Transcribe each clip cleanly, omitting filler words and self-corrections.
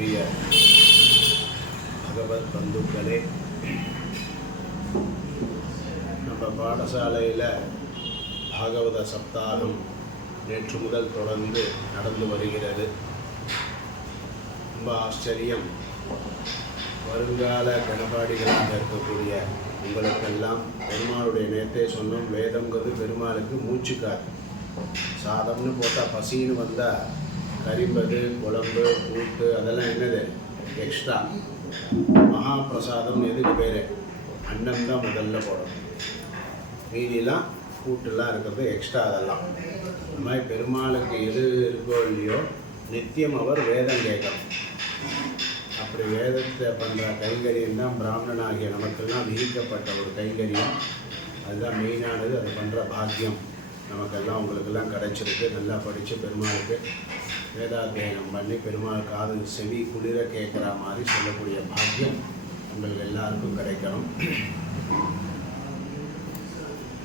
பிரிய பகவத் பந்துக்களே, நம்ம பாடசாலையில் பாகவத சப்தாகம் நேற்று முதல் தொடர்ந்து நடந்து வருகிறது. ரொம்ப ஆச்சரியம். வருங்கால கணபாடிகளாக இருக்கக்கூடிய உங்களுக்கெல்லாம் பெருமாளுடைய நேற்றே சொன்னோம், வேதங்கிறது பெருமாளுக்கு மூச்சுக்காது. சாதம்னு போட்டால் பசின்னு வந்தால் கரிம்பது குழம்பு கூட்டு அதெல்லாம் என்னது எக்ஸ்ட்ரா. மகாபிரசாதம் எதுக்கு பேர்? அன்னம் தான் முதல்ல போடணும், மீதியெல்லாம் கூட்டுலாம் இருக்கிறது எக்ஸ்ட்ரா. அதெல்லாம் இந்த மாதிரி பெருமாளுக்கு எது இருக்கோ இல்லையோ நித்தியம் அவர் வேதம் கேட்கணும். அப்படி வேதத்தை பண்ணுற கைங்கரியம் தான் பிராமணனாகிய நமக்கெல்லாம் விதிக்கப்பட்ட ஒரு கைங்கரியம். அதுதான் மெயினானது. அது பண்ணுற பாக்கியம் நமக்கெல்லாம் உங்களுக்கெல்லாம் கிடைச்சிருக்கு. நல்லா படித்து பெருமாளுக்கு வேதாத்தியனம் பண்ணி பெருமாள் காது செவி குளிர கேட்குற மாதிரி சொல்லக்கூடிய பாக்கியம் உங்களுக்கு எல்லாருக்கும் கிடைக்கணும்.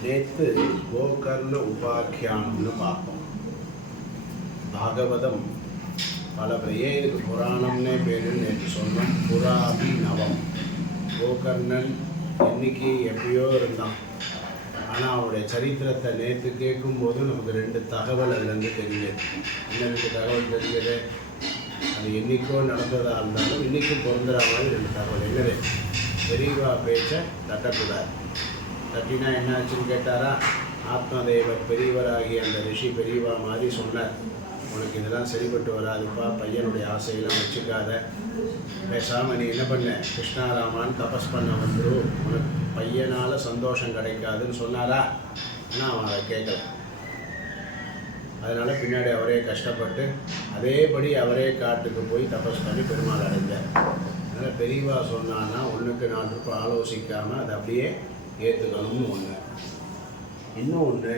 நேற்று கோகர்ண உபாக்கியானம்னு பார்ப்போம். பாகவதம் பல பெரிய இதுக்கு புராணம்னே பேருன்னு நேற்று சொன்னோம். புராபி நவம். கோகர்ணன் இன்னைக்கு எப்பயோ இருந்தான், ஆனால் அவனுடைய சரித்திரத்தை நேற்று கேட்கும்போது நமக்கு 2 தகவல் அதுலேருந்து தெரியுது. என்ன 2 தகவல் தெரிஞ்சது? அது என்றைக்கோ நடந்ததாக இருந்தாலும் இன்றைக்கும் பொருந்துற மாதிரி 2 தகவல். என்னது? பெரியவா பேச்சை தட்டக்கூடாது. தட்டினா என்னாச்சுன்னு கேட்டாரா? ஆத்மதேவர் பெரியவராகிய அந்த ரிஷி பெரியவா மாதிரி சொன்னார், உனக்கு இதெல்லாம் சரிப்பட்டு வராதுப்பா, பையனுடைய ஆசையெல்லாம் வச்சுக்காத, பேசாமல் நீ என்ன பண்ண, கிருஷ்ணாராமான்னு தபஸ் பண்ண வந்துடும், உனக்கு பையனால் சந்தோஷம் கிடைக்காதுன்னு சொன்னாரா? ஆனால் அவன் அதை கேட்கல. அதனால் பின்னாடி அவரே கஷ்டப்பட்டு அதேபடி அவரே காட்டுக்கு போய் தபஸ் பண்ணி பெருமாள் அடைஞ்சார். அதனால் பெரியவா சொன்னான்னா 1க்கு 4 ஆலோசிக்காமல் அதை அப்படியே ஏற்றுக்கணும்னு ஒன்று. இன்னும் ஒன்று,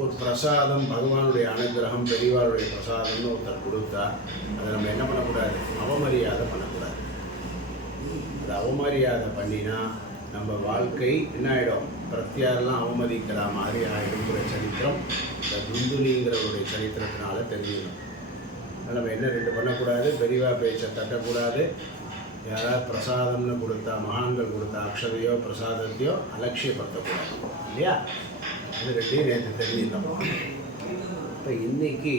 ஒரு பிரசாதம், பகவானுடைய அனுகிரகம், பெரியவாருடைய பிரசாதம்னு ஒருத்தர் கொடுத்தா அதை நம்ம என்ன பண்ணக்கூடாது? அவமரியாதை பண்ணக்கூடாது. அது அவமரியாதை பண்ணினா நம்ம வாழ்க்கை என்ன ஆகிடும்? பிரத்தியாரெல்லாம் அவமதிக்கிற மாதிரி ஆகிடுங்கிற சரித்திரம் இந்த துந்துலிங்கிறவருடைய சரித்திரத்தினால தெரிஞ்சிடும். அதனால் நம்ம என்ன 2 பண்ணக்கூடாது? பெரியவா பேச்சை தட்டக்கூடாது. யாராவது பிரசாதம்னு கொடுத்தா, மகான்கள் கொடுத்தா அக்ஷதையோ பிரசாதத்தையோ அலட்சியப்படுத்தக்கூடாது, இல்லையா? அது 2 நேற்று தெரிஞ்சுக்கணும். இப்போ இன்றைக்கி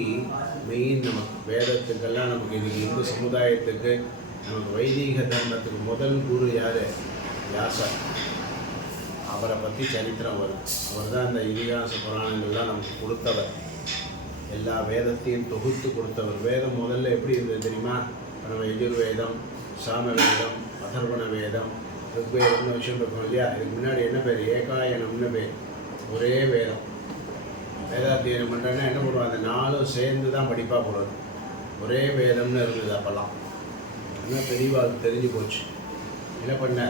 மெயின் நமக்கு வேதத்துக்கெல்லாம் நமக்கு இன்றைக்கி இந்து சமுதாயத்துக்கு நமக்கு வைதீக தர்மத்துக்கு முதல் குரு யார்? வியாசர். அவரை பற்றி சரித்திரம் வரும். அவர் தான் இந்த இதிகாச புராணங்கள்லாம் நமக்கு கொடுத்தவர், எல்லா வேதத்தையும் தொகுத்து கொடுத்தவர். வேதம் முதல்ல எப்படி இருந்தது தெரியுமா? நம்ம எஜுர்வேதம், சாமவேதம், அதர்வண வேதம், ருக்வேதம்னு விஷயம் இருக்கோம் இல்லையா? இதுக்கு முன்னாடி என்ன பேர்? ஏகாயனம்னு பேர். ஒரே வேதம். வேதாத்தியனம் பண்ணுறேன்னா என்ன பண்ணுவோம்? அந்த 4 சேர்ந்து தான் படிப்பாக போடணும். ஒரே வேதம்னு இருந்தது அப்போல்லாம். ஆனால் பெரியவாளுக்கு தெரிஞ்சு போச்சு. என்ன பண்ண,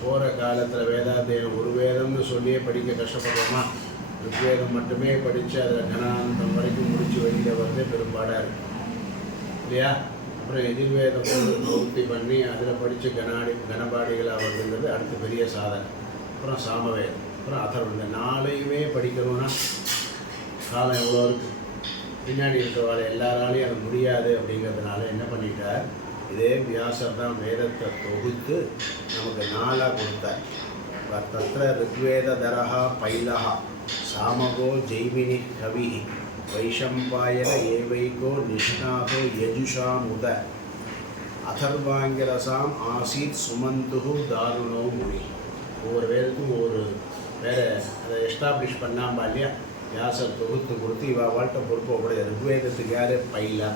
போகிற காலத்தில் வேதாத்தியனம் ஒரு வேதம்னு சொல்லியே படிக்க கஷ்டப்படுறோமா? ருக்வேதம் மட்டுமே படித்து அதில் கணாந்தம் வரைக்கும் முடித்து வெளியில் வந்து பெரும்பாடாக இருக்கும், இல்லையா? அப்புறம் எதிர்வேதம் பூர்த்தி பண்ணி அதில் படித்து கணபாடிகளாக வருதுங்கிறது அடுத்த பெரிய சாதனை. அப்புறம் சாமவேதம், அப்புறம் அதர்வணம். இந்த 4ஐயுமே படிக்கணும்னா காலம் எவ்வளோ இருக்குது? பின்னாடி இருக்கிறவாள் எல்லாராலையும் அது முடியாது. அப்படிங்கிறதுனால என்ன பண்ணிட்டார்? இதே வியாசர் தான் வேதத்தை தொகுத்து நமக்கு 4ஆக கொடுத்தார். தத்திர ருக்வேத தரஹா பைலஹா சாமகோ ஜெய்மினி கவி வைஷம்பாயன ஏவைகோ நிஷ்ணாதோ யஜுஷா முத அதர்வாங்கிரசாம் ஆசீத் சுமந்துகு தாருணோ முனி. ஒவ்வொரு வேதத்துக்கும் ஒவ்வொரு வேறு அதை எஸ்டாப்ளிஷ் பண்ணாம்பா இல்லையா? வியாசர் தொகுத்து கொடுத்து இவா வாழ்க்கை பொறுப்பு கூடிய ருக்வேதத்துக்கு யார்? பைலா.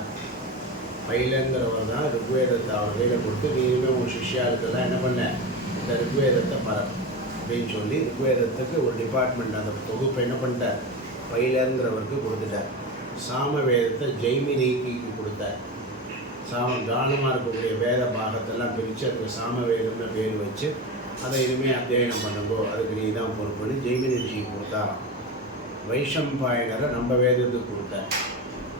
பைலங்கிறவர் தான் ருக்வேதத்தை அவர் கையில் கொடுத்து, நீங்களுமே உங்கள் சிஷ்யாளுக்கெல்லாம் என்ன பண்ண, இந்த ருக்வேதத்தை பரப்பு அப்படின்னு சொல்லி ருக்வேதத்துக்கு ஒரு டிபார்ட்மெண்ட் அந்த தொகுப்பை என்ன பண்ணிட்டார்? பைலங்கிறவருக்கு கொடுத்துட்டார். சாம வேதத்தை ஜெய்மினிக்கு கொடுத்தார். கானமாக இருக்கக்கூடிய வேத பாகத்தெல்லாம் பிரித்து அதுக்கு சாம வேதம்னு பேர் வச்சு அதை இனிமேல் அத்தியாயனம் பண்ணுங்கோ, அதுக்கு நீ தான் பொறுப்புன்னு ஜெய்மினி ரிஷிக்கு கொடுத்தாராம். வைஷம்பாயனரை நம்ம வேதத்துக்கு கொடுத்தார்.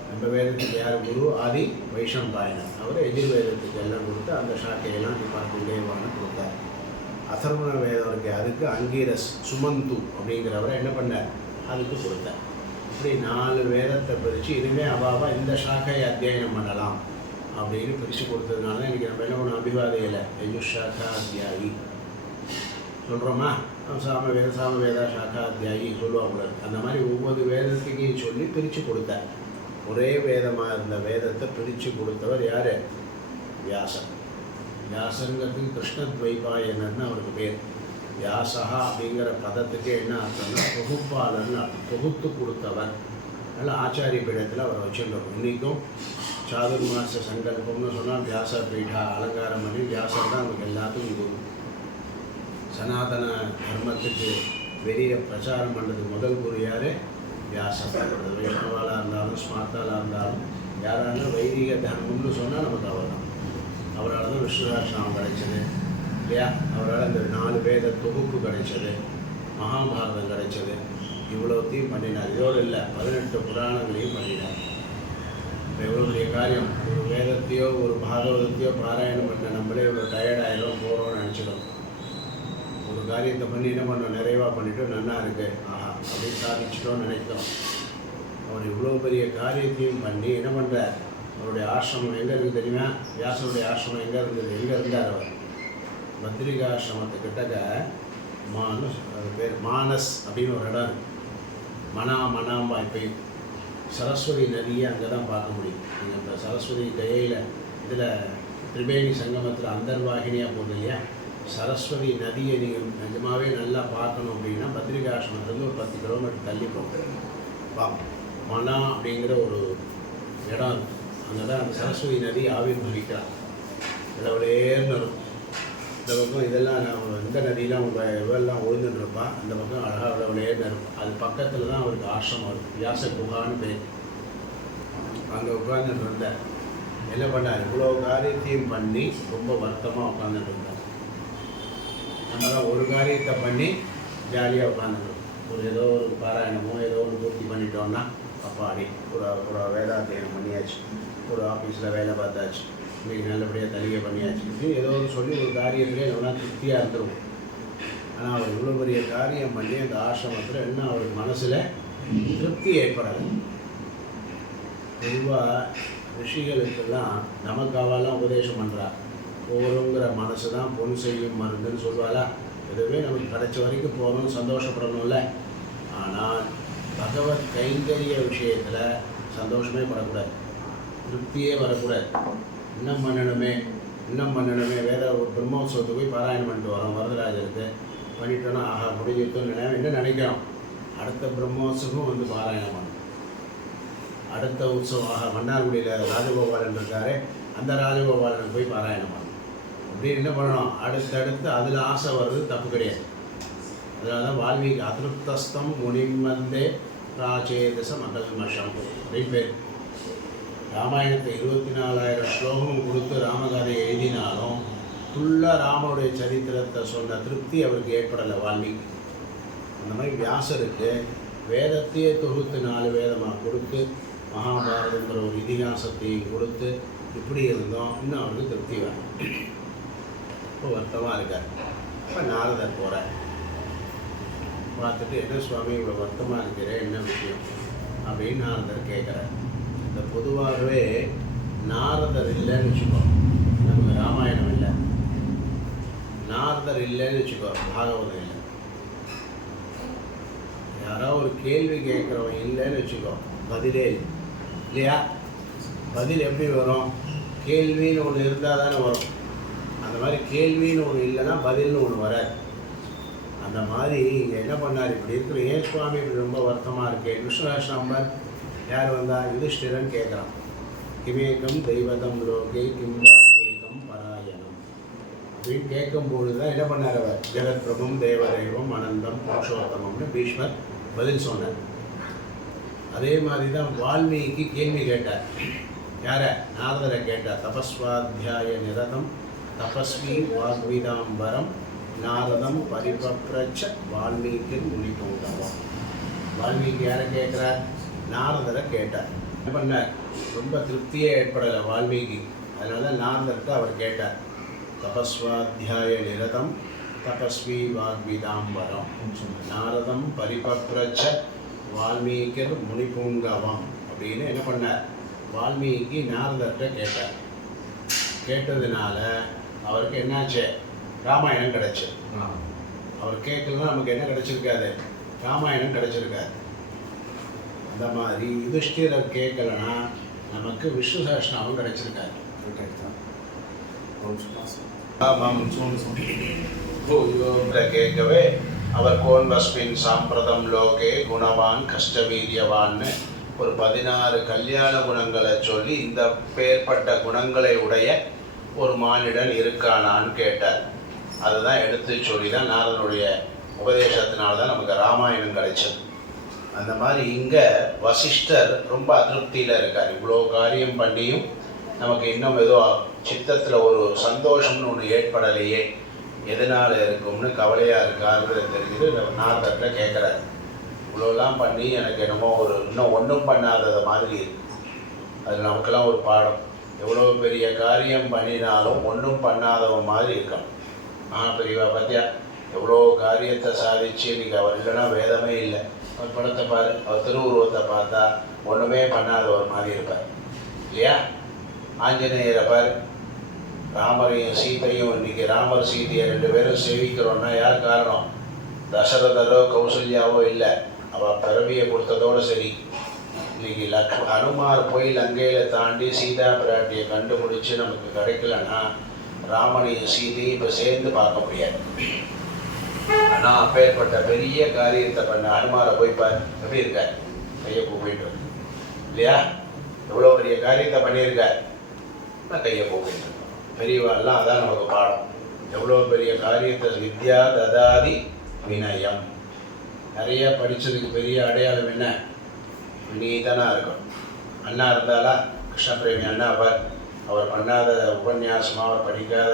நம்ம வேதத்துக்கு யார் குரு? ஆதி வைஷம்பாயனர். அவர் எதிர்வேதத்துக்கு எல்லாம் கொடுத்து அந்த ஷாக்கையெல்லாம் டிபார்ட்மெண்ட் தேவான கொடுத்தார். அதர்வண வேதம் இருக்கு, அதுக்கு அங்கீரஸ் சுமந்து அப்படிங்கிறவரை என்ன பண்ணார்? அதுக்கு கொடுத்தார். இப்படி 4 வேதத்தை பிரித்து இனிமேல் அவாவா இந்த ஷாக்கையை அத்தியாயனம் பண்ணலாம் அப்படின்னு பிரித்து கொடுத்ததுனால தான் இன்றைக்கி நம்ம என்ன பண்ண அபிவாதையில் யஜுஷாக்கா அத்தியாயி சொல்கிறோமா? சாம வேதா சாக்கா அத்தியாயி சொல்லுவாங்க. அந்த மாதிரி ஒவ்வொரு வேதத்துக்கையும் சொல்லி பிரித்து கொடுத்தார். ஒரே வேதமாக இருந்த வேதத்தை பிரித்து கொடுத்தவர் யார்? வியாசர். வியாசருங்கிறதுக்கு கிருஷ்ணத்வைபாயனர்னு அவருக்கு பேர். வியாசா அப்படிங்கிற பதத்துக்கு என்ன அர்த்தம்னா தொகுப்பாளர்னு அர்த்தம், தொகுத்து கொடுத்தவர். அதனால் ஆச்சாரிய பீடத்தில் அவரை வச்சுருந்தோம். இன்றைக்கும் சாதுர்மாச சங்கல்பம்னு சொன்னால் வியாச பீடா அலங்காரம் பண்ணி வியாசர் தான் நமக்கு எல்லாத்துக்கும் குரு. சனாதன தர்மத்துக்கு வெளியில் பிரச்சாரம் பண்ணுறது முதல் குரு யார்? வியாசர். வைஷ்ணவாலாக இருந்தாலும் ஸ்மார்த்தாலாக இருந்தாலும் யாராக இருந்தாலும் வைதிக தர்மம்னு சொன்னால் நமக்கு அவர் தான். அவரால் தான் விஷ்ணுராஷ்டிரம் கிடைச்சது இல்லையா? அவரால் இந்த 4 வேத தொகுப்பு கிடைச்சது, மகாபாரதம் கிடைச்சது. இவ்வளோத்தையும் பண்ணினார். இதோடு இல்லை, 18 புராணங்களையும் பண்ணினார். இப்போ எவ்வளோ பெரிய காரியம்! ஒரு வேதத்தையோ ஒரு பாகவதத்தையோ பாராயணம் பண்ண நம்மளே இவ்வளோ டயர்டாயிரும் போகிறோம்னு நினச்சிடும். ஒரு காரியத்தை பண்ணி என்ன பண்ணோம், நிறைவாக பண்ணிவிட்டு நல்லா இருக்கு ஆஹா அப்படின்னு சாதிச்சிட்டோன்னு நினைக்கிறோம். அவர் இவ்வளோ பெரிய காரியத்தையும் பண்ணி என்ன பண்ணுறார்? அவருடைய ஆசிரமம் எங்கே இருக்குது தெரியுமா? வியாசருடைய ஆசிரமம் எங்கே இருந்தது? எங்கே இருந்தார் அவர்? பத்ரிகாசிரமத்துக்கிட்டக்க மானஸ், அது பேர் மானஸ் அப்படின்னு ஒரு இடம் இருக்குது. மனாம்பா. இப்போ சரஸ்வதி நதியை அங்கே தான் பார்க்க முடியும். நீங்கள் இந்த சரஸ்வதி கையில் இதில் திரிவேணி சங்கமத்தில் அந்தர்வாகினியாக போகுது இல்லையா? சரஸ்வதி நதியை நீங்கள் நிஜமாகவே நல்லா பார்க்கணும் அப்படின்னா பத்ரிகாசிரமத்துலேருந்து ஒரு 10 கிலோமீட்டர் தள்ளி போகும். மனா அப்படிங்கிற ஒரு இடம் இருக்குது. அங்கே தான் அந்த சரஸ்வதி நதி ஆவிர்வகிக்கிறார். இளவலேர்னு இருக்கும். இந்த பக்கம் இதெல்லாம் இந்த நதியெலாம் இவெல்லாம் ஒழுந்துட்டுருப்பா. அந்த பக்கம் அழகாக இளவலேர்னு இருக்கும். அது பக்கத்தில் தான் அவருக்கு ஆசிரமம் இருக்கும். வியாச குகான்னு பேர். அங்கே உட்காந்துட்டு இருந்தார். என்ன பண்ணார்? இவ்வளோ காரியத்தையும் பண்ணி ரொம்ப வருத்தமாக உட்காந்துட்டு இருந்தார். நம்மளாம் ஒரு காரியத்தை பண்ணி ஜாலியாக உட்காந்துருக்கோம். ஏதோ ஒரு பாராயணமோ ஏதோ ஒரு பூர்த்தி பண்ணிட்டோம்னா அப்பாடி ஒரு வேதாத்தியனம் பண்ணியாச்சு, ஒரு ஆஃபீஸில் வேலை பார்த்தாச்சு, இன்றைக்கி நல்லபடியாக தலிகை பண்ணியாச்சு, இப்படி ஏதோ ஒரு சொல்லி ஒரு காரியத்திலே நம்மளாம் திருப்தியாக இருந்துருவோம். ஆனால் அவர் இவ்வளோ பெரிய காரியம் பண்ணி அந்த ஆசிரமத்தில் இன்னும் அவருக்கு மனசில் திருப்தி ஏற்படாது. பொதுவாக ரிஷிகளுக்கெல்லாம் நமக்காவெல்லாம் உபதேசம் பண்ணுறார். போகிறோங்கிற மனசு தான் பொன் செய்யும் மருந்துன்னு சொல்லுவாளா? எதுவே நமக்கு கிடைச்ச வரைக்கும் போகணும்னு சந்தோஷப்படணும்ல. ஆனால் பகவத் கைங்கரிய விஷயத்தில் சந்தோஷமே படக்கூடாது, திருப்தியே வரக்கூடாது. இன்னும் பண்ணணுமே வேற ஒரு பிரம்மோத்சவத்துக்கு போய் பாராயணம் பண்ணிட்டு வரோம், வரதராஜருக்கு பண்ணிட்டோன்னா ஆஹா முடிஞ்சிட்டோன்னு என்ன நினைக்கிறோம்? அடுத்த பிரம்மோத்சவம் வந்து பாராயணம் பண்ணணும். அடுத்த உற்சவம் ஆஹா மன்னார்குடியில் ராஜகோபாலன் இருக்காரு, அந்த ராஜகோபாலனுக்கு போய் பாராயணம் பண்ணணும். அப்படி என்ன பண்ணணும்? அடுத்தடுத்து அதில் ஆசை வர்றது தப்பு கிடையாது. அதனால தான் வால்மீகி அதிருப்தஸ்தம் முனிமந்தே ராஜேதச மகல்மஷம் அப்படின்னு பேர். ராமாயணத்தை 24,000 ஸ்லோகமும் கொடுத்து ராமகாதையை எழுதினாலும் ஃபுல்லாக ராமனுடைய சரித்திரத்தை சொன்ன திருப்தி அவருக்கு ஏற்படலை வால்மீகி. அந்த மாதிரி வியாசருக்கு வேதத்தையே தொகுத்து 4 வேதமாக கொடுத்து மகாபாரதங்கிற ஒரு இதிகாசத்தையும் கொடுத்து இப்படி இருந்தோம். இன்னும் அவருக்கு திருப்தி வேணும். இப்போ வருத்தமாக இருக்கார். இப்போ நாரதர் போகிறார். பார்த்துட்டு என்ன சுவாமி இவ்வளோ வருத்தமாக இருக்கிறேன், என்ன விஷயம் அப்படின்னு நாரதர் கேட்குறார். இந்த பொதுவாகவே நாரதர் இல்லைன்னு வச்சுக்கோ, நமக்கு ராமாயணம் இல்லை. நாரதர் இல்லைன்னு வச்சுக்கோ, பாகவதம் இல்லை. யாராவது ஒரு கேள்வி கேட்குறவன் இல்லைன்னு வச்சுக்கோ, பதிலே இல்லையா? பதில் எப்படி வரும்? கேள்வின்னு ஒன்று இருந்தால் தானே வரும். அந்த மாதிரி கேள்வின்னு ஒன்று இல்லைன்னா பதில்னு ஒன்று வராது. அந்த மாதிரி இங்கே என்ன பண்ணார்? இப்படி இருக்கிற ஏன் சுவாமி இப்படி ரொம்ப வருத்தமாக இருக்கே? விஷ்ணுராஷ்டிரம்பர் யார் வந்தால் யுதிஷ்டிரன் கேட்குறான். கிமேகம் தெய்வதம் லோகே கிம்பாபிரேகம் பராயணம் அப்படின்னு கேட்கும்பொழுது தான் என்ன பண்ணார் அவர்? ஜெகத் பிரபும் தேவதெய்வம் அனந்தம் புருஷோத்தமம்னு பீஷ்மர் பதில் சொன்னார். அதே மாதிரி தான் வால்மீகி கேள்வி கேட்டார். யாரை? நாரதரை கேட்டார். தபஸ்வாத்தியாய நிரதம் தபஸ்வி வாக்விதாம்பரம் நாரதம் பரிபப்ரச்ச வால்மீகி முனிபோதவம். வால்மீகி யாரை கேட்குறார்? நாரதரை கேட்டார். என்ன பண்ணார்? ரொம்ப திருப்தியே ஏற்படலை வால்மீகி. அதனால நாரதர்கிட்ட அவர் கேட்டார். தபஸ்வாத்தியாய நிரதம் தபஸ்வி வாக்விதாம்பரம் நாரதம் பரிபப்ரச்ச வால்மீகி முனிபூங்கவம் அப்படின்னு என்ன பண்ணார்? வால்மீகி நாரதர்கிட்ட கேட்டார். கேட்டதுனால அவருக்கு என்னாச்சு, ராமாயணம் கிடைச்சு. அவர் கேட்கலன்னா நமக்கு என்ன கிடைச்சிருக்காது, ராமாயணம் கிடைச்சிருக்காது. அந்த மாதிரி யுதிஷ்டிரர் கேட்கலன்னா நமக்கு விஷ்ணு சஹஸ்ரநாமம் கிடைச்சிருக்காது. கேட்கவே அவர் கோன்வஸ்மின் சாம்பிரதம் லோகே குணவான் கஷ்டவீரியவான்னு ஒரு 16 கல்யாண குணங்களை சொல்லி இந்த பேர்பட்ட குணங்களை உடைய ஒரு மானிடன் இருக்கானான்னு கேட்டார். அதுதான் எடுத்து சொல்லி தான் நாரதனுடைய உபதேசத்தினால்தான் நமக்கு ராமாயணம் கிடைச்சது. அந்த மாதிரி இங்கே வசிஷ்டர் ரொம்ப அதிருப்தியில் இருக்கார். இவ்வளோ காரியம் பண்ணியும் நமக்கு இன்னும் ஏதோ சித்தத்தில் ஒரு சந்தோஷம்னு ஒன்று ஏற்படலையே, எதனால் இருக்கும்னு கவலையாக இருக்காருன்னு தெரிஞ்சு நாரதர்கிட்ட கேட்குறாரு. இவ்வளோலாம் பண்ணி எனக்கு என்னமோ ஒரு இன்னும் ஒன்றும் பண்ணாதது மாதிரி இருக்கு. அது நமக்கெல்லாம் ஒரு பாடம். எவ்வளோ பெரிய காரியம் பண்ணினாலும் ஒன்றும் பண்ணாதவன் மாதிரி இருக்கணும். பெரியவா பார்த்தியா எவ்வளோ காரியத்தை சாதிச்சு இன்றைக்கி அவர் இல்லைன்னா வேதமே இல்லை. அவர் படத்தை பாரு, அவர் திருவுருவத்தை பார்த்தா ஒன்றுமே பண்ணாதவர் மாதிரி இருப்பார் இல்லையா? ஆஞ்சநேயரை பாரு, ராமரையும் சீதையும் இன்னைக்கு ராமர் சீதையை 2 பேரும் சேவிக்கிறோன்னா யார் காரணம்? தசரதரோ கௌசல்யாவோ இல்லை, அவள் பிறவியை கொடுத்ததோடு சரி. இன்னைக்கு ஹனுமார் போய் லங்கையில் தாண்டி சீதா பிராட்டியை கண்டுபிடிச்சி நமக்கு கிடைக்கலன்னா ராமனையும் சீதையும் இப்போ சேர்ந்து பார்க்க முடியாது. ஆனால் அப்பேற்பட்ட பெரிய காரியத்தை பண்ண ஹனுமாரை போய் பார், எப்படி இருக்கார்? கையை கூப்பிட்டு இல்லையா? எவ்வளோ பெரிய காரியத்தை பண்ணியிருக்கார், நான் கையை கூப்பிட்டு. பெரியவாள்லாம் அதான் நமக்கு பாடம். எவ்வளோ பெரிய காரியத்தை வித்யா ததாதி வினயம். நிறைய படித்ததுக்கு பெரிய அடையாளம் என்ன? வினீதனாக இருக்கணும். அண்ணா இருந்தாலா, கிருஷ்ணபிரேமி அண்ணா அவர் பண்ணாத உபன்யாசமாக, அவர் படிக்காத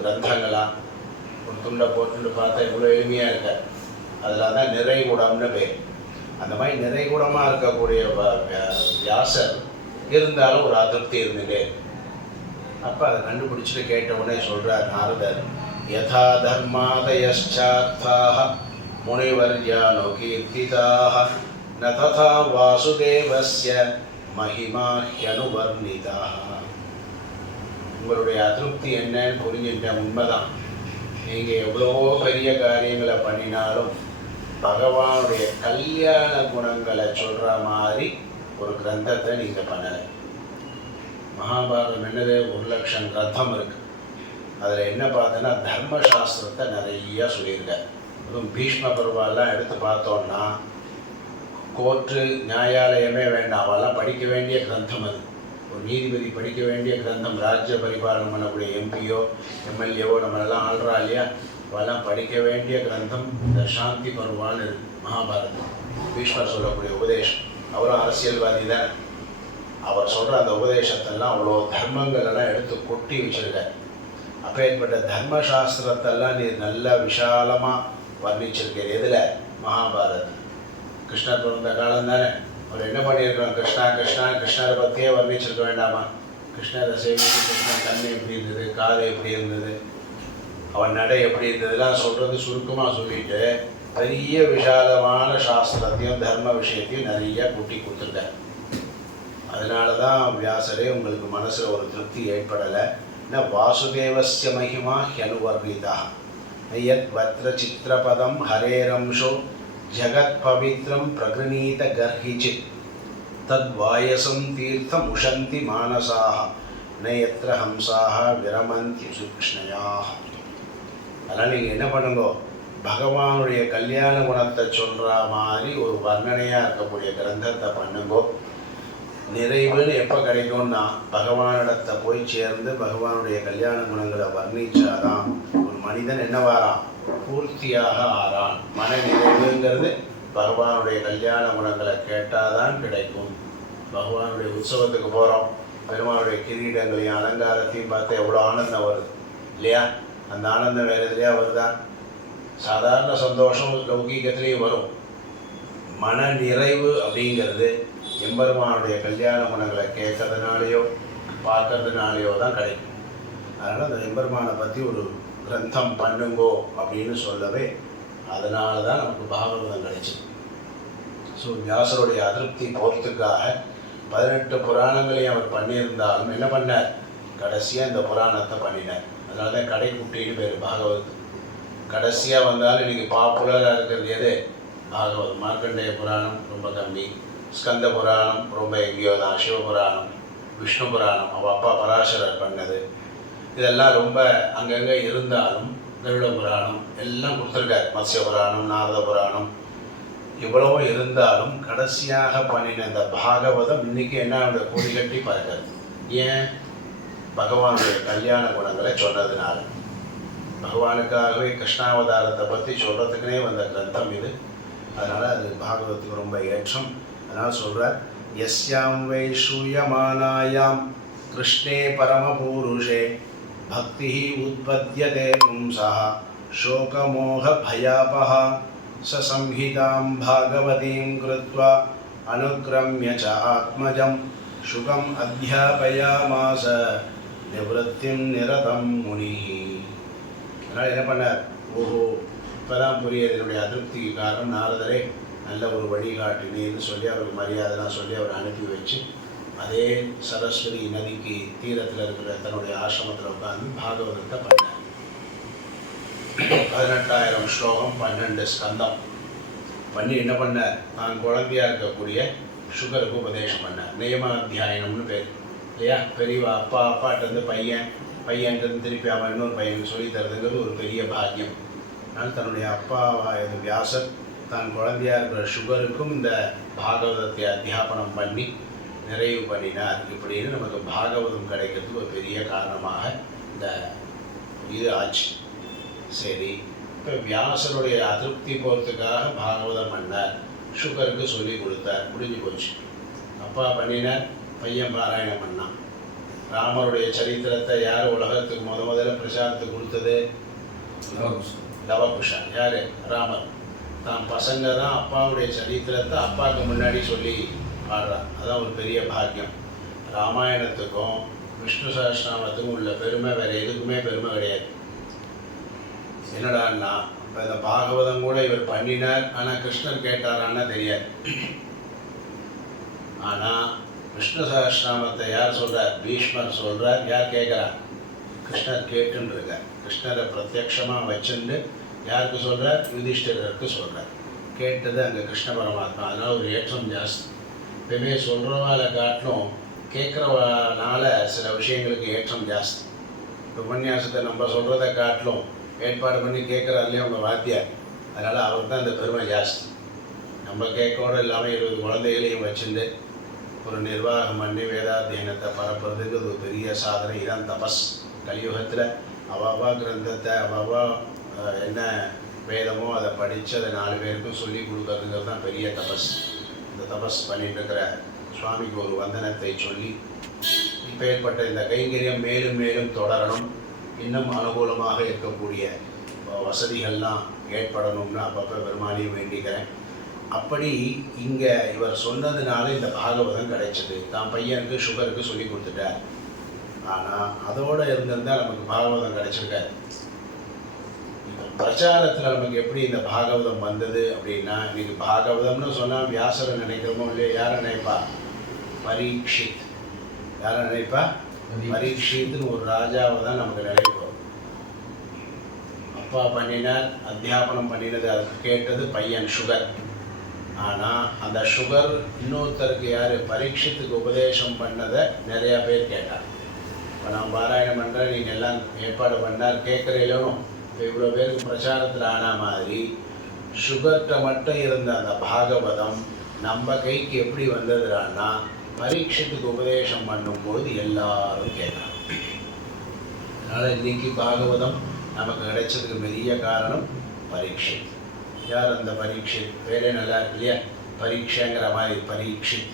கிரந்தங்களாம் ஒரு துண்டை போட்டுன்னு பார்த்தா இவ்வளோ எளிமையாக இருக்கார். அதில் தான் நிறைகுடம்னு பேர். அந்த மாதிரி நிறைகுடமாக இருக்கக்கூடிய வியாசர் இருந்தாலும் ஒரு அதிருப்தி இருந்துட்டே. அப்போ அதை கண்டுபிடிச்சிட்டு கேட்ட உடனே சொல்கிறார் நாரதர், யதா தர்மாதயச்சார்த்தாக முனிவர்யானோ கீர்த்திதாக ந ததா வாசுதேவஸ்ய மகிமா ஹ்யனுவர்ணிதாக. உங்களுடைய அதிருப்தி என்னன்னு புரிஞ்சுட்டேன். உண்மைதான், நீங்கள் எவ்வளோ பெரிய காரியங்களை பண்ணினாலும் பகவானுடைய கல்யாண குணங்களை சொல்கிற மாதிரி ஒரு கிரந்தத்தை நீங்கள் பண்ணலை. மகாபாரதம் என்னது, 1,00,000 கிரந்தம் இருக்குது. அதில் என்ன பார்த்தோன்னா தர்மசாஸ்திரத்தை நிறையா சொல்லியிருக்கார். அதுவும் பீஷ்ம பருவெல்லாம் எடுத்து பார்த்தோன்னா கோர்ட்டு நியாயாலயமே வேண்டாம், அவெல்லாம் படிக்க வேண்டிய கிரந்தம். அது ஒரு நீதிபதி படிக்க வேண்டிய கிரந்தம். ராஜ்ய பரிபாலனம் பண்ணக்கூடிய எம்பியோ எம்எல்ஏவோ நம்மளெல்லாம் ஆள்றா இல்லையா, அவெல்லாம் படிக்க வேண்டிய கிரந்தம் இந்த சாந்தி பருவான்னு இருக்குது மகாபாரதம். பீஷ்மர் சொல்லக்கூடிய உபதேசம். அவரும் அரசியல்வாதி தான். அவர் சொல்கிற அந்த உபதேசத்தெல்லாம் அவ்வளோ தர்மங்கள் எல்லாம் எடுத்து கொட்டி வச்சுருக்கார். அப்பேற்பட்ட தர்மசாஸ்திரத்தெல்லாம் நீர் நல்லா விஷாலமாக வர்ணிச்சிருக்கார். எதில்? மகாபாரதம். கிருஷ்ணர் பிறந்த காலம் தானே. அவர் என்ன பண்ணியிருக்கிறோம், கிருஷ்ணரை பற்றியே வர்ணிச்சிருக்க வேண்டாமா? கிருஷ்ணரை சேவித்து கிருஷ்ணன் கண்ணு எப்படி இருந்தது, காது எப்படி இருந்தது, அவன் நடை எப்படி இருந்ததுலாம் சொல்கிறது சுருக்கமாக சொல்லிட்டு பெரிய விஷாலமான சாஸ்திரத்தையும் தர்ம விஷயத்தையும் நிறைய கூட்டி கொடுத்துருக்கார். அதனால தான் வியாசரே உங்களுக்கு மனசில் ஒரு திருப்தி ஏற்படலை. வாசுதேவஸ்ய மகிமா ஹ்யனுவர்ணிதா யத் வத்ர சித்திரபதம் ஹரேரம்சோ ஜகத் பவித்ரம் பிரகிருணீத கர்ஹிச்சித் தத் வாயசம் தீர்த்தம் உஷந்தி மானசாக நயத்ர ஹம்சாக விரமந்தி சுக்ஷ்ணயாக. அதனால் நீங்கள் என்ன பண்ணுங்கோ, பகவானுடைய கல்யாண குணத்தை சொல்கிற மாதிரி ஒரு வர்ணனையாக இருக்கக்கூடிய கிரந்தத்தை பண்ணுங்கோ. நிறைவுன்னு எப்போ கிடைக்கும்னா பகவானிடத்தை போய் சேர்ந்து பகவானுடைய கல்யாண குணங்களை வர்ணிச்சாதான் ஒரு மனிதன் என்னவாரான், பூர்த்தியாக ஆறான். மன நிறைவுங்கிறது பகவானுடைய கல்யாண குணங்களை கேட்டாதான் கிடைக்கும். பகவானுடைய உற்சவத்துக்கு போகிறோம், பெருமானுடைய கிரீடங்களையும் அலங்காரத்தையும் பார்த்து எவ்வளோ ஆனந்தம் வருது இல்லையா? அந்த ஆனந்தம் வேறு எதுலையா வருதா? சாதாரண சந்தோஷம் லௌகீகத்திலையும் வரும். மன நிறைவு அப்படிங்கிறது எம்பெருமானுடைய கல்யாண குணங்களை கேட்கறதுனாலையோ பார்க்கறதுனாலையோ தான் கிடைக்கும். அதனால் அந்த எம்பெருமானை பற்றி ஒரு கிரந்தம் பண்ணுங்கோ அப்படின்னு சொல்லவே அதனால தான் நமக்கு பாகவதம் கிடைச்சிது. ஸோ வியாசருடைய அதிருப்தி போகிறதுக்காக 18 புராணங்களையும் அவர் பண்ணியிருந்தாலும் என்ன பண்ணார், கடைசியாக இந்த புராணத்தை பண்ணினார். அதனால தான் கடைக்குட்டின்னு பேர் பாகவத். கடைசியாக வந்தாலும் இன்றைக்கி பாப்புலராக இருக்கிறது எது? பாகவத். மார்க்கண்டேய புராணம் ரொம்ப கம்மி, ஸ்கந்த புராணம் ரொம்ப எங்கேயோ தான், சிவபுராணம், விஷ்ணு புராணம் அவள் அப்பா பராசரர் பண்ணது, இதெல்லாம் ரொம்ப அங்கங்கே இருந்தாலும் கருட புராணம் எல்லாம் கொடுத்துருக்காரு. மத்ஸ்ய புராணம், நாரத புராணம் இவ்வளவும் இருந்தாலும் கடைசியாக பண்ணின இந்த பாகவதம் இன்றைக்கி என்ன கொடி கட்டி பறக்கிறது. ஏன்? பகவானுடைய கல்யாண குணங்களை சொன்னதுனால. பகவானுக்காகவே கிருஷ்ணாவதாரத்தை பற்றி சொல்கிறதுக்குனே வந்த கிரந்தம் இது. அதனால் அது பாகவதத்துக்கு ரொம்ப ஏற்றம். அதனால் சொல்கிறார், யஸ்யாம் வை ஸ்ரூயமானாயாம் கிருஷ்ணே பரமபூருஷே பக்தி உத்பத்யதே பும்சா சோகமோக பயாபஹா சம்ஹிதாம் பாகவதீம் கிருத்வா அனுக்ரம்ய ச ஆத்மஜம் சுகம் அத்தியாபயாமாச நிவத்திம் நிரதம் முனி. அதனால் என்ன பண்ணார்? ஓஹோ, இப்போ தான் புரியுது என்னுடைய அதிருப்திக்கு காரணம். நாரதரே நல்ல ஒரு வழிகாட்டினேன்னு சொல்லி அவருக்கு மரியாதைலாம் சொல்லி அவர் அனுப்பி வச்சு அதே சரஸ்வதி நதிக்கு தீரத்தில் இருக்கிற தன்னுடைய ஆசிரமத்தில் உட்கார்ந்து பாகவதத்தை பண்ணார். 18,000 ஸ்லோகம், 12 ஸ்கந்தம் பண்ணி என்ன பண்ணார்? தான் குழந்தையாக இருக்கக்கூடிய சுகருக்கு உபதேசம் பண்ணார். நியமாத்தியாயனம்னு பேர் இல்லையா? பெரியவா அப்பாட்டேருந்து பையன்ட்டு திருப்பி அவன் இன்னொரு பையனுக்கு சொல்லி தரதுங்கிறது ஒரு பெரிய பாக்கியம். அதனால் தன்னுடைய அப்பாவாயது வியாசர் தான் குழந்தையாக இருக்கிற சுகருக்கும் இந்த பாகவதத்தை அத்தியாபனம் பண்ணி நிறைவு பண்ணினார். இப்படின்னு நமக்கு பாகவதம் கிடைக்கிறதுக்கு ஒரு பெரிய காரணமாக இந்த இது ஆச்சு. சரி, இப்போ வியாசருடைய அதிருப்தி போகிறதுக்காக பாகவதம் பண்ணார், சுகருக்கு சொல்லி கொடுத்தார், முடிஞ்சு போச்சு. அப்பா பண்ணினார், பையன் பாராயணம் பண்ணான். ராமருடைய சரித்திரத்தை யார் உலகத்துக்கு முதல்ல பிரச்சாரத்துக்கு கொடுத்தது? லவகுஷா. யார்? ராமர். தான் பசங்க தான் அப்பாவுடைய சரித்திரத்தை அப்பாவுக்கு முன்னாடி சொல்லி பாடுறான். அதுதான் ஒரு பெரிய பாக்கியம். ராமாயணத்துக்கும் விஷ்ணு சஹஸ்ரநாமத்துக்கும் உள்ள பெருமை வேறு எதுக்குமே பெருமை கிடையாது. என்னடான்னா, இப்போ இந்த பாகவதம் கூட இவர் பண்ணினார், ஆனால் கிருஷ்ணர் கேட்டாரான்னா தெரியாது. ஆனால் விஷ்ணு சஹஸ்ரநாமத்தை யார் சொல்கிறார்? பீஷ்மர் சொல்கிறார். யார் கேட்குறார்? கிருஷ்ணர் கேட்டுன்னு இருக்கார். கிருஷ்ணரை பிரத்யக்ஷமாக வச்சுட்டு யாருக்கு சொல்கிறார்? யுதிஷ்டிரருக்கு சொல்கிறார். கேட்டது அங்கே கிருஷ்ண பரமாத்மா. அதனால் ஒரு ஏற்றம் ஜாஸ்தி. எப்பவுமே சொல்கிறவால காட்டிலும் கேட்குறவனால சில விஷயங்களுக்கு ஏற்றம் ஜாஸ்தி. உபன்யாசத்தை நம்ம சொல்கிறத காட்டிலும் ஏற்பாடு பண்ணி கேட்குறாரு இல்லையா அவங்க வாத்தியார், அதனால் அவருக்கு தான் இந்த பெருமை ஜாஸ்தி. நம்ம கேட்கோடு இல்லாமல் 20 குழந்தைகளையும் வச்சுட்டு ஒரு நிர்வாகம் பண்ணி வேதாத்தியனத்தை பரப்புறதுங்கிறது ஒரு பெரிய சாதனை. இதான் தபஸ். கலியுகத்தில் அவாவா கிரந்தத்தை அவாவா என்ன வேதமோ அதை படித்து அதை 4 பேருக்கும் சொல்லி கொடுக்கறதுங்கிறது தான் பெரிய தபஸ். இந்த தபஸ் பண்ணிட்டு இருக்கிற சுவாமிக்கு ஒரு வந்தனத்தை சொல்லி இப்போ ஏற்பட்ட இந்த கைங்கரியம் மேலும் மேலும் தொடரணும், இன்னும் அனுகூலமாக இருக்கக்கூடிய வசதிகள்லாம் ஏற்படணும்னு அப்பப்போ பெருமாளையும் வேண்டிக்கிறேன். அப்படி இங்கே இவர் சொன்னதுனால இந்த பாகவதம் கிடைச்சது. தான் பையனுக்கு சுகருக்கு சொல்லி கொடுத்துட்டார். ஆனால் அதோடு இருந்திருந்தால் நமக்கு பாகவதம் கிடைச்சிருக்காது. இப்போ பிரச்சாரத்தில் நமக்கு எப்படி இந்த பாகவதம் வந்தது அப்படின்னா, இன்றைக்கி பாகவதம்னு சொன்னால் வியாசரை நினைக்கிறோமோ இல்லையா? யாரை நினைப்பா? பரீட்சித். யாரை நினைப்பா? பரீட்சித்துன்னு ஒரு ராஜாவை தான் நமக்கு நினைப்போம். அப்பா பண்ணினார், அத்தியாபனம் பண்ணினது, அதுக்கு கேட்டது பையன் சுகர். ஆனால் அந்த சுகர் இன்னொருத்தருக்கு யார்? பரீட்சித்துக்கு உபதேசம் பண்ணதை நிறையா பேர் கேட்டார். இப்போ நான் பாராயணம் பண்ணுறேன், நீங்கள் எல்லாம் ஏற்பாடு பண்ணார், கேட்குறீங்களும். இப்போ இவ்வளோ பேருக்கு பிரச்சாரத்தில் ஆன மாதிரி சுகர்கிட்ட மட்டும் இருந்த அந்த பாகவதம் நம்ம கைக்கு எப்படி வந்ததுன்னா, பரீட்சத்துக்கு உபதேசம் பண்ணும்போது எல்லாரும் கேட்குறாங்க. அதனால் இன்றைக்கி பாகவதம் நமக்கு கிடைச்சதுக்கு பெரிய காரணம் பரீட்சித். யார் அந்த பரீட்சித்? பேரே நல்லா இருக்கு இல்லையா? பரீட்சைங்கிற மாதிரி பரீட்சித்.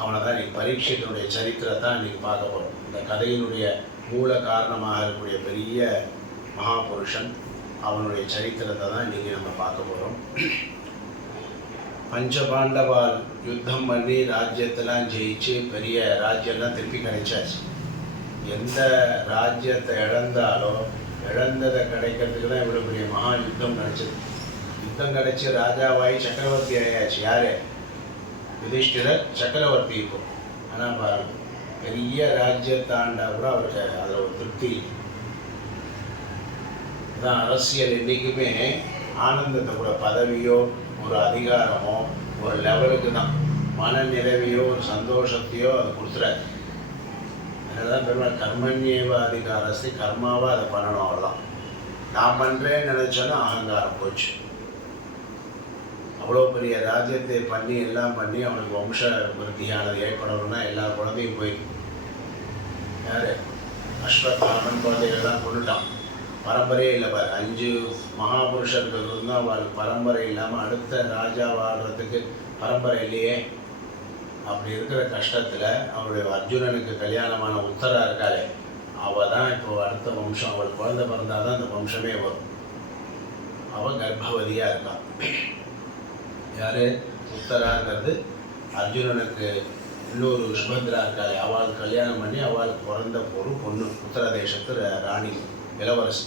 அவனை தான் இன்றைக்கி பரீட்சித்தினுடைய சரித்திரத்தான் இன்றைக்கி பார்க்க போகிறோம். இந்த கதையினுடைய மூல காரணமாக இருக்கக்கூடிய பெரிய மகாபுருஷன், அவனுடைய சரித்திரத்தை தான் இன்றைக்கி நம்ம பார்க்க போகிறோம். பஞ்சபாண்டவால் யுத்தம் பண்ணி ராஜ்யத்தெல்லாம் ஜெயிச்சு பெரிய ராஜ்யம்லாம் திருப்பி கிடைச்சாச்சு. எந்த ராஜ்யத்தை இழந்தாலோ இழந்ததை கிடைக்கிறதுக்கு தான் இவ்வளோ பெரிய மகா யுத்தம் கிடைச்சது. யுத்தம் கிடைச்சி ராஜாவாகி சக்கரவர்த்தி ஆயாச்சு. யார்? யுதிஷ்டிரர் சக்கரவர்த்தி. இப்போ ஆனால் பாருங்கள், பெரிய ராஜ்யத்தாண்டா கூட அவருக்கு அதில் ஒரு திருப்தி. அதான் அரசியல் என்றைக்குமே ஆனந்தத்தை கூட பதவியோ ஒரு அதிகாரமோ ஒரு லெவலுக்கு தான், மன நிறைவையோ ஒரு சந்தோஷத்தையோ அது கொடுத்துறாரு. அதனால்தான் பெருமாள் கர்மண்யேவ அதிகாரஸ்தி, கர்மாவாக அதை பண்ணணும், அவ்வளோதான். நான் பண்ணுறேன்னு நினச்சோன்னா அகங்காரம் போச்சு. அவ்வளோ பெரிய ராஜ்யத்தை பண்ணி எல்லாம் பண்ணி அவனுக்கு வம்ச விருத்தியானது ஏற்படணும்னா எல்லா குழந்தையும் போய் யார் அஸ்வத்தாமன் குழந்தைகள்லாம் கொண்டுட்டான். பரம்பரையே இல்லை பாரு. 5 மகாபுருஷர்கள் இருந்தால் அவளுக்கு பரம்பரை இல்லாமல் அடுத்த ராஜா வாழ்கிறதுக்கு பரம்பரை இல்லையே. அப்படி இருக்கிற கஷ்டத்தில் அவருடைய அர்ஜுனனுக்கு கல்யாணமான உத்தரா இருக்காளே, அவள் தான் இப்போ அடுத்த வம்சம். அவள் குழந்தை பிறந்தால் தான் அந்த வம்சமே வரும். அவள் கர்ப்பவதியாக இருக்கான். யார் உத்தராங்கிறது அர்ஜுனனுக்கு இன்னொரு சுபத்ரா இருக்காளே, அவளுக்கு கல்யாணம் பண்ணி அவளுக்கு பிறந்த ஒரு பொண்ணு, உத்தரதேசத்து ராணி இளவரசி.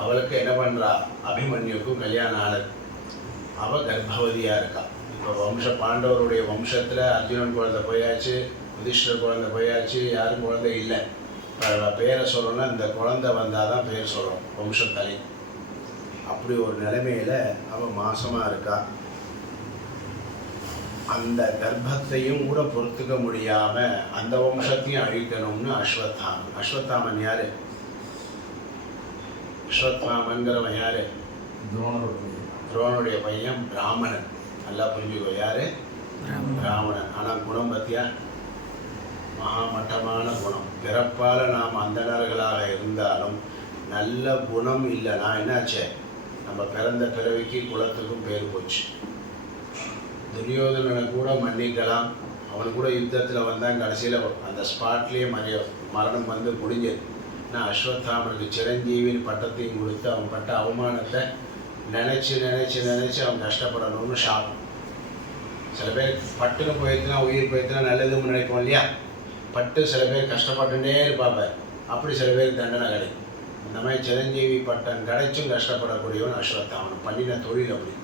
அவளுக்கு என்ன பண்ணுறா, அபிமன்யுக்கும் கல்யாணம் ஆனது. அவள் கர்ப்பவதியாக இருக்காள். இப்போ பாண்டவருடைய வம்சத்தில் அர்ஜுனன் குழந்தை போயாச்சு, யுதிஷ்டர் குழந்தை போயாச்சு, யாரும் குழந்தை இல்லை. பேரை சொல்லணும்னா இந்த குழந்தை வந்தால் தான் பேர் சொல்லணும், வம்சத்தலை. அப்படி ஒரு நிலைமையில் அவள் மாசமாக இருக்கா. அந்த கர்ப்பத்தையும் கூட பொறுத்துக்க முடியாமல் அந்த வம்சத்தையும் அழிக்கணும்னு அஸ்வத்தாமன். அஸ்வத்தாமன் யார்? அஸ்வத்தாமன்கிறவன் யார்? துரோணனுடைய பையன் பிராமணன். நல்லா புரிஞ்சுக்கோ, யார்? பிராமணன். ஆனால் குணம் பற்றியா மகாமட்டமான குணம். பிறப்பால் நாம் அந்தணர்களாக இருந்தாலும் நல்ல குணம் இல்லைனா என்னாச்சே, நம்ம பிறந்த பிறவிக்கு குலத்துக்கும் பேர் போச்சு. துரியோதனனை கூட மன்னிக்கலாம், அவனு கூட யுத்தத்தில் வந்தான், கடைசியில் அந்த ஸ்பாட்லேயே மரணம் வந்து முடிஞ்சது. ஆனால் அஸ்வத்தாமனுக்கு சிரஞ்சீவின் பட்டத்தையும் கொடுத்து அவன் பட்ட அவமானத்தை நினச்சி நினச்சி நினச்சி அவன் கஷ்டப்படணும்னு சாப்பிடும். சில பேர் பட்டுன்னு போயிடுச்சுன்னா உயிர் போயிடுச்சுன்னா நல்லதுன்னு நினைப்போம் இல்லையா. பட்டு சில பேர் கஷ்டப்பட்டுட்டே இருப்பாங்க, அப்படி சில பேர் தண்டனை கிடைக்கும். இந்த மாதிரி சிரஞ்சீவி பட்டம் கிடைச்சும் கஷ்டப்படக்கூடியவன் அஸ்வத்தாமன். பண்ணின தொழில் அப்படி.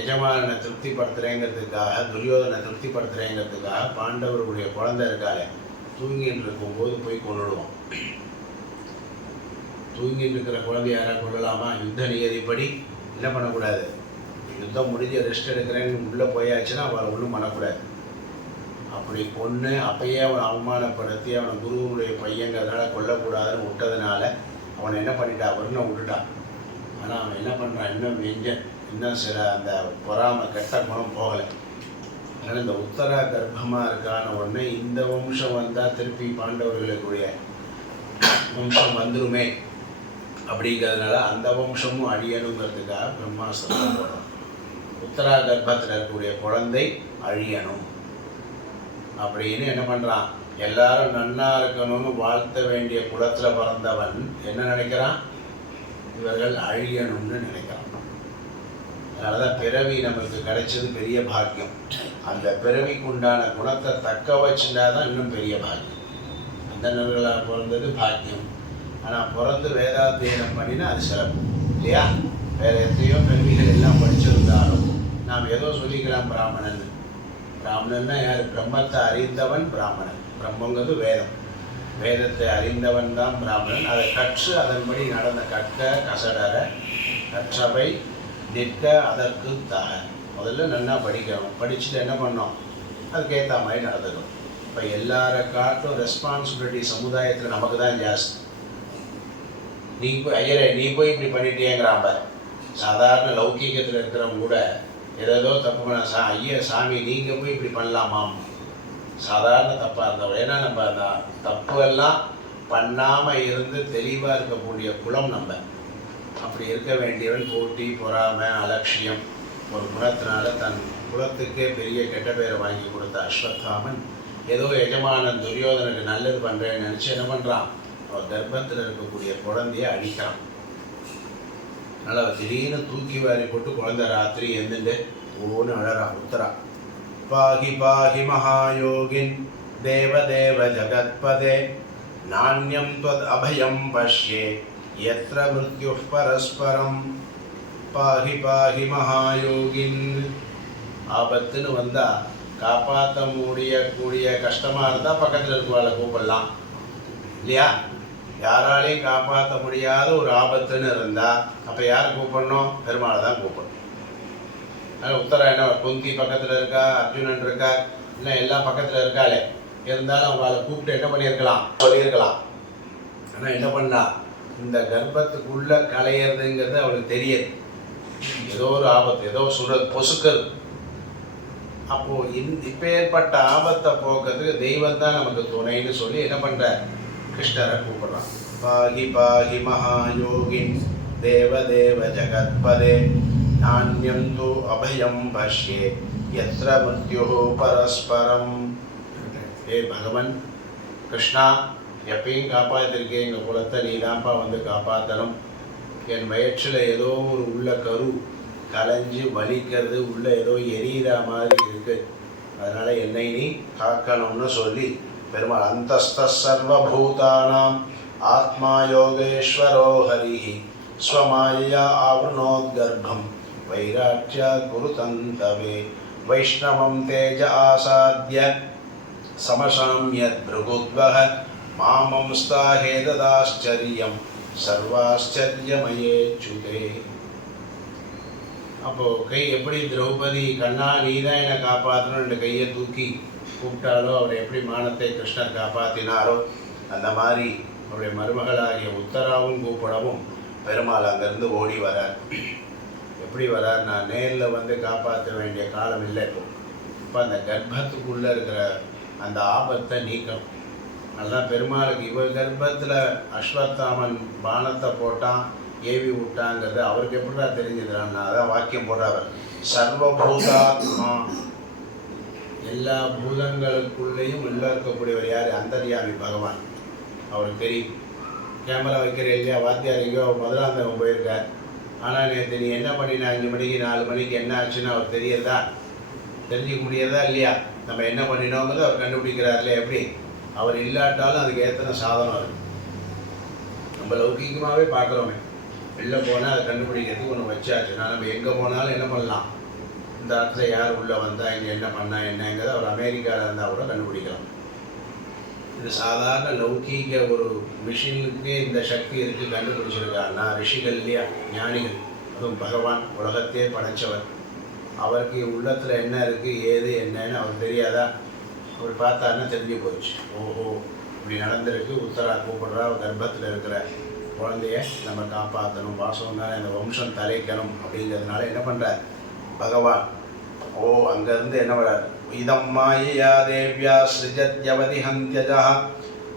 எஜமானனை திருப்திப்படுத்துகிறேங்கிறதுக்காக, துரியோதனை திருப்திப்படுத்துகிறேங்கிறதுக்காக பாண்டவர்களுடைய குழந்தை இருக்காளே, தூங்கின்னு இருக்கும்போது போய் கொண்டுடுவான். தூங்கிட்டு இருக்கிற குழந்தை யாராக கொள்ளலாமா? யுத்த நியதிப்படி என்ன பண்ணக்கூடாது. யுத்தம் முடிஞ்சு ரெஸ்ட் எடுக்கிறேன்னு உள்ளே போயாச்சுன்னா அவளை ஒன்றும் பண்ணக்கூடாது. அப்படி பொண்ணு அப்பயே அவனை அவமானப்படுத்தி அவனை குருவனுடைய பையங்கிறதுனால கொல்லக்கூடாதுன்னு விட்டதுனால அவனை என்ன பண்ணிட்டான், வருணை விட்டுட்டான். ஆனால் அவன் என்ன பண்ணுறான், இன்னும் சில அந்த பொறாமை கெட்ட குணம் போகலை. அதனால் இந்த உத்தரா கர்ப்பமாக இருக்கான உடனே இந்த வம்சம் வந்தால் திருப்பி பாண்டவர்களுக்குரிய வம்சம் வந்துருமே அப்படிங்கிறதுனால அந்த வம்சமும் அழியணுங்கிறதுக்காக பிரம்மாஸ்திரம் போடுறோம். உத்தரா கர்ப்பத்தில் இருக்கக்கூடிய குழந்தை அழியணும் அப்படின்னு என்ன பண்ணுறான், எல்லாரும் நன்னா இருக்கணும்னு வாழ்த்த வேண்டிய குலத்தில் பிறந்தவன் என்ன நினைக்கிறான், இவர்கள் அழியணும்னு நினைக்கிறான். அதனால தான் பிறவி நமக்கு கிடைச்சது பெரிய பாக்கியம். அந்த பிறவிக்கு உண்டான குணத்தை தக்க வச்சுட்டா தான் இன்னும் பெரிய பாக்கியம். அந்தணர்களாக பிறந்தது பாக்கியம். ஆனால் பிறந்து வேதாத்தியனம் பண்ணினா அது சிறப்பு இல்லையா. வேறு எத்தனையோ கல்விகள் எல்லாம் படிச்சிருந்தாலும் நாம் ஏதோ சொல்லிக்கலாம் பிராமணன். பிராமணன்னா யார்? பிரம்மத்தை அறிந்தவன் பிராமணன். பிரம்மங்கிறது வேதம். வேதத்தை அறிந்தவன் தான் பிராமணன். அதை கற்று அதன்படி நடந்த கற்க கசடர கற்றவை நிற்க அதற்கு தக. முதல்ல நல்லா படிக்கணும். படிச்சுட்டு என்ன பண்ணோம், அதுக்கேற்ற மாதிரி நடந்துடும். இப்போ எல்லாரை காட்டும் ரெஸ்பான்சிபிலிட்டி சமுதாயத்தில் நமக்கு தான் ஜாஸ்தி. நீ போய் ஐயரே நீ போய் இப்படி பண்ணிட்டேங்கிறான் பாரு. சாதாரண லௌகீகத்தில் இருக்கிறவங்க கூட ஏதோ தப்பு பண்ண ஐயா சாமி நீங்கள் போய் இப்படி பண்ணலாமாம், சாதாரண தப்பாக இருந்தவங்க. ஏன்னா நம்ம அந்த தப்பு எல்லாம் பண்ணாமல் இருந்து தெளிவாக இருக்கக்கூடிய குலம் நம்ம. அப்படி இருக்க வேண்டியவன் போட்டி பொறாமை அலட்சியம் ஒரு குணத்தினால தன் குலத்துக்கே பெரிய கெட்ட பேரை வாங்கி கொடுத்த அஸ்வத்தாமன் ஏதோ எஜமானன் துரியோதனுக்கு நல்லது பண்ணுறேன்னு நினச்சி என்ன பண்ணுறான், அவன் கர்ப்பத்தில் இருக்கக்கூடிய குழந்தைய அடிக்கிறான். அதனால் அவள் திடீர்னு தூக்கி வாரி போட்டு குழந்தை ராத்திரி எந்துண்டு ஓன்னு அழறான். உத்தரா பாகி பாகி மகாயோகின் தேவதேவ ஜகத்பதே நானியம் त्वद् அபயம் பஷ்யே யத்ர மிருத்யு பரஸ்பரம். பாகி பாகி மகாயோகின். ஆபத்துன்னு வந்தால் காப்பாற்ற முடியக்கூடிய கஷ்டமாக இருந்தால் பக்கத்தில் இருக்கவாளை கூப்பிடலாம் இல்லையா? யாராலையும் காப்பாற்ற முடியாத ஒரு ஆபத்துன்னு இருந்தால் அப்போ யாரை கூப்பிடணும்? பெருமாளை தான் கூப்பிடணும். அதனால் உத்தராயணம் குந்தி பக்கத்தில் இருக்கா, அர்ஜுனன் இருக்கா, இல்லை எல்லாம் பக்கத்தில் இருக்காளே, இருந்தாலும் அவங்களை கூப்பிட்டு என்ன பண்ணியிருக்கலாம், சொல்லியிருக்கலாம். ஆனால் என்ன பண்ணா, இந்த கர்ப்பத்துக்குள்ளே கலையிறதுங்கிறது அவளுக்கு தெரியாது. ஏதோ ஒரு ஆபத்து, ஏதோ பொசுக்கள். அப்போது இப்போ ஏற்பட்ட ஆபத்தை போக்குறதுக்கு தெய்வம் தான் நமக்கு துணைன்னு சொல்லி என்ன பண்ணுற, கிருஷ்ணரை கூப்பிடுறான். பாகி பாகி மகாயோகின் தேவதேவ ஜகத்பதே நானியம் து அபயம் பஷ்யே யத்ர மிருத்யு பரஸ்பரம். ஏ பகவன் கிருஷ்ணா, எப்பயும் காப்பாற்றிருக்கேன் எங்கள் குலத்தை, நீ தான்ப்பா வந்து காப்பாற்றணும். என் வயிற்றில் ஏதோ ஒரு உள்ள கரு கலைஞ்சு வலிக்கிறது, உள்ள ஏதோ எரியிற மாதிரி இருக்குது, அதனால் என்னை நீ காக்கணும்னு சொல்லி பெருமாள் அந்தஸ்த சர்வபூதானாம் ஆத்மா யோகேஸ்வரோ ஹரிஹி ஸ்வமாயா ஆவருணோத்கர்ப்பம் வைராட்யா குருதந்தவே வைஷ்ணவம் தேஜ ஆசாத்ய சமசாம்யத் பிருகுத்வஹ மாமம் ஸ்தாஹேததாச்சரியம் சர்வாச்சரியமயே சுதே. அப்போது கை எப்படி திரௌபதி கண்ணா நீ தான் என்னை காப்பாற்றணும் ரெண்டு கையை தூக்கி கூப்பிட்டாலோ, அவர் எப்படி மானத்தை கிருஷ்ணர் காப்பாற்றினாரோ, அந்த மாதிரி அவருடைய மருமகளாகிய உத்தராவும் கூப்பிடவும் பெருமாள் அங்கேருந்து ஓடி வரார். எப்படி வரார், நான் நேரில் வந்து காப்பாற்ற வேண்டிய காலம் இல்லை. இப்போ அந்த கர்ப்பத்துக்குள்ளே இருக்கிற அந்த ஆபத்தை நீக்கணும். அதுதான் பெருமாளுக்கு இவர் கர்ப்பத்தில் அஸ்வத்தாமன் பானத்தை போட்டான், ஏவி விட்டாங்கிறது அவருக்கு எப்படிடா தெரிஞ்சுக்கிறான்னா, அதான் வாக்கியம் போடுறவர் சர்வபூதாத்மா, எல்லா பூதங்களுக்குள்ளேயும் உள்ள இருக்கக்கூடியவர் யார், அந்தர்யாமி பகவான். அவருக்கு தெரியும். கேமரா வைக்கிற இல்லையா, வாத்தியார் எங்கேயோ முதலாந்தவன் போயிருக்கார், ஆனால் நேற்று நீ என்ன பண்ணினா 5 மணிக்கு 4 மணிக்கு என்ன ஆச்சுன்னு அவர் தெரியறதா, தெரிஞ்சிக்க முடியறதா இல்லையா? நம்ம என்ன பண்ணினோங்கிறது அவர் கண்டுபிடிக்கிறார் இல்லையா? எப்படி அவர் இல்லாட்டாலும் அதுக்கு ஏற்றின சாதனம் இருக்குது. நம்ம லௌகிகமாகவே பார்க்குறோமே, வெளில போனால் அதை கண்டுபிடிக்கிறதுக்கு ஒன்று வச்சாச்சுன்னா நம்ம எங்கே போனாலும் என்ன பண்ணலாம், இந்த இடத்துல யார் உள்ளே வந்தால் இங்கே என்ன பண்ணால் என்னங்கிறத அவர் அமெரிக்காவில் இருந்தால் கூட கண்டுபிடிக்கலாம். இது சாதாரண லௌகீக ஒரு மிஷினுக்கே இந்த சக்தி இருக்குது, கண்டுபிடிச்சிருக்காருன்னா ரிஷிகள் இல்லையா, ஞானிகள், அதுவும் பகவான் உலகத்தையே படைத்தவர், அவருக்கு உள்ளத்தில் என்ன இருக்குது ஏது என்னன்னு அவருக்கு தெரியாதா? அவர் பார்த்தாருன்னா தெரிஞ்சு போச்சு. ஓஹோ இப்படி நடந்திருக்கு, உத்தரா கூப்பிடுறா, கர்ப்பத்தில் இருக்கிற குழந்தைய நம்ம காப்பாற்றணும், வாசம் தானே இந்த வம்சம் தலைக்கணும் அப்படிங்கிறதுனால என்ன பண்ணுறார் பகவான். ஓ அங்கேருந்து என்ன பண்ணுறார், இதம் மாயா தேவ்யா சிருஜத்யவதிஹந்த்யஜா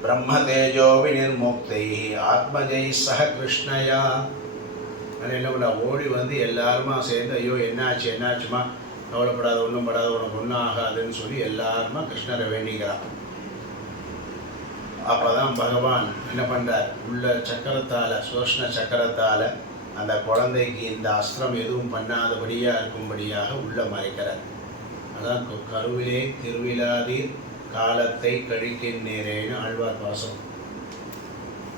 பிரம்மதேஜோ விநிர்முக்தை ஆத்மஜை சக கிருஷ்ணயா. ஆனால் என்ன பண்ணா, ஓடி வந்து எல்லாருமா சேர்ந்து ஐயோ என்னாச்சு என்னாச்சுமா, கவலைப்படாத, ஒன்றும் படாத, உனக்கு ஒன்றும் ஆகாதுன்னு சொல்லி எல்லாருமா கிருஷ்ணரை வேண்டிக்கிறான். அப்போ தான் பகவான் என்ன பண்ணுறார், உள்ள சக்கரத்தால், சுதர்ஷ்ண சக்கரத்தால் அந்த குழந்தைக்கு இந்த அஸ்திரம் எதுவும் பண்ணாதபடியாக இருக்கும்படியாக உள்ள மறைக்கிறார். அதான் கருவிலே திருவிழாதீர் காலத்தை கழிக்கின்றேன்னு ஆழ்வார் பாசம்.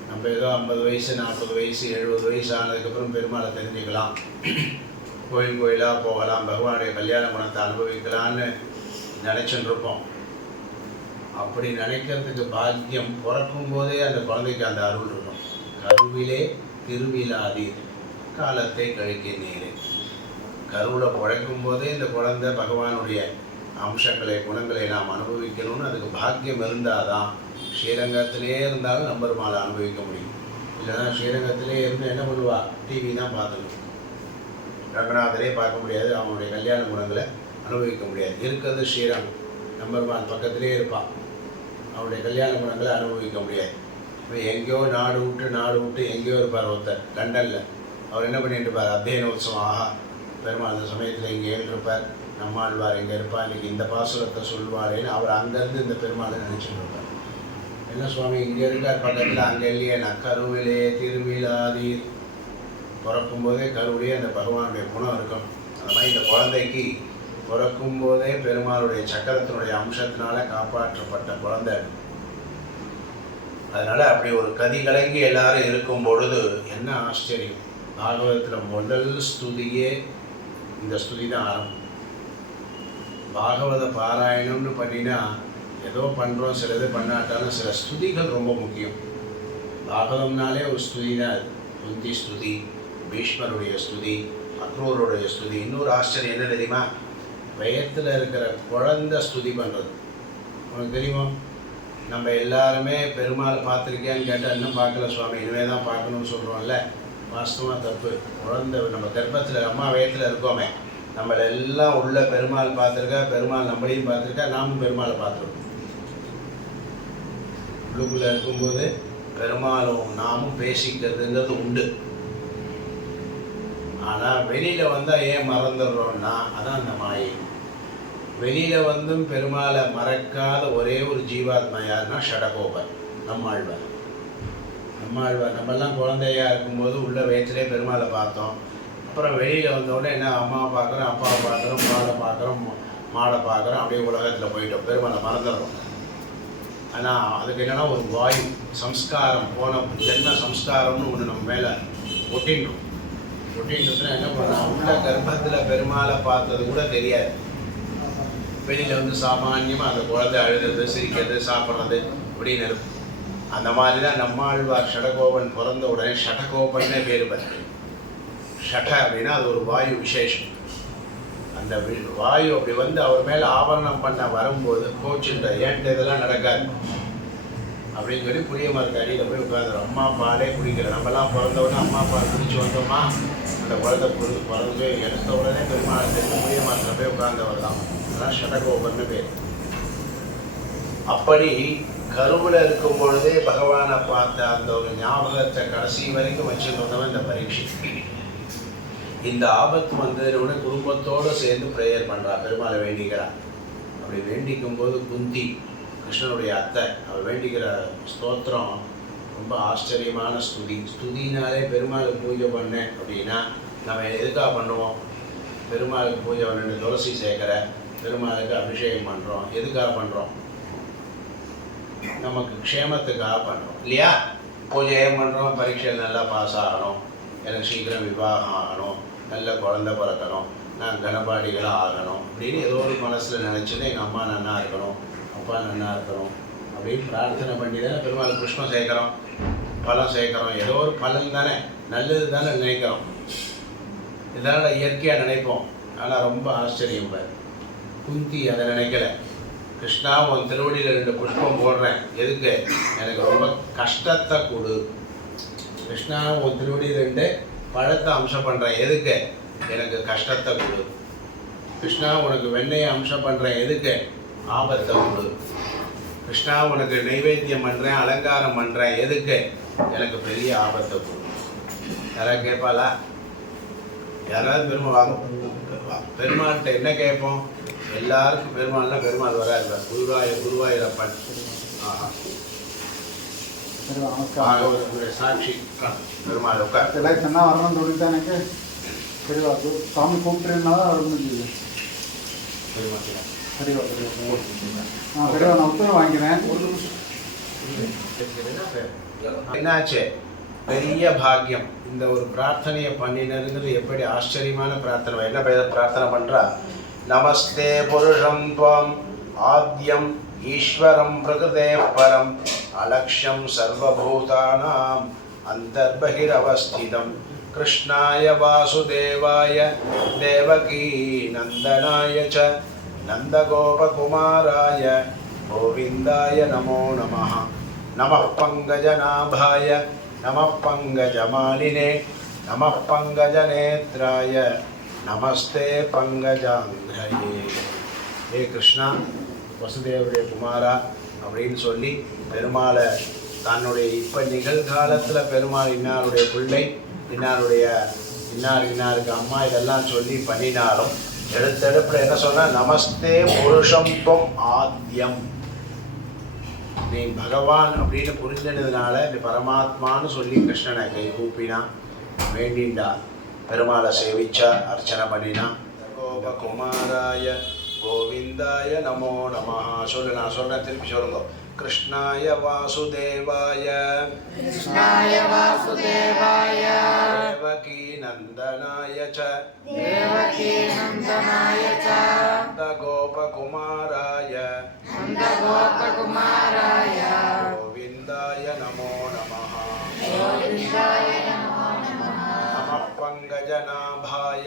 நம்ம ஏதோ 50 வயசு 40 வயசு 70 வயசு ஆனதுக்கப்புறம் பெருமாளை தெரிஞ்சுக்கலாம், கோயில் கோயிலாக போகலாம், பகவானுடைய கல்யாண குணத்தை அனுபவிக்கலான்னு நினச்சின்னு இருப்போம். அப்படி நினைக்கிறதுக்கு பாக்கியம் பிறக்கும் போதே அந்த குழந்தைக்கு அந்த அருள் இருக்கும். கருவிலே திருவிழாதீர் காலத்தை கழிக்கின்றேன். கருவில் பிழைக்கும் போதே இந்த குழந்தை பகவானுடைய அம்சங்களை குணங்களை நாம் அனுபவிக்கணும்னு அதுக்கு பாக்கியம் இருந்தால் தான் ஸ்ரீரங்கத்திலே இருந்தாலும் நம்பெருமாளை அனுபவிக்க முடியும். இல்லைன்னா ஸ்ரீரங்கத்திலே இருந்து என்ன பண்ணுவா, டிவி தான் பார்த்துக்கணும், ரங்கநாதரே பார்க்க முடியாது, அவனுடைய கல்யாண குணங்களை அனுபவிக்க முடியாது. இருக்கிறது ஸ்ரீரங்கம், நம்பெருமாள் பக்கத்திலே இருப்பான், அவனுடைய கல்யாண குணங்களை அனுபவிக்க முடியாது. இப்போ எங்கேயோ நாடு விட்டு எங்கேயோ இருப்பார் ஒருத்தர் லண்டனில், அவர் என்ன பண்ணிட்டு இருப்பார், அத்தியனோத்சவம், ஆஹா பெருமாள் அந்த சமயத்தில் இங்கே இருப்பார், நம்மாழ்வார் இங்கே இருப்பார், இன்றைக்கி இந்த பாசுரத்தை சொல்வாரேன்னு அவர் அங்கேருந்து இந்த பெருமாளை நினச்சிட்டு இருப்பார். என்ன சுவாமி இங்கே இருக்கார் பக்கத்தில், அங்கே இல்லையே, நான் கருவிலே திருவிழாதீர், பிறக்கும் போதே கருவிலே அந்த பகவானுடைய குணம் இருக்கும். அந்த மாதிரி இந்த குழந்தைக்கு பிறக்கும் போதே பெருமாளுடைய சக்கரத்தினுடைய அம்சத்தினால காப்பாற்றப்பட்ட குழந்தை. அதனால் அப்படி ஒரு கதி கலங்கி எல்லாரும் இருக்கும் பொழுது என்ன ஆச்சரியம், பாகவதத்தில் முதல் ஸ்துதியே இந்த ஸ்துதி தான் ஆரம்பம். பாகவத பாராயணம்னு பண்ணினா ஏதோ பண்ணுறோம், சில இது பண்ணாட்டாலும் சில ஸ்துதிகள் ரொம்ப முக்கியம். பாகவதம்னாலே ஒரு ஸ்துதி தான் அது. குந்தி ஸ்துதி, பீஷ்மருடைய ஸ்துதி, அக்ரூருடைய ஸ்துதி. இன்னொரு ஆச்சரியம் என்ன தெரியுமா? வயத்தில் இருக்கிற குழந்தை ஸ்துதி பண்ணுறது. உனக்கு தெரியுமா? நம்ம எல்லாருமே பெருமாள் பார்த்துருக்கியான்னு கேட்டால் இன்னும் பார்க்கல சுவாமி, இனிமேல் தான் பார்க்கணும்னு சொல்கிறோம்ல. வாஸ்தவமாக தப்பு. குழந்தை நம்ம கர்ப்பத்தில் அம்மா வயத்தில் இருக்கோமே, நம்மளை எல்லாம் உள்ள பெருமாள் பார்த்துருக்கா, பெருமாள் நம்மளையும் பார்த்துருக்கா, நாமும் பெருமாளை பார்த்துருக்கோம். உள்ளுக்குள்ளே இருக்கும்போது பெருமாளும் நாமும் பேசிக்கிறதுங்கிறது உண்டு. ஆனால் வெளியில் வந்தால் ஏன் மறந்துடுறோம்னா அதான் அந்த மாயை. வெளியில் வந்தும் பெருமாளை மறக்காத ஒரே ஒரு ஜீவாத்மா யாருன்னா ஷடகோபர், நம்மாழ்வார். நம்மெல்லாம் குழந்தையாக இருக்கும்போது உள்ள வயிற்றிலே பெருமாளை பார்த்தோம். அப்புறம் வெளியில் வந்தோடனே என்ன, அம்மாவை பார்க்குறோம், அப்பாவை பார்க்குறோம், பாலை பார்க்குறோம், மாடை பார்க்குறோம், அப்படியே உலகத்தில் போயிட்டோம், பெருமாளை மறந்துடுறோம். ஆனால் அதுக்கு என்னென்னா ஒரு வாயு சம்ஸ்காரம், போன ஜென்ம சம்ஸ்காரம்னு ஒன்று நம்ம மேலே ஒட்டின்றதுனா என்ன பண்ணலாம், உள்ள கர்ப்பத்தில் பெருமாளை பார்த்தது கூட தெரியாது. வெளியில் வந்து சாமான்யமாக அந்த குழந்தை அழுகிறது, சிரிக்கிறது, சாப்பிட்றது அப்படின்னு இருக்கும். அந்த மாதிரி தான் நம்மாழ்வார் ஷடகோபன் பிறந்த உடனே ஷடகோபன்னே பேர் பெற்று. ஷட அப்படின்னா அது ஒரு வாயு விசேஷம். அந்த வாயு அப்படி வந்து அவர் மேலே ஆவரணம் பண்ண வரும்போது கோச்சுன்ற ஏன்ட்டு இதெல்லாம் நடக்காது அப்படின்னு சொல்லி புளிய மரத்து அடியில் போய் உட்காந்துரும். அம்மா பாலே குடிக்கல. நம்மலாம் பிறந்த உடனே அம்மா பால் குடிச்சு வந்தோமா, அந்த குழந்தை பிறந்து எடுத்த உடனே பெருமாள் தெரிஞ்சு புளிய மரத்தில் போய் உட்கார்ந்தவர் தான். அதெல்லாம் ஷடகோபன்னு பேர். அப்படி கருவில் இருக்கும் பொழுதே பகவானை பார்த்த அந்த ஒரு ஞாபகத்தை கடைசி வரைக்கும் வச்சுருந்தவன் இந்த பரீட்சை. இந்த ஆபத்து வந்ததுன்னு குடும்பத்தோடு சேர்ந்து ப்ரேயர் பண்ணுறா, பெருமாளை வேண்டிக்கிறார். அப்படி வேண்டிக்கும் போது குந்தி, கிருஷ்ணனுடைய அத்தை, அவர் வேண்டிக்கிற ஸ்தோத்திரம் ரொம்ப ஆச்சரியமான ஸ்துதி. ஸ்துதினாலே பெருமாளுக்கு பூஜை பண்ணேன் அப்படின்னா நம்ம எதுக்காக பண்ணுவோம்? பெருமாளுக்கு பூஜை பண்ணு, துளசி சேர்க்கிற, பெருமாளுக்கு அபிஷேகம் பண்ணுறோம். எதுக்காக பண்ணுறோம்? நமக்கு க்ஷேமத்துக்காக பண்ணுறோம் இல்லையா? பூஜையும் பண்ணுறோம், பரீட்சையில் நல்லா பாஸ் ஆகணும், எனக்கு சீக்கிரம் விவாகம் ஆகணும், நல்ல குழந்தை பிறக்கணும், நான் கனபாடிகளாக ஆகணும் அப்படின்னு ஏதோ ஒரு மனசில் நினச்சின்னு எங்கள் அம்மா நன்னா இருக்கணும், அப்பா நன்னா இருக்கணும் அப்படின்னு பிரார்த்தனை பண்ணி தானே பெருமாள் புஷ்பம் சேர்க்குறோம், பழம் சேர்க்குறோம். ஏதோ ஒரு பலன் தானே, நல்லது தானே நினைக்கிறோம். இதனால் இயற்கையாக நினைப்போம். ஆனால் ரொம்ப ஆச்சரியம் பார், குந்தி அதை நினைக்கல. கிருஷ்ணா உன் திருவடியில் 2 புஷ்பம் போடுறேன், எதுக்கு? எனக்கு ரொம்ப கஷ்டத்தை கொடு. கிருஷ்ணா உன் திருவடி 2 பழத்தை அம்சம் பண்ணுறேன், எதுக்கு? எனக்கு கஷ்டத்தை கொடு. கிருஷ்ணா உனக்கு வெண்ணெயை அம்சம் பண்ணுறேன், எதுக்கு? ஆபத்தை கொடு. கிருஷ்ணா உனக்கு நைவேத்தியம் பண்ணுறேன், அலங்காரம் பண்ணுறேன், எதுக்கு? எனக்கு பெரிய ஆபத்தை கொடு. யாராவது கேட்பாளா? யாராவது பெருமாள் பெருமாள்கிட்ட என்ன கேட்போம்? எல்லாருக்கும் பெருமாள்னா பெருமாள் வராது. குருவாயூரப்பன் சாட்சி பெருமாள் உட்கார். எல்லாம் சொன்னால் வரணும்னு சொல்லிட்டு எனக்கு பெரியவா சாமி கூப்பிட்டுருந்தாலும் வரணும் சொல்லி பெரியவா பெரியவா நான் உத்தரவு வாங்கிக்கிறேன். என்னாச்சு? பெரிய பாக்கியம். இந்த ஒரு பிரார்த்தனையை பண்ணினதுங்கிறது எப்படி ஆச்சரியமான பிரார்த்தனை. என்ன பிரார்த்தனை பண்ணுறா? நமஸ்தே புருஷம் துவம் ஆத்யம் ஈஸ்வரம் பிரகிருதே பரம் அலக்ஷ்யம் சர்வபூதானாம் அந்தர்பகிரவஸ்திதம் கிருஷ்ணாய வாசுதேவாய தேவகீ நந்தனாய ச நந்தகோபகுமாராய கோவிந்தாய நமோ நமः. நமः பங்கஜநாபாய நமः பங்கஜமாலினே நமः பங்கஜநேத்ராய நமஸ்தே பங்கஜாங்கிரயே. ஹே கிருஷ்ணா, வசுதேவருடைய குமாரா அப்படின்னு சொல்லி பெருமாளை தன்னுடைய இப்போ நிகழ்காலத்தில் பெருமாள் இன்னாருடைய பிள்ளை, இன்னாருக்கு அம்மா இதெல்லாம் சொல்லி பண்ணினாலும் எடுத்தெடுப்பில் என்ன சொன்னால் நமஸ்தே புருஷம் துவம் ஆத்யம். நீ பகவான் அப்படின்னு புரிஞ்சதுனால நீ பரமாத்மான்னு சொல்லி கிருஷ்ணனை கை கூப்பினா, வேண்டிண்டா, பெருமாளை சேவிச்சா, அர்ச்சனை பண்ணினா. கோபகுமாராய கோவிந்தாய நமோ நமஹ. சொல்லு, நான் சொல்றேன், திருப்பி சொல்லுங்க. கிருஷ்ணாய வாசுதேவாய கிருஷ்ணாய வாசுதேவாய தேவகீ நந்தனாய ச தேவகீ நந்தனாய ச நந்தகோபகுமாராய நந்தகோபகுமாராய கோவிந்தாய நமோ நமஹ. கோவிந்தாய நமோ நமः. நமः பங்கஜநாபாய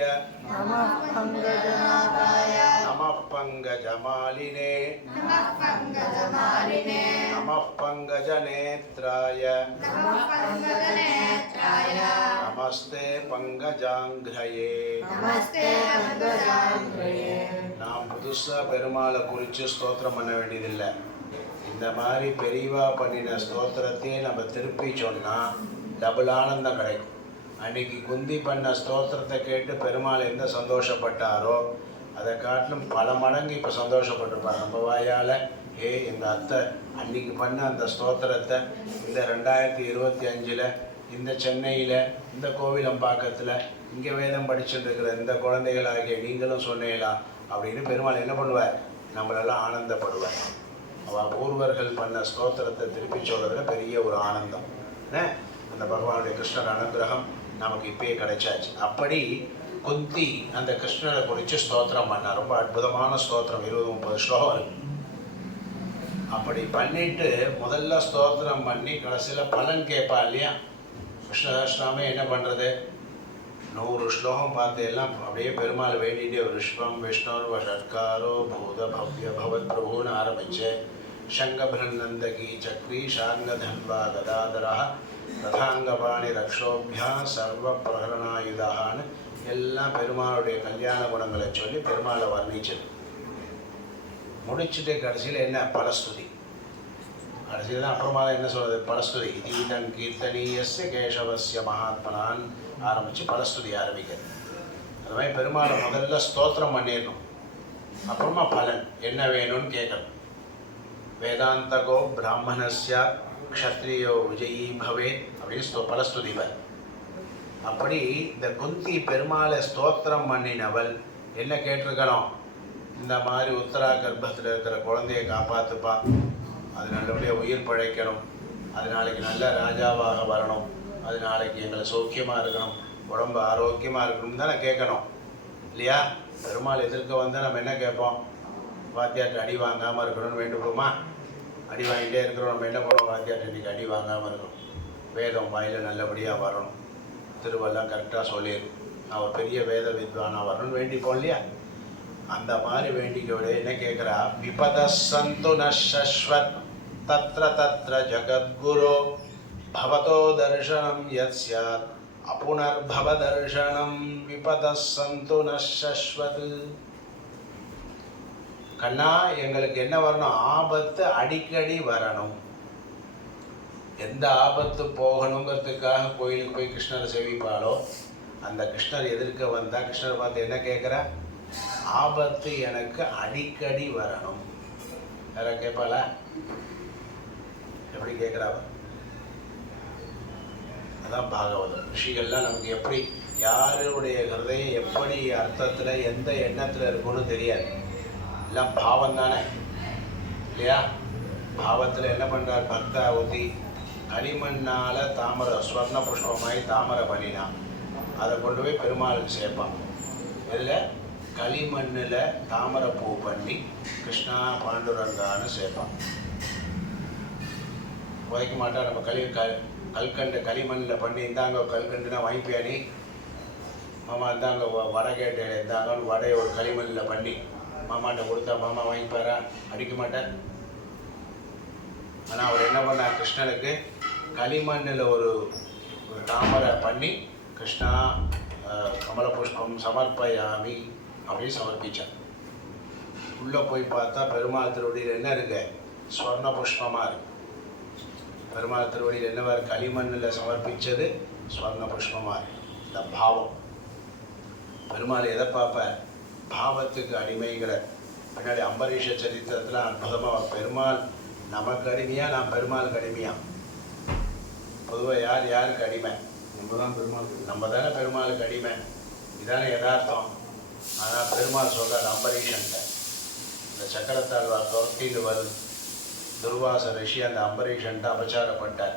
நமः பங்கஜநாதாய நமः பங்கஜமாலினே நமः பங்கஜமாலினே நமः பங்கஜநேத்ராய நமः பங்கஜநேத்ராய நமஸ்தே பங்கஜாங்கிரயே. நமஸ்தே பங்கஜாங்கிரயே. நாம் புதுசாக பெருமாளை குறித்து ஸ்தோத்திரம் பண்ண வேண்டியதில்லை. இந்த மாதிரி பெரியவா பண்ணின ஸ்தோத்திரத்தையே நம்ம திருப்பி சொன்னால் டபுள் ஆனந்தம் கிடைக்கும். அன்னைக்கு குந்தி பண்ண ஸ்தோத்திரத்தை கேட்டு பெருமாள் எந்த சந்தோஷப்பட்டாரோ அதை காட்டிலும் பல மடங்கு இப்போ சந்தோஷப்பட்டிருப்பார் நம்ம வாயால். எங்கள் அத்தை அன்னைக்கு பண்ண அந்த ஸ்தோத்திரத்தை இந்த 2025 இந்த சென்னையில் இந்த கோவிலம்பாக்கத்தில் இங்கே வேதம் படிச்சுட்டு இருக்கிற இந்த குழந்தைகளாகிய நீங்களும் சொன்னீங்களா அப்படின்னு பெருமாள் என்ன பண்ணுவார், நம்மளெல்லாம் ஆனந்தப்படுவார். அவள் பூர்வர்கள் பண்ண ஸ்தோத்திரத்தை திருப்பி சொல்கிறதுல பெரிய ஒரு ஆனந்தம். அந்த பகவானுடைய கிருஷ்ணர் அனுகிரகம் நமக்கு இப்பயே கிடைச்சாச்சு. அப்படி குந்தி அந்த கிருஷ்ணரை குறித்து ஸ்தோத்திரம் பண்ணார். ரொம்ப அற்புதமான ஸ்தோத்திரம், 20-30 ஸ்லோகம் இருக்கு. அப்படி பண்ணிட்டு முதல்ல ஸ்தோத்திரம் பண்ணி கடைசியில் பலன் கேட்பா இல்லையா. கிருஷ்ணதாஷ்டாமே என்ன பண்ணுறது, 100 ஸ்லோகம் பார்த்து எல்லாம் அப்படியே பெருமாள் வேண்டிகிட்டே ஒரு விஸ்வம் விஷ்ணு ஷட்காரோ பூத பவ்ய பவத் பிரபுன்னு ஆரம்பிச்சு சங்கபிரநந்தகி சக்ரி ஷார்ங்கதன்வா கதாதரா ரதாங்கபாணி ரக்ஷோபியா சர்வ பிரகரணாயுதான்னு எல்லாம் பெருமாளுடைய கல்யாண குணங்களை சொல்லி பெருமாளை வர்ணிச்சது. முடிச்சுட்டு கடைசியில் என்ன, பலஸ்துதி. கடைசியில் தான் அப்புறமா என்ன சொல்கிறது, பலஸ்துதி. இதீதன் கீர்த்தனீயஸ்ய கேசவஸ்ய மகாத்மனான் ஆரம்பித்து பலஸ்துதி ஆரம்பிக்கிறது. அது மாதிரி பெருமாளை முதல்ல ஸ்தோத்திரம் பண்ணிடணும், அப்புறமா பலன் என்ன வேணும்னு கேட்கணும். வேதாந்தகோ பிராமணஸ்யா க்ஷத்ரியோ விஜயீ பவேத் அப்படின்னு பலஸ்துதிவர். அப்படி இந்த குந்தி பெருமாளை ஸ்தோத்திரம் பண்ணினவள் என்ன கேட்டிருக்கணும், இந்த மாதிரி உத்தரா கர்ப்பத்தில் இருக்கிற குழந்தையை காப்பாற்றுப்பா, அது நல்லபடியாக உயிர் பழைக்கணும், அது நாளைக்கு நல்ல ராஜாவாக வரணும், அது நாளைக்கு எங்களை சௌக்கியமாக இருக்கணும், உடம்பு ஆரோக்கியமாக இருக்கணும் தானே கேட்கணும் இல்லையா. பெருமாள் எதிர்க்க வந்தால் நம்ம என்ன கேட்போம், வாத்தியார்ட்ட அடி வாங்காமல் இருக்கணும்னு வேண்டுவோமா. அடி வாங்கிட்டே இருக்கிறோம், நம்ம என்ன பண்ணுவோம், வாத்தியார்ட்ட இன்றைக்கி அடி வாங்காமல் இருக்கணும், வேதம் வாயில் நல்லபடியாக வரணும், திருவெல்லாம் கரெக்டாக சொல்லிடும், நான் ஒரு பெரிய வேத வித்வானாக வரணும்னு வேண்டிப்போம் இல்லையா. அந்த மாதிரி வேண்டிக்க விட என்ன கேட்குறா, விபத சந்து நஸ்வத் தத்ர தத்ர ஜகத்குரு பவதோ தர்ஷனம் யத் ஸ்யாத் அபுனர்பவ தர்ஷனம் விபத சந்து நஸ்வத். கண்ணா, எங்களுக்கு என்ன வரணும், ஆபத்து அடிக்கடி வரணும். எந்த ஆபத்து போகணுங்கிறதுக்காக கோயிலுக்கு போய் கிருஷ்ணரை சேவிப்பாளோ அந்த கிருஷ்ணர் எதிர்க்க வந்தால் கிருஷ்ணரை பார்த்து என்ன கேட்குறா, ஆபத்து எனக்கு அடிக்கடி வரணும். யாரா கேட்பாளா, எப்படி கேட்குறாவ. அதான் பாகவதம். ரிஷிகள்லாம் நமக்கு எப்படி யாருடைய ஹிருதயம் எப்படி அர்த்தத்தில் எந்த எண்ணத்தில் இருக்குன்னு தெரியாது, எல்லாம் பாவம் தானே இல்லையா. பாவத்தில் என்ன பண்ணுறார், பக்தாவதி களிமண்ணால் தாமரை ஸ்வர்ண புஷ்பமாய் தாமரை பண்ணினான், அதை கொண்டு போய் பெருமாளுக்கு சேர்ப்பான். இதில் களிமண்ணில் தாமரை பூ பண்ணி கிருஷ்ணா பாண்டுரங்கான்னு சேர்ப்பான். உதைக்க மாட்டா. நம்ம கல்கண்டு களிமண்ணில் பண்ணி இருந்தாங்க, கல்கண்டுனா வாங்கிப்பியானி மாமா இருந்தாங்க, வடை கேட்டு இருந்தாங்க, வடையை ஒரு களிமண்ணில் பண்ணி மாமாட்ட கொடுத்தா மாமா வாங்கிப்பாரா, அடிக்க மாட்டார். ஆனால் அவர் என்ன பண்ணார், கிருஷ்ணனுக்கு களிமண்ணில் ஒரு தாமரை பண்ணி கிருஷ்ணா கமல புஷ்பம் சமர்ப்பயாமி அப்படின்னு சமர்ப்பித்தார். உள்ளே போய் பார்த்தா பெருமாள் திருவடியில் என்ன இருக்கு, ஸ்வர்ண புஷ்பமாக இருக்கு. பெருமாள் திருவடியில் என்னவா இருக்கு, களிமண்ணில் சமர்ப்பித்தது ஸ்வர்ண புஷ்பமாக இருக்கு. இந்த பாவம் பெருமாள் எதை பார்ப்பார், பாவத்துக்கு அடிமைங்கிற. பின்னாடி அம்பரீஷ சரித்திரத்தில் அற்புதமாக பெருமாள் நமக்கு அடிமையா, நான் பெருமாளுக்கு அடிமையா. பொதுவாக யாருக்கு அடிமை, நம்ம தானே பெருமாளுக்கு அடிமை. இதானே யதார்த்தம். ஆனால் பெருமாள் சொல்கிறார் அம்பரீஷன்ட்ட, இந்த சக்கரத்தாழ்வார் துரத்திட்டு வருது. துர்வாச ரிஷி அந்த அம்பரீஷன்ட்டு அபச்சாரப்பட்டார்.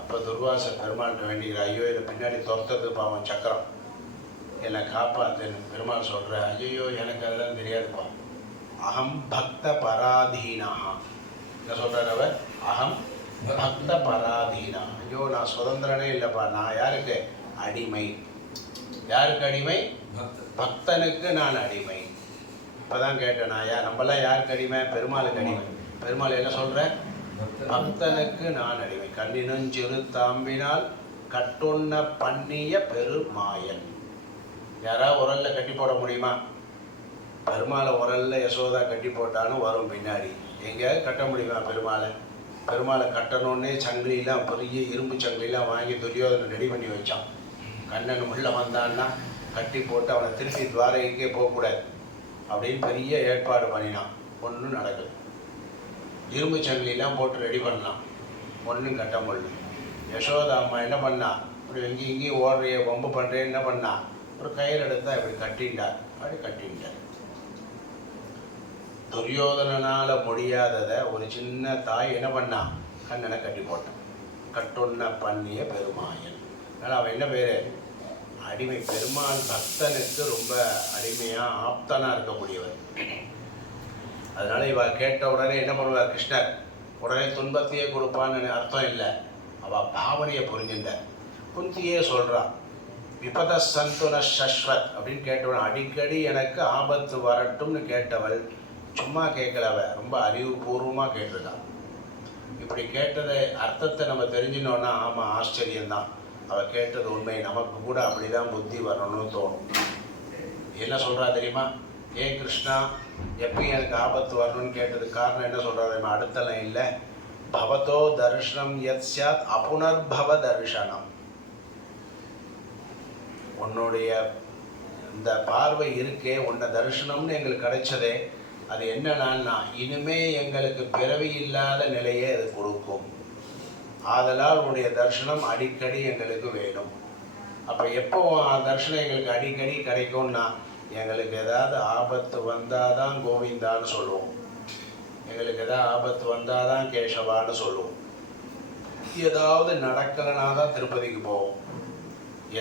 அப்போ துர்வாச பெருமாள்கிட்ட வேண்டிக்கிற, ஐயோ இதை பின்னாடி துரத்துறது பாவம் சக்கரம், என்னை காப்பாற்றுன்னு பெருமாள் சொல்கிற. ஐயோ எனக்கு அதெல்லாம் தெரியாதுப்பா, அகம் பக்த பராதீனா. என்ன சொல்கிறார் அவர்? அகம் பக்த பராதீனா. ஐயோ நான் சுதந்திரனே இல்லைப்பா, நான் யாருக்கு அடிமை? யாருக்கு அடிமை? பக்தனுக்கு நான் அடிமை. இப்போ தான் கேட்டேன் நான், நம்மளாம் யாருக்கு அடிமை? பெருமாளுக்கு அடிமை. பெருமாள் என்ன சொல்கிற? பக்தனுக்கு நான் அடிமை. கண்ணினுஞ்சிறு தாம்பினால் கட்டுண்ண பண்ணிய பெருமாயன். யாராவது உரல்ல கட்டி போட முடியுமா? பெருமாளை உரல்ல யசோதா கட்டி போட்டாலும் வரும் பின்னாடி. எங்கேயாவது கட்ட முடியுமா பெருமாளை? பெருமாளை கட்டணுன்னே சங்கிலிலாம், பெரிய இரும்பு சங்கிலிலாம் வாங்கி துரியோதனை ரெடி பண்ணி வச்சான். கண்ணன் உள்ளே வந்தான்னா கட்டி போட்டு அவனை திருப்பி துவாரகைக்கே போகக்கூடாது அப்படின்னு பெரிய ஏற்பாடு பண்ணினான். ஒன்றும் நடக்கல. இரும்பு சங்கிலிலாம் போட்டு ரெடி பண்ணலாம், ஒன்றும் கட்ட முடியல. யசோதா அம்மா என்ன பண்ணா? இப்படி இங்கேயும் ஓடுறைய வம்பு பண்ணுறேன்னு என்ன பண்ணா? ஒரு கயிறு எடுத்தா இப்படி கட்டின்றார். அப்படி கட்டின்றார். துரியோதனால முடியாததை ஒரு சின்ன தாய் என்ன பண்ணா? கண்ணனை கட்டி போட்டான். கட்டுண்ண பண்ணிய பெருமாயன். அதனால் அவன் என்ன பேர்? அடிமை. பெருமாள் பக்தனுக்கு ரொம்ப அடிமையாக ஆப்தனாக இருக்கக்கூடியவர். அதனால் இவ கேட்ட உடனே என்ன பண்ணுவார் கிருஷ்ணர்? உடனே துன்பத்தையே கொடுப்பான்னு அர்த்தம் இல்லை, அவள் பாவனையை புரிஞ்சுட்டார். குந்தியே சொல்கிறான், விபத சந்துன சஸ்வத் அப்படின்னு கேட்டவன். அடிக்கடி எனக்கு ஆபத்து வரட்டும்னு கேட்டவள் சும்மா கேட்கலவ, ரொம்ப அறிவுபூர்வமாக கேட்டிருக்கான். இப்படி கேட்டதை அர்த்தத்தை நம்ம தெரிஞ்சினோன்னா ஆமாம் ஆச்சரியந்தான், அவள் கேட்டது உண்மை, நமக்கு கூட அப்படி தான் புத்தி வரணும்னு தோணும். என்ன சொல்கிறா தெரியுமா? ஏ கிருஷ்ணா, எப்பயும் எனக்கு ஆபத்து வரணும்னு கேட்டதுக்கு காரணம் என்ன சொல்கிறாரு? அடுத்த லைனில் பவதோ தர்ஷனம் யத் ஸ்யாத் அபுனர்பவ தர்ஷனம். உன்னுடைய இந்த பார்வை இருக்கே, உன்னை தரிசனம்னு எங்களுக்கு கிடைச்சதே, அது என்னன்னா இனிமே எங்களுக்கு பிறவி இல்லாத நிலையை அது கொடுக்கும். ஆதலால் உன்னுடைய தரிசனம் அடிக்கடி எங்களுக்கு வேணும். அப்போ எப்போ தரிசனம் எங்களுக்கு அடிக்கடி கிடைக்கும்னா, எங்களுக்கு ஏதாவது ஆபத்து வந்தால் தான் கோவிந்தான்னு சொல்லுவோம், எங்களுக்கு ஏதாவது ஆபத்து வந்தால் தான் கேசவான்னு சொல்லுவோம், ஏதாவது நடக்கலைனா தான் திருப்பதிக்கு போவோம்,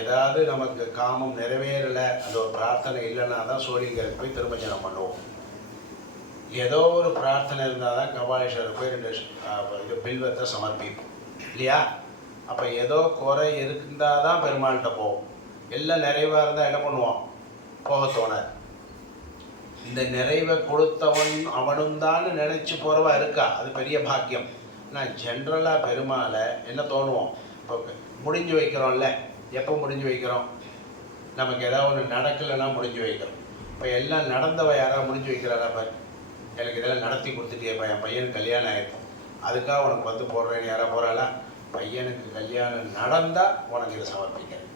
ஏதாவது நமக்கு காமம் நிறைவேறலை, அந்த ஒரு பிரார்த்தனை இல்லைன்னா தான் சோழிங்கருக்கு போய் திருமஞ்சனம் பண்ணுவோம், ஏதோ ஒரு பிரார்த்தனை இருந்தால் தான் கபாலீஸ்வரர் போய் 2 பில்வத்தை சமர்ப்பிப்போம் இல்லையா? அப்போ ஏதோ குறை இருந்தால் தான் பெருமாள்கிட்ட போவோம். எல்லாம் நிறைவாக இருந்தால் என்ன பண்ணுவோம்? போக தோணாது. இந்த நிறைவை கொடுத்தவன் அவனும் தான் நினச்சி போகிறவா இருக்கா, அது பெரிய பாக்கியம். நான் ஜென்ரலாக பெருமாளை என்ன தோணுவோம்? இப்போ முடிஞ்சு வைக்கிறோம்ல, எப்போ முடிஞ்சு வைக்கிறோம்? நமக்கு ஏதாவது ஒன்று நடக்கலைன்னா முடிஞ்சு வைக்கிறோம். இப்போ எல்லாம் நடந்தவ யாராவது முடிஞ்சு வைக்கிறாரா? பாரு, எனக்கு இதெல்லாம் நடத்தி கொடுத்துட்டியப்பா, என் பையனுக்கு கல்யாணம் ஆகிருக்கும், அதுக்காக உனக்கு வந்து போடுறேன்னு யாராவது போகிறாளா? பையனுக்கு கல்யாணம் நடந்தால் உனக்கு இதை சமர்ப்பிக்கிறேன்,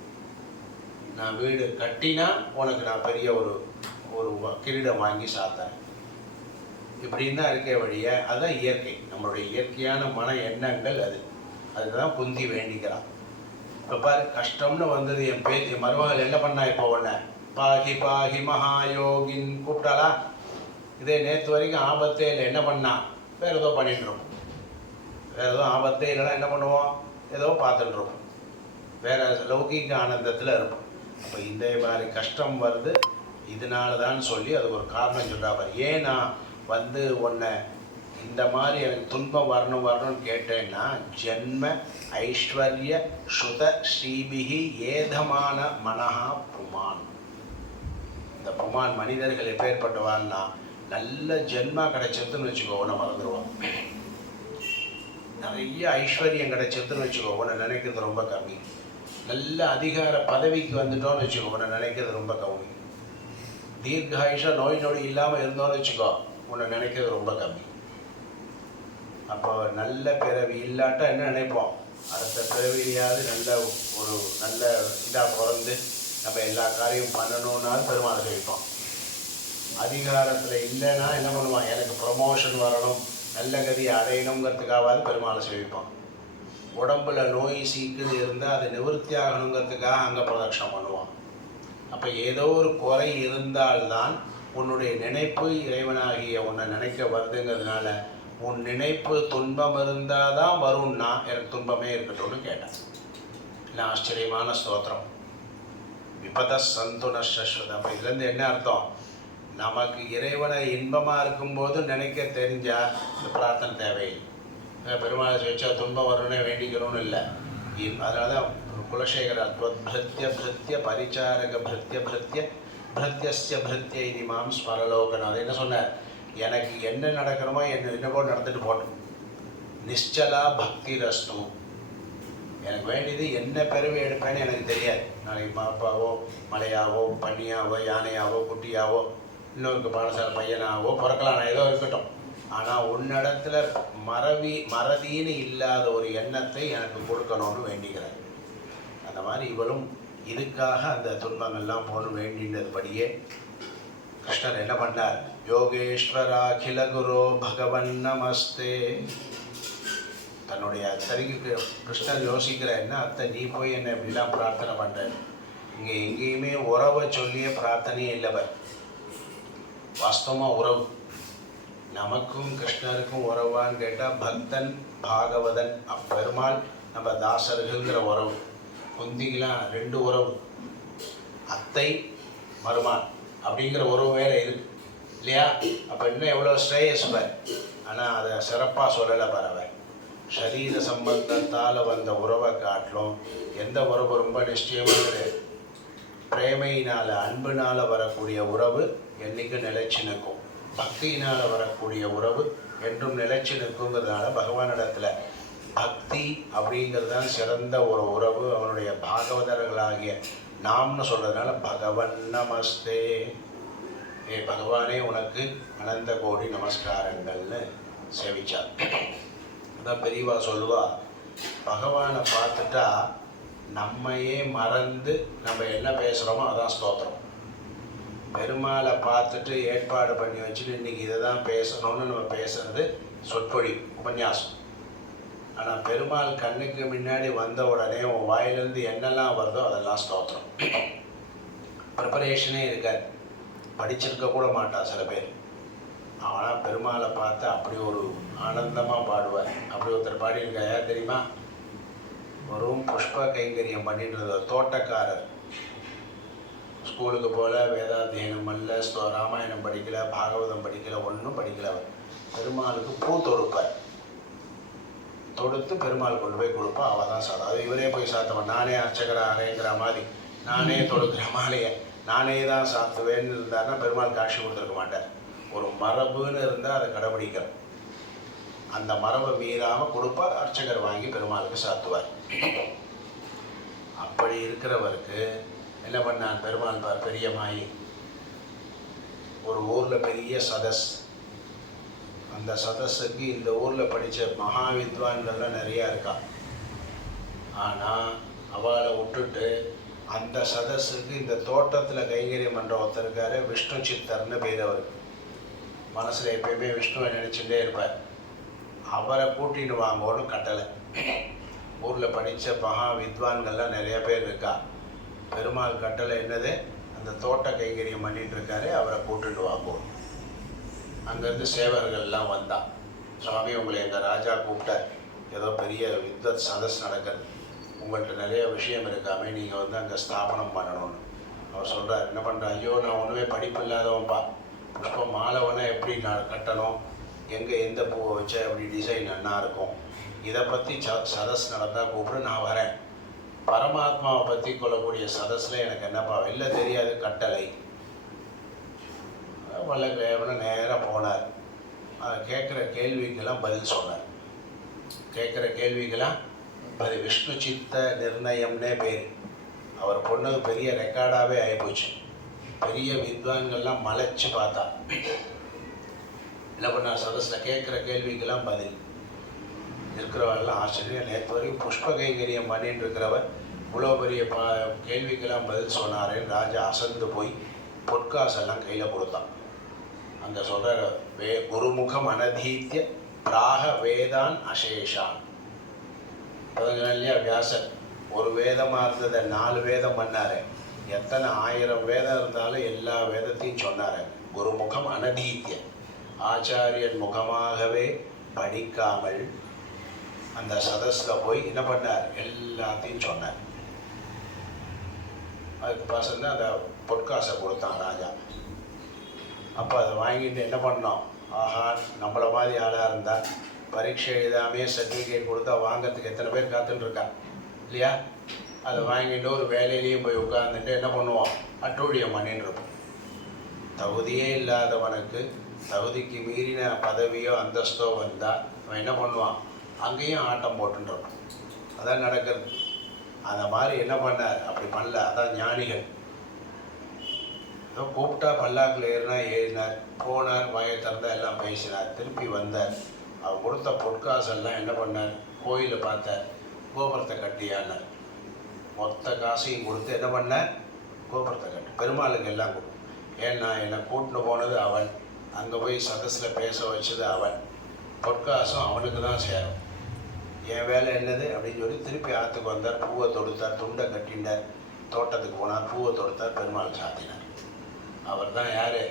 நான் வீடு கட்டினா உனக்கு நான் பெரிய ஒரு கிரீடம் வாங்கி சாத்தேன், இப்படின்னு தான் இருக்கே வழிய. அதுதான் இயற்கை, நம்மளுடைய இயற்கையான மன எண்ணங்கள். அதுக்கு தான் குந்தி வேண்டிக்கிறான். இப்போ பாரு, கஷ்டம்னு வந்தது, என் மருமகள் என்ன பண்ணா? இப்போ உடனே பாகி பாகி மகாயோகின் கூப்பிட்டாளா? இதே நேற்று வரைக்கும் ஆபத்தே இல்லை, என்ன பண்ணா? வேறு ஏதோ பண்ணிட்டுருக்கோம். வேறு ஏதோ ஆபத்தே இல்லைன்னா என்ன பண்ணுவோம்? ஏதோ பார்த்துட்டுருப்போம், வேறு லௌகீக ஆனந்தத்தில் இருப்போம். அப்போ இந்த மாதிரி கஷ்டம் வருது, இதனால தான் சொல்லி அதுக்கு ஒரு காரணம் சொல்கிறார். ஏன் நான் வந்து உன்னை இந்த மாதிரி எனக்கு துன்பம் வரணும்னு கேட்டேன்னா, ஜென்ம ஐஸ்வர்ய ஸ்ருத ஸ்ரீபிகி ஏதமான மனஹா புமான். இந்த புமான் மனிதர்கள் எப்பேற்பட்டவான்னா, நல்ல ஜென்மா கிடைச்சதுன்னு வச்சுக்கோ, உன்னை மறந்துடுவான். நிறைய ஐஸ்வர்யம் கிடைச்சதுன்னு வச்சுக்கோ, உன்னை நினைக்கிறது ரொம்ப கம்மி. நல்ல அதிகார பதவிக்கு வந்துட்டோன்னு வச்சுக்கோ, உன்னை நினைக்கிறது ரொம்ப கம்மி. தீர்காயுஷா நோய் நொடி இல்லாமல் இருந்தோன்னு வச்சுக்கோ, உன்னை நினைக்கிறது ரொம்ப கம்மி. அப்போ நல்ல பிறவி இல்லாட்டா என்ன நினைப்போம்? அடுத்த பிறவிலையாவது நல்ல இதாக பிறந்து நம்ம எல்லா காரியம் பண்ணணுன்னாலும் பெருமாளை சேவிப்போம். அதிகாரத்தில் இல்லைன்னா என்ன பண்ணுவான்? எனக்கு ப்ரமோஷன் வரணும், நல்ல கதியை அடையணுங்கிறதுக்காவது பெருமாளை சேவிப்பான். உடம்புல நோய் சீக்குன்னு இருந்தால் அது நிவர்த்தி ஆகணுங்கிறதுக்காக அங்கே பிரதட்சணம் பண்ணுவான். அப்போ ஏதோ ஒரு குறை இருந்தால்தான் உன்னுடைய நினைப்பு இறைவனாகிய உன்னை நினைக்க வருதுங்கிறதுனால உன் நினைப்பு துன்பம் இருந்தால் தான் வரும்னா எனக்கு துன்பமே இருக்கட்டும்னு கேட்டேன். இல்லை ஆச்சரியமான ஸ்தோத்திரம். விபத சந்துன சஸ்வதம். அப்போ இதுலேருந்து என்ன அர்த்தம்? நமக்கு இறைவனை இன்பமாக இருக்கும்போது நினைக்க தெரிஞ்சால் இந்த பிரார்த்தனை தேவையில்லை. பெருமாளை வச்சா துன்பம் வரணும்னே வேண்டிக்கணும்னு இல்லை. அதனால தான் குலசேகரர் பிருத்திய பிருத்திய பரிச்சாரக பிருத்திய பிருத்திய பிருத்தியஸ்ய பிருத்திய இனிமாம் ஸ்மரலோகன். அது என்ன சொன்னார்? எனக்கு என்ன நடக்கணுமோ என்ன போல் நடந்துட்டு போட்டோம். நிச்சலா பக்தி ரஸ்து. எனக்கு வேண்டியது என்ன பிறவி எடுப்பேன்னு எனக்கு தெரியாது. நாளைக்கு பாப்பாவோ மலையாவோ பன்னியாவோ யானையாவோ குட்டியாவோ இன்னொருக்கு பாடசாலை பையனாவோ பிறக்கலாம், நான் ஏதோ இருக்கட்டும். ஆனால் உன்னிடத்துல மறதின்னு இல்லாத ஒரு எண்ணத்தை எனக்கு கொடுக்கணும்னு வேண்டிக்கிறேன். அந்த மாதிரி இவளும் இதுக்காக அந்த துன்பங்கள்லாம் போகணும் வேண்டினதுபடியே கிருஷ்ணர் என்ன பண்ணார்? யோகேஸ்வரா அகில குரு பகவன் நமஸ்தே. தன்னுடைய அத்தனைக்கு கிருஷ்ணர் யோசிக்கிற என்ன, அத்தை நீ போய் என்ன இப்படிலாம் பிரார்த்தனை பண்ணுற? இங்கே எங்கேயுமே உறவை சொல்லியே பிரார்த்தனையே இல்லைவர். வாஸ்தவமாக உறவு நமக்கும் கிருஷ்ணருக்கும் உறவான்னு கேட்டால் பக்தன் பாகவதன் அப்பெருமாள் நம்ம தாசர்கள்ங்கிற உறவு. குந்திக்கெலாம் 2 உறவு, அத்தை மருமாள் அப்படிங்கிற உறவு வேறு இருக்கு இல்லையா? அப்போ இன்னும் எவ்வளோ ஸ்ரேயஸ் பார். ஆனால் அதை சிறப்பாக சொல்லலை பரவாயில்ல. சரீர சம்பந்தத்தால் வந்த உறவை காட்டிலும் எந்த உறவு ரொம்ப நிச்சயமானது? பிரேமையினால் அன்புனால் வரக்கூடிய உறவு என்றைக்கும் நிலைச்சு நிற்கும். பக்தியினால் வரக்கூடிய உறவு என்றும் நிலைச்சு நிற்குங்கிறதுனால பகவானிடத்தில் பக்தி அப்படிங்கிறது தான் சிறந்த ஒரு உறவு. அவனுடைய பாகவதர்களாகிய நாம்னு சொல்கிறதுனால பகவன் நமஸ்தே. பகவானே உனக்கு அனந்த கோடி நமஸ்காரங்கள்னு சேவிச்சார். அதான் பெரியவா சொல்லுவா, பகவானை பார்த்துட்டா நம்மையே மறந்து நம்ம என்ன பேசுகிறோமோ அதான் ஸ்தோத்திரம். பெருமாளை பார்த்துட்டு ஏற்பாடு பண்ணி வச்சுட்டு இன்றைக்கி இதை தான் பேசணும்னு நம்ம பேசுகிறது சொற்பொழிவு, உபன்யாசம். ஆனால் பெருமாள் கண்ணுக்கு முன்னாடி வந்த உடனே உன் வாயிலேருந்து என்னெல்லாம் வருதோ அதெல்லாம் ஸ்தோத்திரம். ப்ரிப்பரேஷனே இருக்காது, படிச்சிருக்க கூட மாட்டா சில பேர். ஆனால் பெருமாளை பார்த்து அப்படி ஒரு ஆனந்தமாக பாடுவார். அப்படி ஒருத்தர் பாடியிருக்கா, யார் தெரியுமா? வெறும் புஷ்ப கைங்கரியம் பண்ணிட்டு இருந்த தோட்டக்காரர். ஸ்கூலுக்கு போல வேதாத்தியனம் அல்ல, ராமாயணம் படிக்கல, பாகவதம் படிக்கல, ஒன்றும் படிக்கல. அவர் பெருமாளுக்கு பூ தொடுப்பார். தொடுத்து பெருமாள் கொண்டு போய் கொடுப்பா. அவள் தான் சாதம். அது இவரே போய் சாத்தவன். நானே அர்ச்சகராகிறேங்கிற மாதிரி நானே தொடுக்கிற மாலையை நானே தான் சாத்துவேன்னு இருந்தாருன்னா பெருமாள் காட்சி கொடுத்துருக்க மாட்டார். ஒரு மரபுன்னு இருந்தால் அதை கடைபிடிக்கிறோம். அந்த மரபை மீறாமல் கொடுப்பார். அர்ச்சகர் வாங்கி பெருமாளுக்கு சாத்துவார். அப்படி இருக்கிறவருக்கு என்ன பண்ணான் பெருமாள் பார், பெரிய மாயி. ஒரு ஊரில் பெரிய சதஸ். அந்த சதஸுக்கு இந்த ஊரில் படித்த மகா வித்வான்கள்லாம் நிறையா இருக்கா. ஆனால் அவளை விட்டுட்டு அந்த சதஸுக்கு இந்த தோட்டத்தில் கைங்கரியம் பண்ணுற ஒருத்தர் இருக்கார், விஷ்ணு சித்தர்னு பேர். அவருக்கு மனசில் எப்பயுமே விஷ்ணுவை நினச்சிட்டே இருப்பார். அவரை கூட்டின்னு வாங்கன்னு கட்டளை. ஊரில் படித்த மகா வித்வான்கள்லாம் நிறைய பேர் இருக்கா. பெருமாள் கட்டளை என்னது? அந்த தோட்ட கைங்கரியம் பண்ணிட்டு இருக்காரு, அவரை கூட்டிட்டு வாங்கணும். அங்கேருந்து சேவர்கள்லாம் வந்தான். சுவாமி, உங்களை எங்கள் ராஜா கூப்பிட்டார், ஏதோ பெரிய வித்வத் சதஸ் நடக்கிறது, உங்கள்கிட்ட நிறைய விஷயம் இருக்காமே, நீங்கள் வந்து அங்கே ஸ்தாபனம் பண்ணணும்னு. அவர் சொல்கிறார். என்ன பண்ணுறேன்? ஐயோ, நான் ஒன்றுமே படிப்பு இல்லாதவன்பா. புஷ்பம் மாலவனை எப்படி நான் கட்டணும், எங்கே எந்த பூவை வச்சா எப்படி டிசைன் நல்லா இருக்கும், இதை பற்றி சதஸ் நடந்தால் கூப்பிட்டு நான் வரேன். பரமாத்மாவை பற்றி கொள்ளக்கூடிய சதஸில் எனக்கு என்னப்பா இல்லை தெரியாது, கட்டளை. வல்லகிழவனை நேராக போனார். கேட்குற கேள்விக்கெல்லாம் பதில் சொன்னார். கேட்குற கேள்விக்கெல்லாம் அது விஷ்ணு சித்த நிர்ணயம்னே பேர். அவர் பொண்ணுக்கு பெரிய ரெக்கார்டாகவே ஆகிப்போச்சு. பெரிய வித்வான்கள்லாம் மலைச்சு பார்த்தா. என்ன பண்ணார்? சதஸில் கேட்குற கேள்விக்கெல்லாம் பதில். இருக்கிறவரெல்லாம் ஆச்சரியம். நேற்று வரைக்கும் புஷ்ப கைங்கரியம் பண்ணிட்டு இருக்கிறவர் இவ்வளோ பெரிய கேள்விக்கெல்லாம் பதில் சொன்னாரேன்னு ராஜா அசந்து போய் பொற்காசெல்லாம் கையில் கொடுத்தான். அங்கே சொல்கிற குருமுகம் அனதீத்திய பிராக வேதான் அசேஷான். இல்லையா வியாசர் ஒரு வேதமாக இருந்ததை 4 வேதம் பண்ணார். எத்தனை 1000 வேதம் இருந்தாலும் எல்லா வேதத்தையும் சொன்னார். குருமுகம் அனதீத்திய, ஆச்சாரியன் முகமாகவே படிக்காமல் அந்த சதஸில் போய் என்ன பண்ணார், எல்லாத்தையும் சொன்னார். அதுக்கு பசங்க அந்த பொற்காசை கொடுத்தான் ராஜா. அப்போ அதை வாங்கிட்டு என்ன பண்ணோம், ஆஹா நம்மளை மாதிரி ஆளாக இருந்தால் பரீட்சை எழுதாமே சர்டிஃபிகேட் கொடுத்தா வாங்கிறதுக்கு எத்தனை பேர் காத்துட்டு இருக்கா இல்லையா? அதை வாங்கிட்டு ஒரு வேலையிலையும் போய் உட்காந்துட்டு என்ன பண்ணுவோம், அட்டூழியம் பண்ணிட்டு இருப்போம். தகுதியே இல்லாதவனுக்கு தகுதிக்கு மீறின பதவியோ அந்தஸ்தோ வந்தால் அவன் என்ன பண்ணுவான், அங்கேயும் ஆட்டம் போட்டுருப்பான். அதான் நடக்கிறது. அந்த மாதிரி என்ன பண்ணார், அப்படி பண்ணல. அதான் ஞானிகள். ஏதோ கூப்பிட்டா பல்லாக்கில் ஏறினார், போனார், வாயை திறந்தால் எல்லாம் பேசினார், திருப்பி வந்தார். அவர் கொடுத்த பொற்காசெல்லாம் என்ன பண்ணார், கோயிலை பார்த்தார், கோபுரத்தை கட்டியானார். மொத்த காசையும் கொடுத்து என்ன பண்ணார், கோபுரத்தை கட்டி பெருமாளுக்கு எல்லாம் கொடு. ஏன்னா என்னை கூட்டின்னு போனது அவன், அங்கே போய் சதஸில் பேச வச்சது அவன், பொற்காசும் அவனுக்கு தான் சேரும். என் வேலை என்னது அப்படின்னு சொல்லி திருப்பி ஆற்றுக்கு வந்தார். பூவை தொடுத்தார், துண்டை கட்டினார், தோட்டத்துக்கு போனார், பூவை தொடுத்தார், பெருமாள் சாத்தினார். அவர் தான் யார்,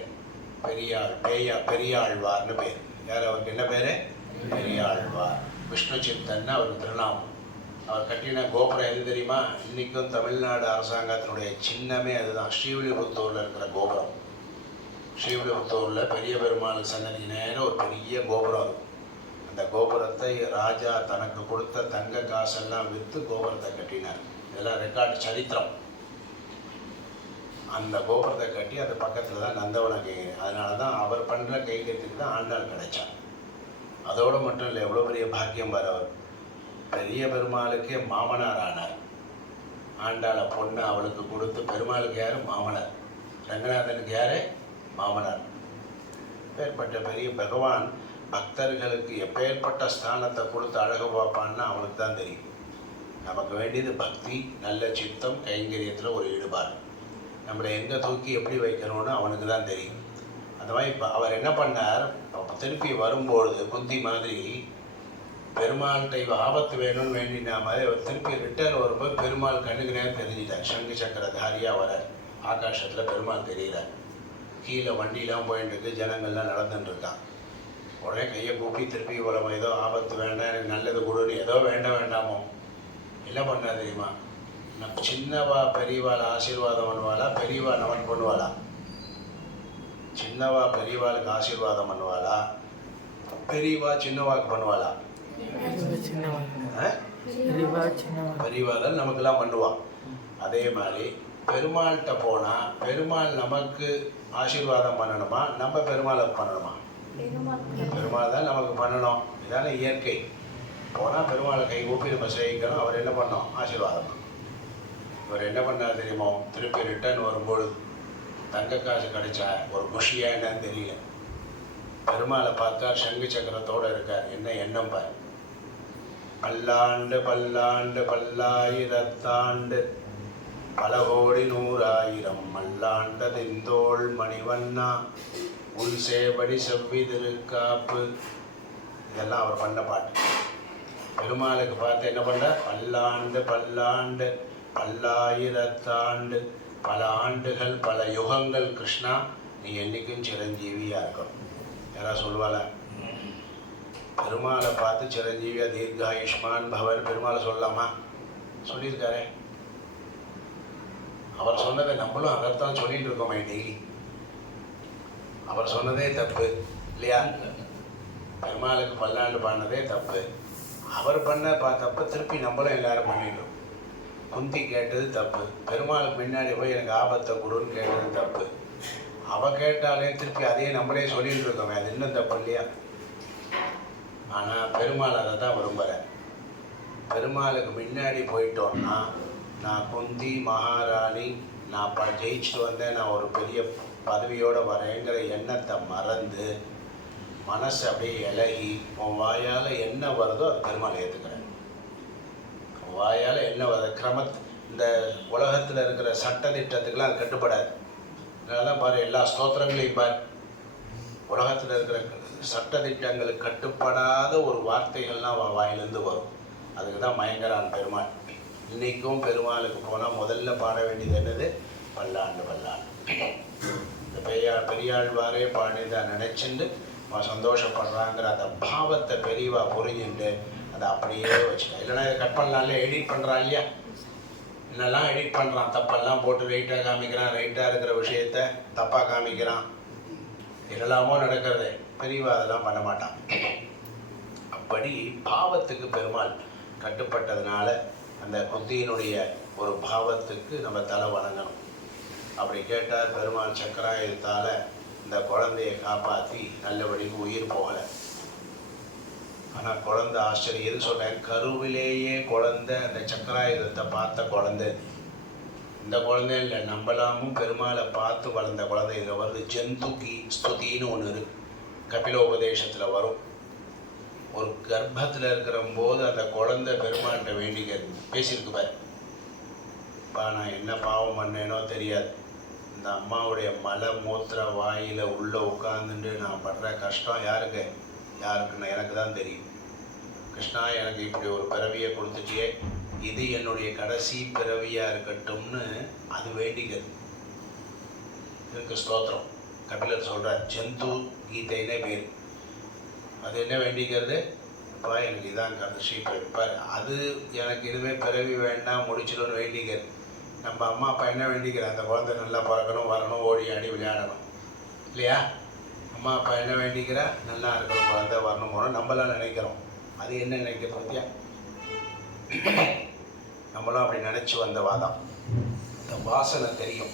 பெரியாழ்வார்னு பேர். யார் அவருக்கு என்ன பேர், பெரியாழ்வார். விஷ்ணு சித்தன்னு அவருக்கு திருநாமம். அவர் கட்டின கோபுரம் எது தெரியுமா, இன்றைக்கும் தமிழ்நாடு அரசாங்கத்தினுடைய சின்னமே அதுதான். ஸ்ரீவில்லிபுத்தூரில் இருக்கிற கோபுரம். ஸ்ரீவில்லிபுத்தூரில் பெரிய பெருமாள் சன்னதி நேரம் ஒரு பெரிய கோபுரம் இருக்கும். அந்த கோபுரத்தை ராஜா தனக்கு கொடுத்த தங்க காசெல்லாம் விற்று கோபுரத்தை கட்டினார். இதெல்லாம் ரெக்கார்டு, சரித்திரம். அந்த கோபுரத்தை கட்டி அந்த பக்கத்தில் தான் நந்தவனம் கைங்கரியம். அதனால தான் அவர் பண்ணுற கைங்கரியத்துக்கு தான் ஆண்டாள் கிடைச்சார். அதோடு மட்டும் இல்லை, எவ்வளோ பெரிய பாக்கியம் வர அவர். பெரிய பெருமாளுக்கே மாமனார் ஆனார். ஆண்டாளை பொண்ணு அவளுக்கு கொடுத்து, பெருமாளுக்கு யார், மாமனார். ரங்கநாதனுக்கு யார், மாமனார். எப்பேற்பட்ட பெரிய பகவான் பக்தர்களுக்கு எப்பேற்பட்ட ஸ்தானத்தை கொடுத்து அழகு பார்ப்பான்னா அவனுக்கு தான் தெரியும். நமக்கு வேண்டியது பக்தி, நல்ல சித்தம், கைங்கரியத்தில் ஒரு ஈடுபாடு. நம்மளை எங்கே தூக்கி எப்படி வைக்கணும்னு அவனுக்கு தான் தெரியும். அந்த மாதிரி இப்போ அவர் என்ன பண்ணார், திருப்பி வரும்பொழுது குந்தி மாதிரி பெருமாள்கிட்ட ஆபத்து வேணும்னு வேண்டினா மாதிரி அவர் திருப்பி ரிட்டர்ன் வரும்போது பெருமாள் கண்ணுக்கு நேரம் தெரிஞ்சிட்டார். சங்கு சக்கரதாரியாக வரார். ஆகாசத்தில் பெருமாள் தெரிகிறார். கீழே வண்டியெலாம் போயிட்டு இருக்கு, ஜனங்கள்லாம் நடந்துட்டு இருக்கான். உடனே கையை கூப்பி திருப்பி வரும், ஏதோ ஆபத்து வேண்டாம், எனக்கு நல்லது கொடுன்னு ஏதோ வேண்டாமோ. என்ன பண்ணா தெரியுமா, நம்ம சின்னவா பெரியவாள் ஆசீர்வாதம் பண்ணுவாளா, பெரியவா நமன் பண்ணுவாளா? சின்னவா பெரியவாளுக்கு ஆசீர்வாதம் பண்ணுவாளா, பெரியவா சின்னவாக்கு பண்ணுவாளா? பெரியவா தான் நமக்கெல்லாம் பண்ணுவான். அதே மாதிரி பெருமாள்கிட்ட போனால் பெருமாள் நமக்கு ஆசீர்வாதம் பண்ணணுமா, நம்ம பெருமாளை பண்ணணுமா? பெருமாள் தான் நமக்கு பண்ணணும். இதான இயற்கை. போனால் பெருமாளை கை ஊப்பி நம்ம சேவிக்கணும். அவர் என்ன பண்ணோம், ஆசீர்வாதம். இவர் என்ன பண்ணார் தெரியுமோ, திருப்பி ரிட்டர்ன் வரும்பொழுது தங்க காசு கிடைச்சா ஒரு குஷியா என்னன்னு தெரியல. பெருமாளை பார்த்தா சங்கு சக்கரத்தோடு இருக்கார். என்ன எண்ணம் பாரு, பல்லாண்டு பல்லாண்டு பல்லாயிரத்தாண்டு பல கோடி நூறாயிரம் மல்லாண்டதிந்தோள் மணிவண்ணா உன் சேவடி செவ்வி திருக்காப்பு. இதெல்லாம் அவர் பண்ண பாட்டு. பெருமாளுக்கு பார்த்து என்ன பண்ண, பல்லாண்டு பல்லாண்டு பல்லாயிரத்தாண்டு பல ஆண்டுகள் பல யுகங்கள் கிருஷ்ணா நீ என்றைக்கும் சிரஞ்சீவியாக இருக்கணும். யாராவது சொல்லுவாளா? பெருமாளை பார்த்து சிரஞ்சீவியா தீர்காயுஷ்மான் பவன் பெருமாளை சொல்லலாமா? சொல்லியிருக்காரே. அவர் சொன்னதை நம்மளும் அதைத்தான் சொல்லிட்டு இருக்கோமே டெய்லி. அவர் சொன்னதே தப்பு இல்லையா? பெருமாளுக்கு பல்லாண்டு பாடினதே தப்பு. அவர் பண்ண தப்பு திருப்பி நம்மளும் எல்லாரும் பண்ணிட்டோம். குந்தி கேட்டது தப்பு. பெருமாளுக்கு முன்னாடி போய் எனக்கு ஆபத்தை கொடுன்னு கேட்டது தப்பு. அவள் கேட்டாலே திருப்பி அதையே நம்மளே சொல்லிட்டு இருக்கோமே, அது இன்னும் தப்பு இல்லையா? ஆனால் பெருமாள் அதை தான் விரும்புகிறேன். பெருமாளுக்கு முன்னாடி போயிட்டோன்னா நான் குந்தி மகாராணி, நான் ஜெயிச்சுட்டு வந்தேன், நான் ஒரு பெரிய பதவியோடு வரேங்கிற எண்ணத்தை மறந்து மனசு அப்படியே இலகி உன் வாயால் என்ன வருதோ அது பெருமாளை ஏற்றுக்கிறேன். வாயால் என்ன வருது இந்த உலகத்தில் இருக்கிற சட்டத்திட்டத்துக்கெல்லாம் அது கட்டுப்படாது. அதனால தான் பாரு, எல்லா ஸ்தோத்திரங்களையும் பார், உலகத்தில் இருக்கிற சட்டத்திட்டங்களுக்கு கட்டுப்படாத ஒரு வார்த்தைகள்லாம் வாயிலிருந்து வரும். அதுக்கு தான் மயங்கரான் பெருமாள். இன்றைக்கும் பெருமாளுக்கு போனால் முதல்ல பாட வேண்டியது என்னது, பல்லாண்டு பல்லாண்டு. இந்த பெரியாழ்வாரே பாடினதை நினச்சிட்டு அவன் சந்தோஷப்படுறாங்கிற அந்த பாவத்தை பெரியவா புரிஞ்சுட்டு அதை அப்படியே வச்சுட்டான். இல்லைன்னா இதை கட் பண்ணலாம்ல, எடிட் பண்ணுறான் இல்லையா, என்னெல்லாம் எடிட் பண்ணுறான், தப்பெல்லாம் போட்டு ரைட்டாக காமிக்கிறான், ரைட்டாக இருக்கிற விஷயத்த தப்பாக காமிக்கிறான், இதெல்லாமோ நடக்கிறது. பெரியவா அதெல்லாம் பண்ண மாட்டான். அப்படி பாவத்துக்கு பெருமாள் கட்டுப்பட்டதுனால அந்த புத்தியினுடைய ஒரு பாவத்துக்கு நம்ம தலை வணங்கணும். அப்படி கேட்டால் பெருமாள் சக்கராயுதத்தால் இந்த குழந்தையை காப்பாற்றி நல்லபடிக்கு உயிர் போகலை. ஆனால் குழந்தை ஆச்சரியம் எது சொன்னேன், கருவிலேயே குழந்தை அந்த சக்கராயுதத்தை பார்த்த குழந்தை. இந்த குழந்தை இல்லை, நம்மளாமும் பெருமாளை பார்த்து வளர்ந்த குழந்தை. இதில் வருது ஜந்துகி ஸ்துதின்னு ஒன்று இருக்கு, கபிலோபதேசத்தில் வரும். ஒரு கர்ப்பத்தில் இருக்கிற போது அந்த குழந்தை பெருமாள்கிட்ட வேண்டிக்க பேசியிருக்கு பாரு, நான் என்ன பாவம் பண்ணேனோ தெரியாது, இந்த அம்மாவுடைய மலை மூத்திர வாயில் உள்ளே உட்காந்துட்டு நான் படுற கஷ்டம் யாருக்குன்னு எனக்கு தான் தெரியும். கிருஷ்ணா, எனக்கு இப்படி ஒரு பிறவியை கொடுத்துட்டியே, இது என்னுடைய கடைசி பிறவியாக இருக்கட்டும்னு அது வேண்டிக்கிறது. இதுக்கு ஸ்தோத்திரம் கபிலர் சொல்கிறார், ஜந்து கீதைன்னே பேர். அது என்ன வேண்டிக்கிறது, அப்பா எனக்கு இதான் கடைசி பிறப்பார், அது எனக்கு இதுவே பிறவி வேண்டாம் முடிச்சிடும்னு வேண்டிக்கிறது. நம்ம அம்மா அப்பா என்ன வேண்டிக்கிறேன், அந்த குழந்தை நல்லா பிறக்கணும், வரணும், ஓடி ஆடி விளையாடணும் இல்லையா. அம்மா அப்பா என்ன வேண்டிக்கிறா, நல்லா இருக்கணும், குழந்தை வரணும், போகணும், நம்மளாம் நினைக்கிறோம். அது என்ன நினைக்க பார்த்தியா, நம்மளும் அப்படி நினச்சி வந்தவாதான். இந்த வாசனை தெரியும்,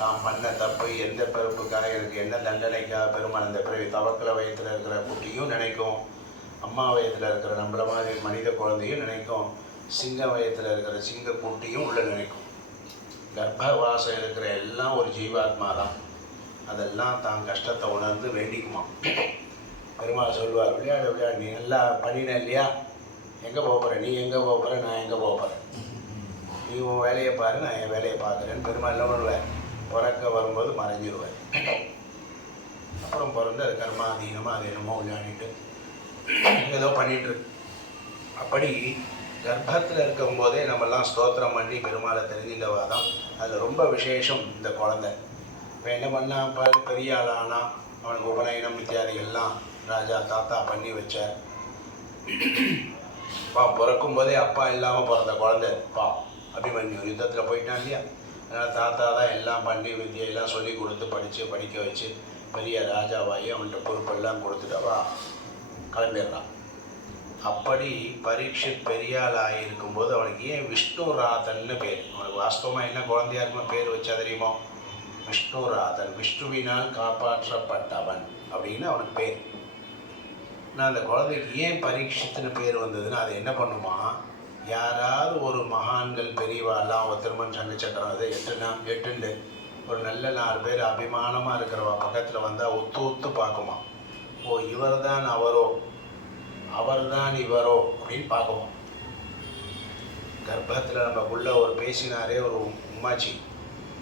நாம் பண்ண தப்பு எந்த பிறப்புக்காக எனக்கு என்ன தண்டனைக்காக பெருமாள் அந்த பிறவி. தவக்கல வயத்தில் இருக்கிற குட்டியும் நினைக்கும், அம்மா வயத்தில் இருக்கிற நம்மள மாதிரி மனித குழந்தையும் நினைக்கும், சிங்க வயத்தில் இருக்கிற சிங்க குட்டியும் உள்ள நினைக்கும். கர்ப்பவாசம் இருக்கிற எல்லாம் ஒரு ஜீவாத்மா தான். அதெல்லாம் தான் கஷ்டத்தை உணர்ந்து வேண்டிக்குமா. பெருமாள் சொல்லுவார், விளையாடு நீ நல்லா பண்ணின இல்லையா, எங்கே போகிற, நீ எங்கே போகிற, நான் எங்கே போகிறேன், நீ உன் வேலையை பாரு, நான் என் வேலையை பார்க்குறேன்னு பெருமாள் என்ன பண்ணுவேன், பிறக்க வரும்போது மறைஞ்சிடுவேன். அப்புறம் பிறந்து அது கர்மாதீனமாக அது என்னமோ விளையாடிட்டு ஏதோ பண்ணிட்டுருக்கு. அப்படி கர்ப்பத்தில் இருக்கும்போதே நம்மெல்லாம் ஸ்தோத்திரம் பண்ணி பெருமாளை தெரிஞ்சின்றவா தான். அதில் ரொம்ப விசேஷம் இந்த குழந்தை. இப்போ என்ன பண்ணால் பெரிய ஆளானா அவனுக்கு உபநயனம் இத்தியாதிகள்லாம் ராஜா தாத்தா பண்ணி வச்சார். பிறக்கும் போதே அப்பா இல்லாமல் பிறந்த குழந்தை அபிமன்யு யுத்தத்தில் போயிட்டான் இல்லையா. அதனால் தாத்தா தான் எல்லாம் பண்ணி வித்தியெல்லாம் சொல்லி கொடுத்து படிக்க வச்சு பெரிய ராஜாவாகி அவன்கிட்ட பொறுப்பெல்லாம் கொடுத்துட்டு கிளம்பிடுறான். அப்படி பரீட்சித் பெரியாள் ஆகியிருக்கும்போது அவனுக்கு ஏன் விஷ்ணுராதன்னு பேர், அவனுக்கு வாஸ்தவமாக என்ன குழந்தையா இருக்குமா பேர் வச்சா தெரியுமோ, விஷ்ணுராதன், விஷ்ணுவினால் காப்பாற்றப்பட்டவன் அப்படின்னு அவனுக்கு பேர். நான் அந்த குழந்தைக்கு ஏன் பரீட்சித்துன்னு பேர் வந்ததுன்னா, அது என்ன பண்ணுமா, யாராவது ஒரு மகான்கள் பெரியவாலாம் ஒரு திருமண் சண்டை சக்கரம் அது எட்டுண்டு ஒரு நல்ல 4 பேர் அபிமானமாக இருக்கிறவா பக்கத்தில் வந்தால் ஒத்து பார்க்குமா, ஓ இவர் தான் அவரோ அவர் தான் இவரோ அப்படின்னு பார்க்குமா. கர்ப்பத்தில் நம்மக்குள்ள ஒரு பேசினாரே ஒரு உம்மாச்சி,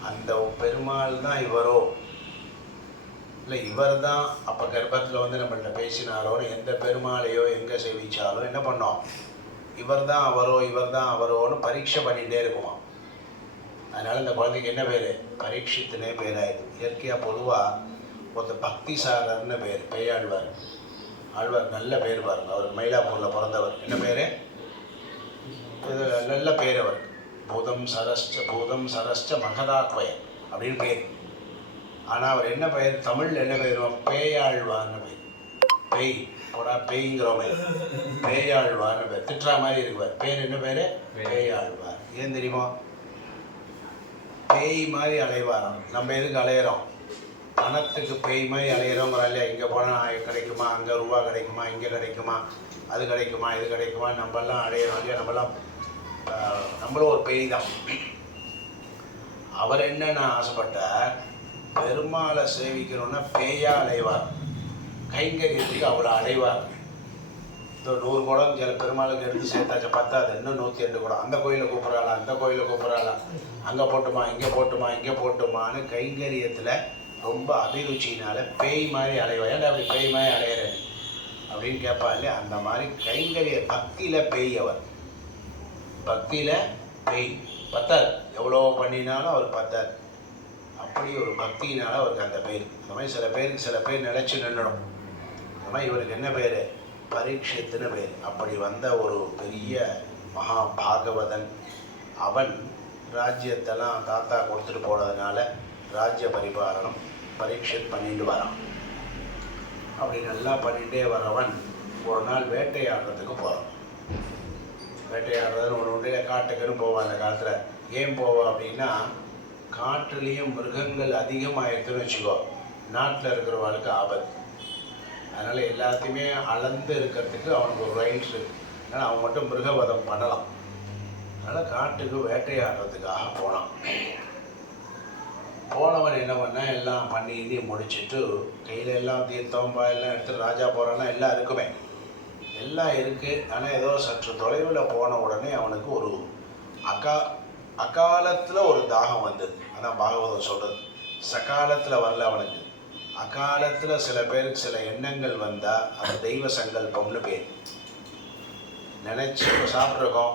அந்த பெருமாள் தான் இவரோ இல்லை இவர் தான் அப்போ கர்ப்பத்தில் வந்து நம்மள்கிட்ட பேசினாரோன்னு எந்த பெருமாளையோ எங்கே சேவிச்சாலும் என்ன பண்ணோம், இவர் தான் அவரோன்னு பரீட்சை பண்ணிகிட்டே இருக்குமா. அதனால் இந்த குழந்தைக்கு என்ன பேர், பரீட்சித்துனே பேராயிருக்கு. இயற்கையாக பொதுவாக ஒருத்தர் பக்திசாரர்னு பேர், பேயாழ்வார். ஆழ்வார் நல்ல பேர் பாருங்க, அவர் மயிலாப்பூரில் பிறந்தவர். என்ன பேர், இது நல்ல பேர் அவர், பூதம் சரஸ்ட மகதாத்வயம் அப்படின்னு பேர். ஆனால் அவர் என்ன பெயர், தமிழில் என்ன பேர், பேயாழ்வார்னு பேர். பேய் போடா பேய்ங்கிறோம், பேயாழ்வார்னு பேர், திட்டுறா மாதிரி இருக்குவார். பேர் என்ன பேர், பேயாழ்வார். ஏன் தெரியுமா, பேய் மாதிரி அலைவாராம். நம்ம எதுக்கு அலையிறோம், பணத்துக்கு பேய் மாதிரி அலையிறோங்கிற இல்லையா. இங்கே போனால் கிடைக்குமா, அங்கே ரூபா கிடைக்குமா, இங்கே கிடைக்குமா, அது கிடைக்குமா, இது கிடைக்குமா, நம்மளாம் அலையிறோம் இல்லையா. நம்மளும் ஒரு பேய் தான். அவர் என்னன்னு ஆசைப்பட்டார், பெருமாளை சேவிக்கணும்னா பேயா அலைவார், கைங்கரியத்துக்கு அவ்வளோ அலைவார். இந்த 100 குடம் சில பெருமாளுக்கு எடுத்து சேர்த்தாச்சா பத்தாது, இன்னும் 102 குடம். அந்த கோயிலை கூப்பிட்றாளா, அங்கே போட்டுமான்னு கைங்கரியத்தில் ரொம்ப அபிருச்சினால பேய் மாதிரி அலைவா. ஏன்டா அப்படி பேய் மாதிரி அலையிறேன் அப்படின்னு கேட்பா இல்லையா. அந்த மாதிரி கைங்கரிய பக்தியில் பேய். அவர் பக்தியில் பேய் பத்தாது, எவ்வளோ பண்ணினாலும் அவர் பத்தாது. அப்படி ஒரு பக்தியினால் அவருக்கு அந்த பேர். அந்த மாதிரி சில பேருக்கு சில பேர் நிலைச்சு நின்றுடும். அந்த மாதிரி இவருக்கு என்ன பேர்? பரீட்சித்துன்னு பேர். அப்படி வந்த ஒரு பெரிய மகா பாகவதன். அவன் ராஜ்யத்தெல்லாம் தாத்தா கொடுத்துட்டு போனதுனால ராஜ்ய பரிபாலனம் பரீட்சித் பண்ணிட்டு வரான். அப்படி நல்லா பண்ணிகிட்டே வரவன் ஒரு நாள் வேட்டையாடுறதுக்கு போகிறான். வேட்டையாடுறதுன்னு ஒன்று காட்டுக்குன்னு போவான். அந்த காலத்தில் ஏன் போவான் அப்படின்னா, காட்டுலேயும் மிருகங்கள் அதிகமாகிடுதுன்னு வச்சுக்கோ, நாட்டில் இருக்கிறவர்களுக்கு ஆபத்து. அதனால் எல்லாத்தையுமே அளந்து இருக்கிறதுக்கு அவனுக்கு ஒரு ரைட்ஸ் இருக்குது. அதனால் அவன் மட்டும் மிருகவதம் பண்ணலாம். அதனால் காட்டுக்கு வேட்டையாடுறதுக்காக போனான். போனவன் என்ன பண்ணால் எல்லாம் பண்ணி முடிச்சுட்டு கையில் எல்லாம் தீர்த்தம் எல்லாம் எடுத்துகிட்டு ராஜா போகிறான்னா எல்லாம் இருக்குமே, எல்லாம் இருக்குது. ஆனால் ஏதோ சற்று தொலைவில் போன உடனே அவனுக்கு ஒரு அகாலத்தில் ஒரு தாகம் வந்தது. அதான் பாகவதம் சொல்கிறது. சகாலத்தில் வரல அவனுக்கு, அகாலத்தில் சில பேருக்கு சில எண்ணங்கள் வந்தால் அது தெய்வ சங்கல்பம்னு பேர். நினச்சி சாப்பிட்ருக்கோம்,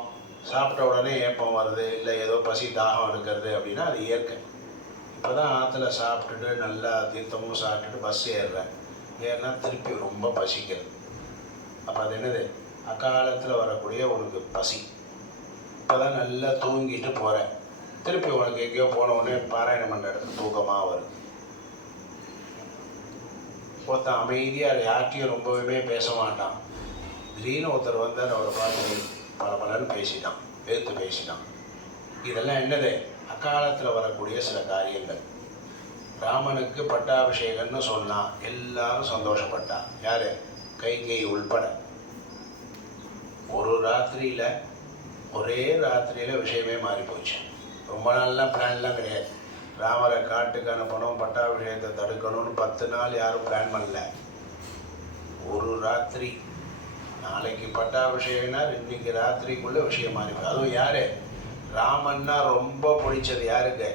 சாப்பிட்ட உடனே ஏப்பம் வருது, இல்லை ஏதோ பசி தாகம் எடுக்கிறது அப்படின்னா அது இயற்கை. இப்போ தான் ஆற்றுல சாப்பிட்டுட்டு நல்லா தீர்த்தமும் சாப்பிட்டுட்டு பஸ் ஏறுறேன். ஏன்னா திருப்பி ரொம்ப பசிக்கிறது. அப்போ அது என்னது? அக்காலத்தில் வரக்கூடிய உனக்கு பசி. இப்போ தான் நல்லா தூங்கிட்டு போகிறேன், திருப்பி உனக்கு எங்கேயோ போன உடனே பாராயணம் பண்ணுற இடத்துக்கு தூக்கமாக வருது. ஒருத்தன் அமைதியாக யார்கிட்டையும் ரொம்பவே பேச மாட்டான். திடீர்னு ஒருத்தர் வந்தார், அவரை பார்த்து பலன்னு பேசிட்டான், எடுத்து பேசிட்டான். இதெல்லாம் என்னது? அக்காலத்தில் வரக்கூடிய சில காரியங்கள். ராமனுக்கு பட்டாபிஷேகம்னு சொன்னான், எல்லாரும் சந்தோஷப்பட்டான். யார்? கைகேயி உள்பட. ஒரு ராத்திரியில், ஒரே ராத்திரியில் விஷயமே மாறி போச்சு. ரொம்ப நாள்லாம் பிளான்லாம் கிடையாது. ராமரை காட்டுக்கு அனுப்பணும், பட்டாபிஷேகத்தை தடுக்கணும்னு 10 நாள் யாரும் பிளான் பண்ணல. ஒரு ராத்திரி. நாளைக்கு பட்டாபிஷேகம்னா இன்னைக்கு ராத்திரிக்குள்ளே விஷயம் மாறி போய். அதுவும் யார்? ராமன்னா ரொம்ப பிடிச்சது யாருக்கு?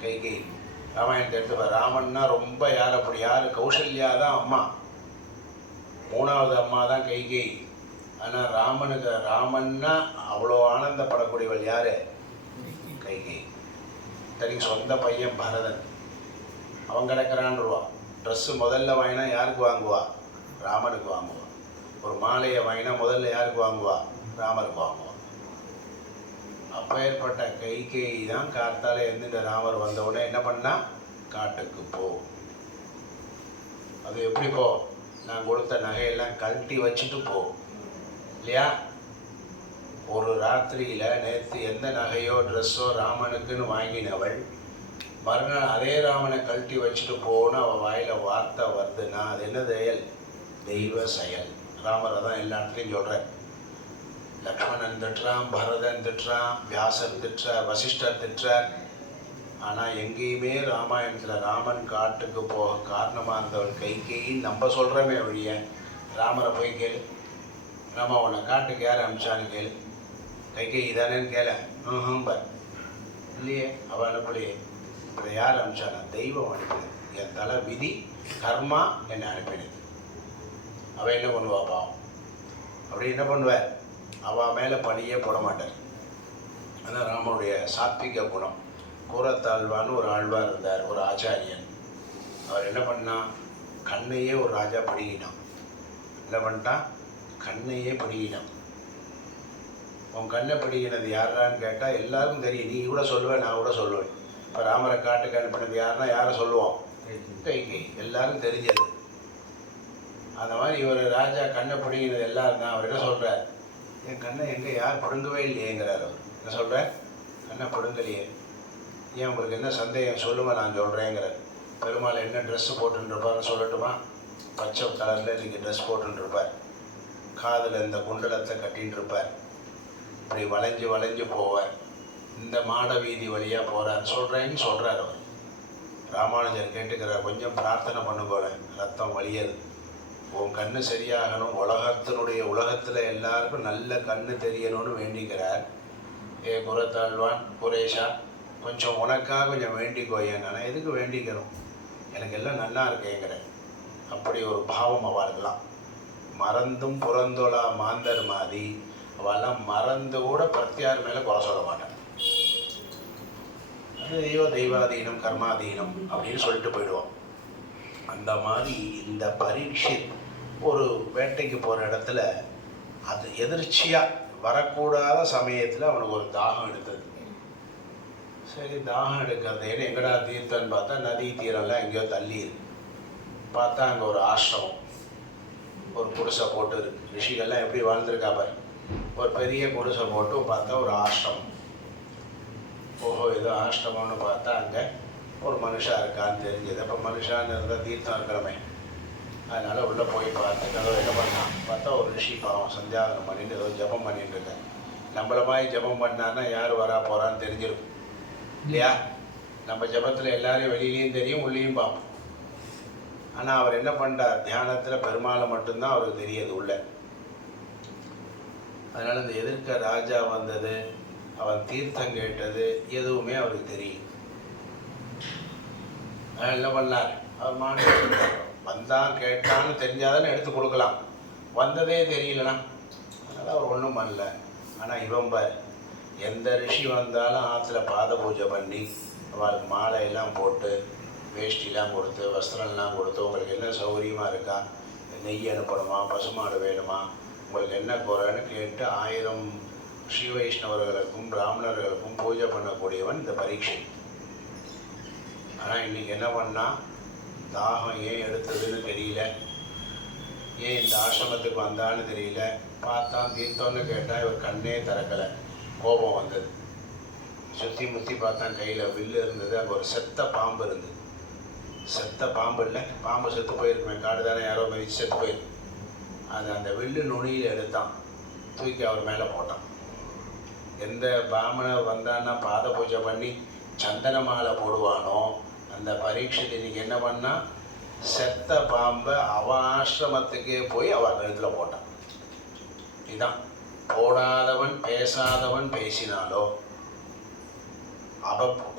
கைகேயி. ராமாயணத்தை எடுத்துப்பா. ராமன்னா ரொம்ப யார்? அப்படி யார்? கௌசல்யா தான் அம்மா, 3வது அம்மா தான் கைகேயி. ஆனால் ராமன்னா அவ்வளோ ஆனந்தப்படக்கூடியவள் யார்? கைகேயி. தனக்கு சொந்த பையன் பரதன், அவன் கிடக்கிறான்ருவா. ட்ரெஸ்ஸு முதல்ல வாங்கினா யாருக்கு வாங்குவா? ராமனுக்கு வாங்குவா. ஒரு மாலையை வாங்கினா முதல்ல யாருக்கு வாங்குவா? ராமருக்கு வாங்குவா. அப்பேற்பட்ட கைகேயி தான் காத்தால எழுந்துட்ட ராமர் வந்தவுடனே என்ன பண்ணா? காட்டுக்கு போ. அது எப்படி போ? நான் கொடுத்த நகையெல்லாம் கழட்டி வச்சுட்டு போ, இல்லையா? ஒரு ராத்திரியில் நேற்று எந்த நகையோ ட்ரெஸ்ஸோ ராமனுக்குன்னு வாங்கினவள் மறுநாள் அதே ராமனை கழட்டி வச்சுட்டு போன்னு அவள் வாயில் வார்த்தை வருதுன்னா அது என்ன செயல்? தெய்வ செயல். ராமரை தான் எல்லா இடத்துலையும் சொல்கிறேன். லக்ஷ்மணன் திட்டுறான், பரதன் திட்டுறான், வியாசர் திட்டுறார், வசிஷ்டர் திட்டுறார். ஆனால் எங்கேயுமே ராமாயணத்தில் ராமன் காட்டுக்கு போக காரணமாக இருந்தவள் கைகேயின்னு நம்ம சொல்கிறோமே ஒழிய, ராமரை போய் கேளு, ராமா உன்னை காட்டுக்கு யார் அனுப்பிச்சான்னு கேளு, கைகேயி தானேன்னு கேள. பர் இல்லையே, அவள் அனுப்பலையே. இப்போ யார் அனுப்பிச்சானா? தெய்வம் அனுப்பினது. என் தலை விதி கர்மா என்னை அனுப்பினது. அவள் என்ன பண்ணுவா பாவம்? அப்படி என்ன பண்ணுவார்? அவள் மேலே பணியே போட மாட்டார். அதான் ராமனுடைய சாத்விக குணம். கூரத்தாழ்வான்னு ஒரு ஆழ்வார் இருந்தார், ஒரு ஆச்சாரியன். அவர் என்ன பண்ணான்? கண்ணையே ஒரு ராஜா பிடிக்கிட்டான். என்ன பண்ணிட்டான்? கண்ணையே பிடிக்கிட்டான். உன் கண்ணை பிடிக்கினது யாரான்னு கேட்டால் எல்லாருக்கும் தெரியும். நீ கூட சொல்லுவேன், நான் கூட சொல்லுவேன். இப்போ ராமரை காட்டுக்கு அனுப்பினது யாருன்னா யாரை சொல்லுவோம்? கைகேயி. எல்லாரும் தெரிஞ்சது. அந்த மாதிரி இவர் ராஜா கண்ணை பிடிக்கினது எல்லாரும் தான். அவர் என்ன சொல்கிறார்? என் கண்ணை எங்கே யார் பிடுங்கவே இல்லையேங்கிறார். அவர் என்ன சொல்கிறார்? கண்ணை பிடுங்கலையே. ஏன் உங்களுக்கு என்ன சந்தேகம் சொல்லுங்கள், நான் சொல்கிறேங்கிறார். பெருமாள் என்ன ட்ரெஸ்ஸு போட்டுருப்பார்னு சொல்லட்டுமா? பச்சை கலரில் இன்றைக்கி ட்ரெஸ் போட்டுருப்பார், காதில் இந்த குண்டலத்தை கட்டின்னு இருப்பார், இப்படி வளைஞ்சு வளைஞ்சு போவார், இந்த மாட வீதி வழியாக போகிறார் சொல்கிறேன்னு சொல்கிறார். அவர் ராமானுஜர் கேட்டுக்கிறார், கொஞ்சம் பிரார்த்தனை பண்ணுகோல, ரத்தம் வலியது, உன் கண்ணு சரியாகணும், உலகத்தில் எல்லாருக்கும் நல்ல கண்ணு தெரியணும்னு வேண்டிக்கிறார். ஏ குரத்தாழ்வான், குரேஷா, கொஞ்சம் உனக்காக கொஞ்சம் வேண்டிக்கோயேன். நான் எதுக்கு வேண்டிக்கணும்? எனக்கு எல்லாம் நல்லா இருக்கேங்கிறேன். அப்படி ஒரு பாவம் அவளுக்கெல்லாம். மறந்தும் புறந்தோலா மாந்தர் மாதிரி அவெல்லாம் மறந்து கூட பிரத்தியார் மேலே குறை சொல்ல மாட்டான். அது தெய்வாதீனம் கர்மாதீனம் அப்படின்னு சொல்லிட்டு போயிடுவோம். அந்த மாதிரி இந்த பரீட்சித் ஒரு வேட்டைக்கு போகிற இடத்துல அது எதிர்ச்சியாக வரக்கூடாத சமயத்தில் அவனுக்கு ஒரு தாகம் எடுத்தது. சரி, தாகம் எடுக்கிறதேன்னு எங்கடா தீர்த்தம்னு பார்த்தா நதி தீரம்லாம் எங்கேயோ தள்ளி இருக்கு. பார்த்தா அங்கே ஒரு ஆசிரமம், ஒரு குடிசை போட்டு இருக்கு. ரிஷிகள்லாம் எப்படி வாழ்ந்துருக்கா பாரு. ஒரு பெரிய குடிசை போட்டு பார்த்தா ஒரு ஆசிரமம். ஓஹோ, ஏதோ ஆசிரமம்னு பார்த்தா அங்கே ஒரு மனுஷா இருக்கான்னு தெரிஞ்சது. அப்போ மனுஷான்னு இருந்தால் தீர்த்தம் இருக்கணுமே, அதனால் உள்ளே போய் பார்த்து கதவை என்ன பண்ணான் பார்த்தா ஒரு ரிஷி பாவம் சந்தியாவனம் பண்ணிட்டு ஏதோ ஜபம் பண்ணிட்டு இருக்கேன். நம்மள மாதிரி ஜபம் பண்ணான்னா யார் வரா போகிறான்னு தெரிஞ்சிருக்கும் இல்லையா? நம்ம ஜபத்தில் எல்லாரையும் வெளியிலையும் தெரியும், உள்ளேயும் பார்ப்போம். ஆனால் அவர் என்ன பண்ணுறார், தியானத்தில் பெருமாளை மட்டும்தான் அவருக்கு தெரியுது உள்ள. அதனால் இந்த எதிர்க்க ராஜா வந்தது, அவன் தீர்த்தம் கேட்டது எதுவுமே அவருக்கு தெரியும். அதனால் என்ன பண்ணார், அவர் மாநில வந்தான் கேட்டான்னு தெரிஞ்சாதானே எடுத்து கொடுக்கலாம். வந்ததே தெரியலனா அதனால் அவர் ஒன்றும் பண்ணல. ஆனால் இவன் எந்த ரிஷி வந்தாலும் ஆற்றுல பாத பூஜை பண்ணி அவருக்கு மாலையெல்லாம் போட்டு வேஷ்டிலாம் கொடுத்து வஸ்திரம்லாம் கொடுத்து உங்களுக்கு என்ன சௌகரியமாக இருக்கா, நெய் அனுப்பணுமா, பசுமாடு வேணுமா, உங்களுக்கு என்ன குறைன்னு கேட்டு 1000 ஸ்ரீ வைஷ்ணவர்களுக்கும் பிராமணர்களுக்கும் பூஜை பண்ணக்கூடியவன் இந்த பரீட்சை. ஆனால் இன்றைக்கி என்ன பண்ணால் தாகம் ஏன் எடுத்ததுன்னு தெரியல, ஏன் இந்த ஆசிரமத்துக்கு வந்தான்னு தெரியல. பார்த்தான் தீர்த்தம்னு கேட்டால் இவர் கண்ணே திறக்கலை. கோபம் வந்தது. சுற்றி முற்றி பார்த்தான், கையில் வில்லு இருந்தது. அங்கே ஒரு செத்த பாம்பு இருந்தது. செத்த பாம்பு இல்லை, பாம்பு செத்து போயிருக்குமே, காடு தானே யாரோ மிதிச்சு செத்து போயிருக்கு. அந்த வில்லு நுனியில் எடுத்தான், தூக்கி அவர் மேலே போட்டான். எந்த பிராமணர் வந்தான்னா பாத பூஜை பண்ணி சந்தன மாலை போடுவானோ அந்த பரீட்சைக்கு இன்னைக்கு என்ன பண்ணால் செத்த பாம்பை அவ ஆசிரமத்துக்கே போய் அவர் கழுத்தில் போட்டான். இதுதான் போடாதவன் பேசாதவன் பேசினாலோ,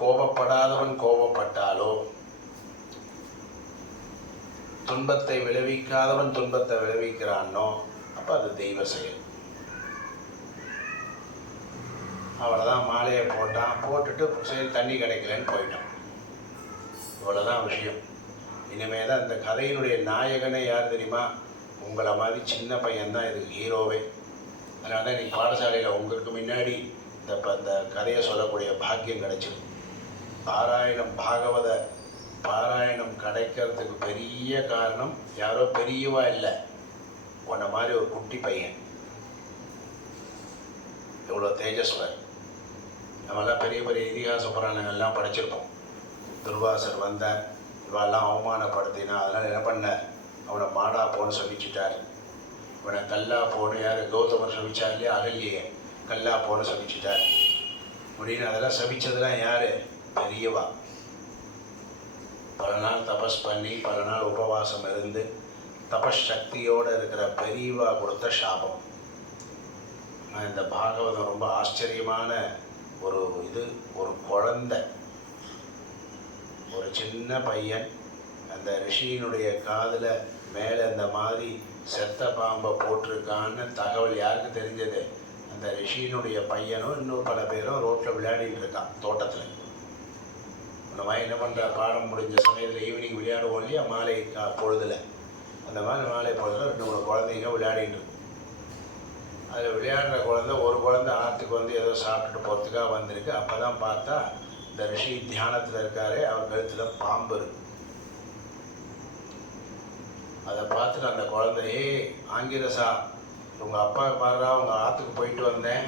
கோபப்படாதவன் கோபப்பட்டாலோ, துன்பத்தை விளைவிக்காதவன் துன்பத்தை விளைவிக்கிறானோ அப்போ அது தெய்வ செயல். அவ்வளோதான், மாலையை போட்டான். போட்டுட்டு சரி தண்ணி கிடைக்கலன்னு போயிட்டான். இவ்வளோதான் விஷயம். இனிமேல் தான் இந்த கதையினுடைய நாயகனே யார் தெரியுமா? உங்களை மாதிரி சின்ன பையன்தான் இதுக்கு ஹீரோவே. அதனால தான் இன்றைக்கி பாடசாலையில் உங்களுக்கு முன்னாடி இந்த கதையை சொல்லக்கூடிய பாக்கியம் கிடைச்சிடும். பாகவத பாராயணம் கிடைக்கிறதுக்கு பெரிய காரணம் யாரோ பெரியவா இல்லை, உன்ன மாதிரி ஒரு குட்டி பையன். எவ்வளோ தேஜஸ்வர். நம்மெல்லாம் பெரிய பெரிய இதிகாச புராணங்கள்லாம் படிச்சிருப்போம். துர்வாசர் வந்தார், இவெல்லாம் அவமானப்படுத்தினா, அதனால் என்ன பண்ணார், அவனை மாடா போன்னு சபிச்சுட்டார். இவனை கல்லா போன்னு யார் கௌதமர் சபிச்சா இல்லையா, அகல்யே கல்லா போன்னு சபிச்சுட்டார் அப்படின்னு. அதெல்லாம் சபிச்சதெல்லாம் யார்? பெரியவா. பல நாள் தபஸ் பண்ணி பல நாள் உபவாசம் இருந்து தபஸ் சக்தியோடு இருக்கிற பெரியவா கொடுத்த சாபம். இந்த பாகவதம் ரொம்ப ஆச்சரியமான ஒரு ஒரு குழந்தை, ஒரு சின்ன பையன் அந்த ரிஷியினுடைய காதில் மேலே இந்த மாதிரி செத்த பாம்பை போட்டிருக்கான்னு தகவல் யாருக்கு தெரிஞ்சது? அந்த ரிஷியினுடைய பையனும் இன்னும் பல பேரும் ரோட்டில் விளையாடிட்டு இருக்கான் தோட்டத்தில். அந்த மாதிரி என்ன பண்ணுற, பாடம் முடிஞ்ச சமயத்தில் ஈவினிங் விளையாடுவோம் இல்லையா, மாலை பொழுதில். அந்த மாதிரி மாலை பொழுதில் 2-3 குழந்தைங்க விளையாடிட்டு இருக்கு. அதில் விளையாடுற குழந்தை, ஒரு குழந்தை ஆற்றுக்கு வந்து ஏதோ சாப்பிட்டுட்டு போகிறதுக்காக வந்திருக்கு. அப்போ தான் பார்த்தா இந்த ரிஷி தியானத்தில் இருக்காரு, அவர் கழுத்தில் பாம்பு இருக்கு. அதை பார்த்துட்டு அந்த குழந்தையே, ஆங்கிரசா உங்கள் அப்பா பாடுறா, உங்கள் ஆற்றுக்கு போயிட்டு வந்தேன்,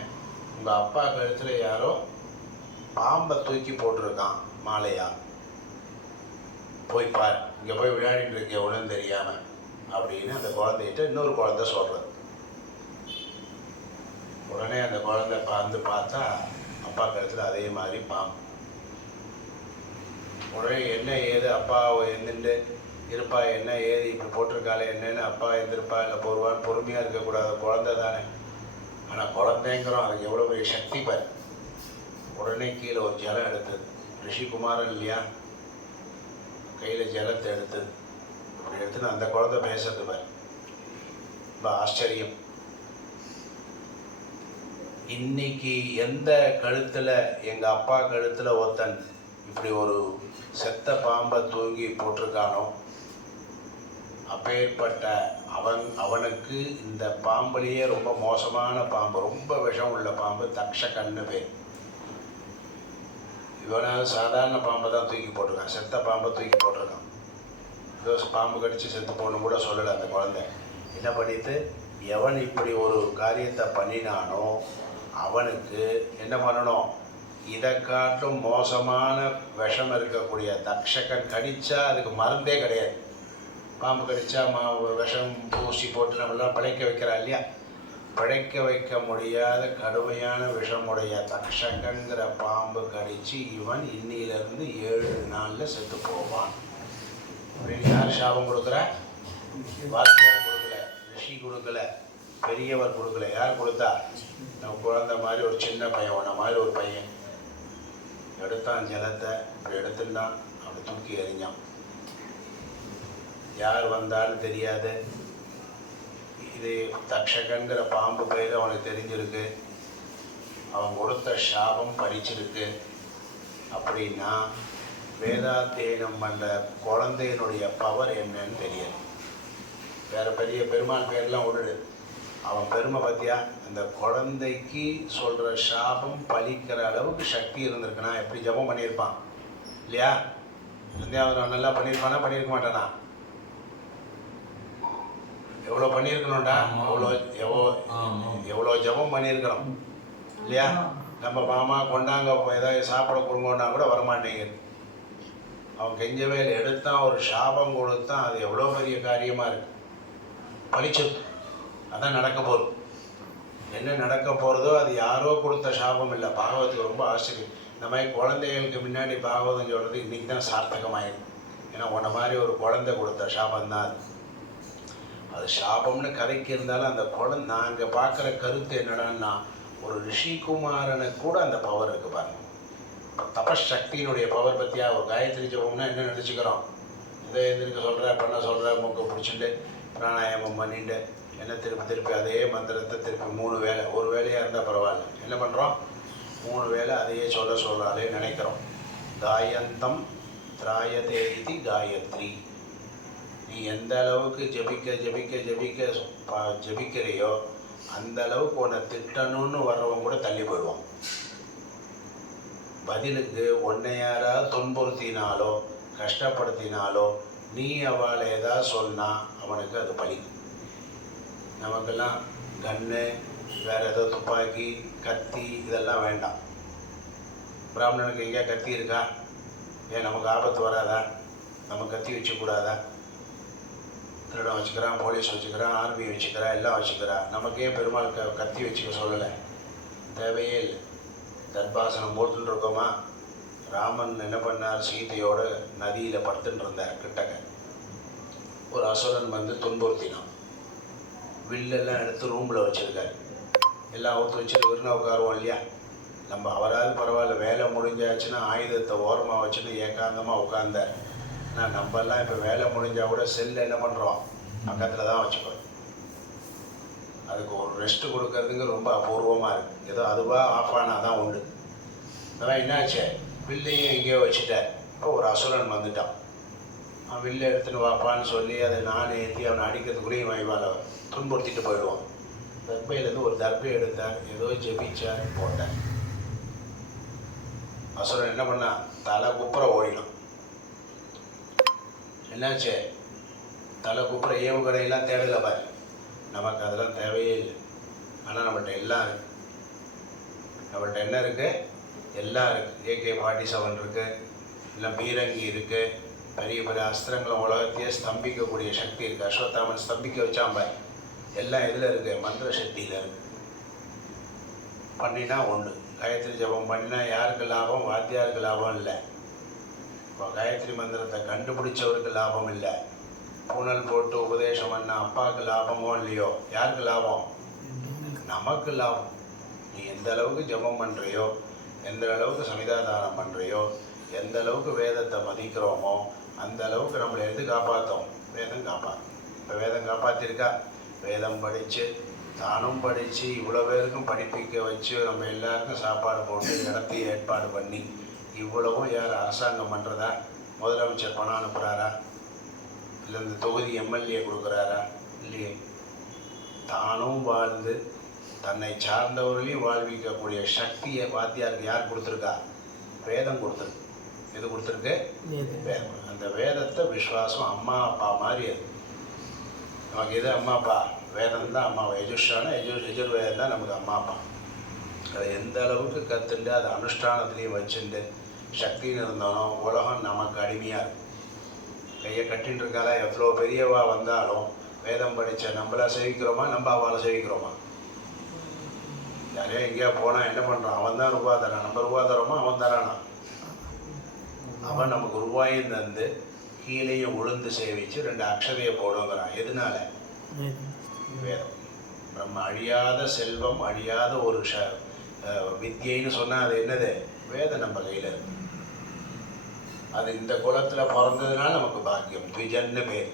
உங்கள் அப்பா கழுத்தில் யாரோ பாம்பை தூக்கி போட்டிருக்கான் மாலையா, போய் பார், இங்கே போய் விளையாடிட்டு இருக்கேன் ஒன்றும் தெரியாமல் அப்படின்னு அந்த குழந்தைகிட்ட இன்னொரு குழந்தை சொல்கிறது. உடனே அந்த குழந்தை வந்து பார்த்தா அப்பா கழுத்தில் அதே மாதிரி பாம்பு. உடனே என்ன ஏது அப்பா எந்திண்டு இருப்பா, என்ன ஏது இப்படி போட்டிருக்காளே என்னன்னு அப்பா எந்திருப்பா இல்லை போடுவான்னு பொறுமையாக இருக்கக்கூடாது, குழந்தை தானே. ஆனால் குழந்தைங்கிறோம், அதுக்கு எவ்வளோ பெரிய சக்தி பாரு. உடனே கீழே ஒரு ஜலம் எடுத்தது, ரிஷிகுமாரன் இல்லையா, கையில் ஜலத்தை எடுத்தது. அப்படி எடுத்துன்னு அந்த குழந்தை பேசுறது பாரு, ரொம்ப ஆச்சரியம். இன்னைக்கு எந்த கழுத்தில், எங்கள் அப்பா கழுத்தில் ஒருத்தன் இப்படி ஒரு செத்த பாம்பை தூங்கி போட்டிருக்கானோ அப்பேற்பட்ட அவனுக்கு இந்த பாம்புலேயே ரொம்ப மோசமான பாம்பு, ரொம்ப விஷம் உள்ள பாம்பு தக்ஷகன்னு பேர். இவனை சாதாரண பாம்பை தான் தூக்கி போட்டிருக்கான், செத்த பாம்பை தூக்கி போட்டிருக்கான். ஏதோ பாம்பு கடிச்சு செத்து போகணும் கூட சொல்லலை அந்த குழந்தை. என்ன பண்ணிட்டு எவன் இப்படி ஒரு காரியத்தை பண்ணினானோ அவனுக்கு என்ன பண்ணணும், இதை காட்டும் மோசமான விஷம் இருக்கக்கூடிய தக்ஷகன் கடித்தா அதுக்கு மருந்தே கிடையாது. பாம்பு கடித்தா விஷம் பூசி போட்டு நம்மளாம் பிழைக்க வைக்கிறா இல்லையா, பிழைக்க வைக்க முடியாத கடுமையான விஷமுடைய தக்ஷகங்கிற பாம்பு கடித்து இவன் இன்னிலிருந்து 7 நாளில் செத்து போவான் அப்படின்னு யார் சாபம் கொடுக்குறா? வாத்தியார் கொடுக்கல, ரிஷி கொடுக்கல, பெரியவர் கொடுக்கல. யார் கொடுத்தா? நம்ம குழந்தை மாதிரி ஒரு சின்ன பையன், உன்ன மாதிரி ஒரு பையன் எடுத்தான் ஜலத்தை, இப்படி எடுத்துட்டான், அப்படி தூக்கி எறிஞ்சான். யார் வந்தாலும் தெரியாது. இது தக்ஷகங்கிற பாம்பு பேர் அவனுக்கு தெரிஞ்சிருக்கு, அவன் கொடுத்த சாபம் பறிச்சிருக்கு. அப்படின்னா வேதாத்தியனம் பண்ணுற குழந்தையினுடைய பவர் என்னன்னு தெரியாது. வேறு பெரிய பெருமாள் பேர்லாம் விடுது, அவன் பெருமை பற்றியா அந்த குழந்தைக்கு சொல்கிற சாபம் பலிக்கிற அளவுக்கு சக்தி இருந்திருக்குன்னா எப்படி ஜபம் பண்ணியிருப்பான் இல்லையா? சந்தியாவதனம் நல்லா பண்ணியிருப்பானா, பண்ணியிருக்க மாட்டானா? எவ்வளோ பண்ணியிருக்கணும்டா, எவ்வளோ ஜபம் பண்ணியிருக்கணும் இல்லையா? நம்ம மாமா கொண்டாங்க ஏதாவது சாப்பிட கொடுங்கன்னா கூட வரமாட்டேங்குது. அவன் கெஞ்சவே இல்லை, எடுத்தான், ஒரு சாபம் கொடுத்தான். அது எவ்வளோ பெரிய காரியமாக இருக்குது, பழிச்சது. அதான் நடக்க போகுது. என்ன நடக்க போகிறதோ அது யாரோ கொடுத்த சாபம் இல்லை. பாகவத்துக்கு ரொம்ப ஆச்சரியம். இந்த மாதிரி குழந்தைகளுக்கு முன்னாடி பாகவதம் சொல்கிறது இன்றைக்கி தான் சார்த்தகமாயிடும். ஏன்னா உன்ன மாதிரி ஒரு குழந்தை கொடுத்த சாபம் தான் அது. அது சாபம்னு கதைக்கு இருந்தாலும் அந்த குழந்தை நாங்கள் பார்க்குற கருத்து என்னடான்னா, ஒரு ரிஷிகுமாரனை கூட அந்த பவர் இருக்குது பாருங்கள். தபசக்தியினுடைய பவர் பற்றியா? ஒரு காயத்ரி ஜபம்னா என்ன நினச்சிக்கிறோம், இதை எந்திரிக்க சொல்கிற, பண்ண சொல்கிற, மூக்கை பிடிச்சிட்டு பிராணாயாமம் பண்ணிட்டு என்ன திருப்பி அதே மந்திரத்தை திருப்பி 3 வேளை, ஒரு வேலையாக இருந்தால் பரவாயில்ல, என்ன பண்ணுறோம் 3 வேளை அதையே சொல்கிறாலே நினைக்கிறோம். காயந்தம் திராயதே இது காயத்ரி. நீ எந்த அளவுக்கு ஜபிக்கிறையோ அந்த அளவுக்கு உன்னை திட்டணும்னு வர்றவங்க கூட தள்ளி போயிடுவான். பதிலுக்கு உன்னை யாராவது துன்புறுத்தினாலோ கஷ்டப்படுத்தினாலோ நீ அவளை ஏதாவது சொன்னால் அவனுக்கு அது பலிக்கும். நமக்கெல்லாம் கன்று, வேறு ஏதோ துப்பாக்கி, கத்தி இதெல்லாம் வேண்டாம். பிராமணனுக்கு எங்கேயா கத்தி இருக்கா? ஏன் நமக்கு ஆபத்து வராதா? நம்ம கத்தி வச்சுக்கூடாதா? திருடம் வச்சுக்கிறான், போலீஸ் வச்சுக்கிறான், ஆர்மி வச்சுக்கிறான், எல்லாம் வச்சுக்கிறான். நமக்கே பெருமாள் கத்தி வச்சுக்க சொல்லலை, தேவையே இல்லை. தர்பாசனம் போட்டுன்னு இருக்கோமா? ராமன் என்ன பண்ணார், சீதையோடு நதியில் படுத்துன்னு இருந்தார். கிட்டக்க ஒரு அசுரன் வந்து துன்புறுத்தினான். வில்லெல்லாம் எடுத்து ரூமில் வச்சுருக்காரு. எல்லாம் அவுத்து வச்சுட்டு விருண்ண உட்காருவோம் இல்லையா? நம்ம அவராது பரவாயில்ல, வேலை முடிஞ்சாச்சுன்னா ஆயுதத்தை ஓரமாக வச்சுட்டு ஏகாந்தமாக உட்காந்தார். ஆனால் நம்மெல்லாம் இப்போ வேலை முடிஞ்சால் கூட செல்லை என்ன பண்ணுறோம், பக்கத்தில் தான் வச்சுக்கிறோம். அதுக்கு ஒரு ரெஸ்ட்டு கொடுக்கறதுங்க ரொம்ப அபூர்வமாக இருக்குது. ஏதோ அதுவாக ஆஃப் ஆனால் தான் உண்டு. அதான் என்னாச்சு, வில்லையும் எங்கேயோ வச்சுட்டார். இப்போ ஒரு அசுரன் வந்துட்டான். அவன் வில்லை எடுத்துன்னு வாப்பான்னு சொல்லி அதை நானே ஏற்றி அவனை அடிக்கிறதுக்குள்ளேயும் இவாளை துன்புறுத்திட்டு போயிடுவான். தர்பையிலேருந்து ஒரு தர்பை எடுத்தார், ஏதோ ஜெபிச்சார், போட்டார். அசுரன் என்ன பண்ணான், தலை குப்புற ஓடினான். என்னாச்சு, தலை குப்புற ஏவுகணையெல்லாம் தேவையில்லை பாரு. நமக்கு அதெல்லாம் தேவையே இல்லை. ஆனால் நம்மள்கிட்ட எல்லாம் இருக்குது. நம்மள்கிட்ட என்ன இருக்குது, எல்லாம் இருக்குது. AK-47 இருக்குது, இல்லை பீரங்கி இருக்குது, பெரிய பெரிய அஸ்திரங்களை உலகத்தையே ஸ்தம்பிக்கக்கூடிய சக்தி இருக்குது. அஸ்வத்தாமன் ஸ்தம்பிக்க வச்சாம்ப எல்லாம் இதில் இருக்குது, மந்திர சக்தியில் இருக்குது. பண்ணினா ஒன்று. காயத்ரி ஜபம் பண்ணினா யாருக்கு லாபம், வாத்தியாருக்கு லாபம் இல்லை. இப்போ காயத்ரி மந்திரத்தை கண்டுபிடிச்சவருக்கு லாபம் இல்லை. பூனல் போட்டு உபதேசம் பண்ண அப்பாவுக்கு லாபமோ இல்லையோ, யாருக்கு லாபம், நமக்கு லாபம். நீ எந்த அளவுக்கு ஜபம் பண்ணுறியோ, எந்த அளவுக்கு சமிதாதானம் பண்ணுறியோ, எந்த அளவுக்கு வேதத்தை மதிக்கிறோமோ அந்த அளவுக்கு நம்மளை எது காப்பாற்றோம், வேதம் காப்பாற்றும். இப்போ வேதம் காப்பாற்றிருக்கா? வேதம் படித்து தானும் படித்து இவ்வளோ பேருக்கும் படிப்பிக்க வச்சு நம்ம எல்லாருக்கும் சாப்பாடு போட்டு இடத்தையும் ஏற்பாடு பண்ணி இவ்வளவும் யார் அரசாங்கம் பண்ணுறதா? முதலமைச்சர் பணம் அனுப்புகிறாரா? இல்லை இந்த தொகுதி எம்எல்ஏ கொடுக்குறாரா? இல்லையே. தானும் வாழ்ந்து தன்னை சார்ந்தவர்களையும் வாழ்விக்கக்கூடிய சக்தியை வாத்தியாருக்கு யார் கொடுத்துருக்கா? வேதம் கொடுத்துருக்கு. எது கொடுத்துருக்கு? வேதம். அந்த வேதத்தை விஸ்வாசம் அம்மா அப்பா மாதிரி அது. நமக்கு எது அம்மா அப்பா? வேதம் தான் அம்மா. யஜுஷான யஜுர்வேதம் தான் நமக்கு அம்மா அப்பா. அதை எந்த அளவுக்கு கற்றுண்டு அதை அனுஷ்டானத்துலேயும் வச்சுட்டு சக்தின்னு இருந்தோனோ உலகம் நமக்கு அடிமையாக இருக்கும். கையை கட்டின்னு இருக்காளா? எவ்வளோ பெரியவா வந்தாலும் வேதம் படித்த நம்மளா சேவிக்கிறோமா? நம்ம அவளை சேவிக்கிறோமா? யாரையா எங்கேயா போனால் என்ன பண்ணுறான்? அவன் தான் ரூபா தரான். நம்ம ரூபா தரோமா? அவன் தரானா? அவன் நமக்கு ரூபாயும் தந்து கீழேயும் உளுந்து சேவித்து 2 அக்ஷதையை போடுங்கிறான். எதனால? வேதம். நம்ம அழியாத செல்வம், அழியாத ஒரு வித்யைன்னு சொன்னால் அது என்னது? வேதம் நம்ம கையில் இருக்கு. அது இந்த குலத்தில் பிறந்ததுனால நமக்கு பாக்கியம், த்விஜன்னு பேர்.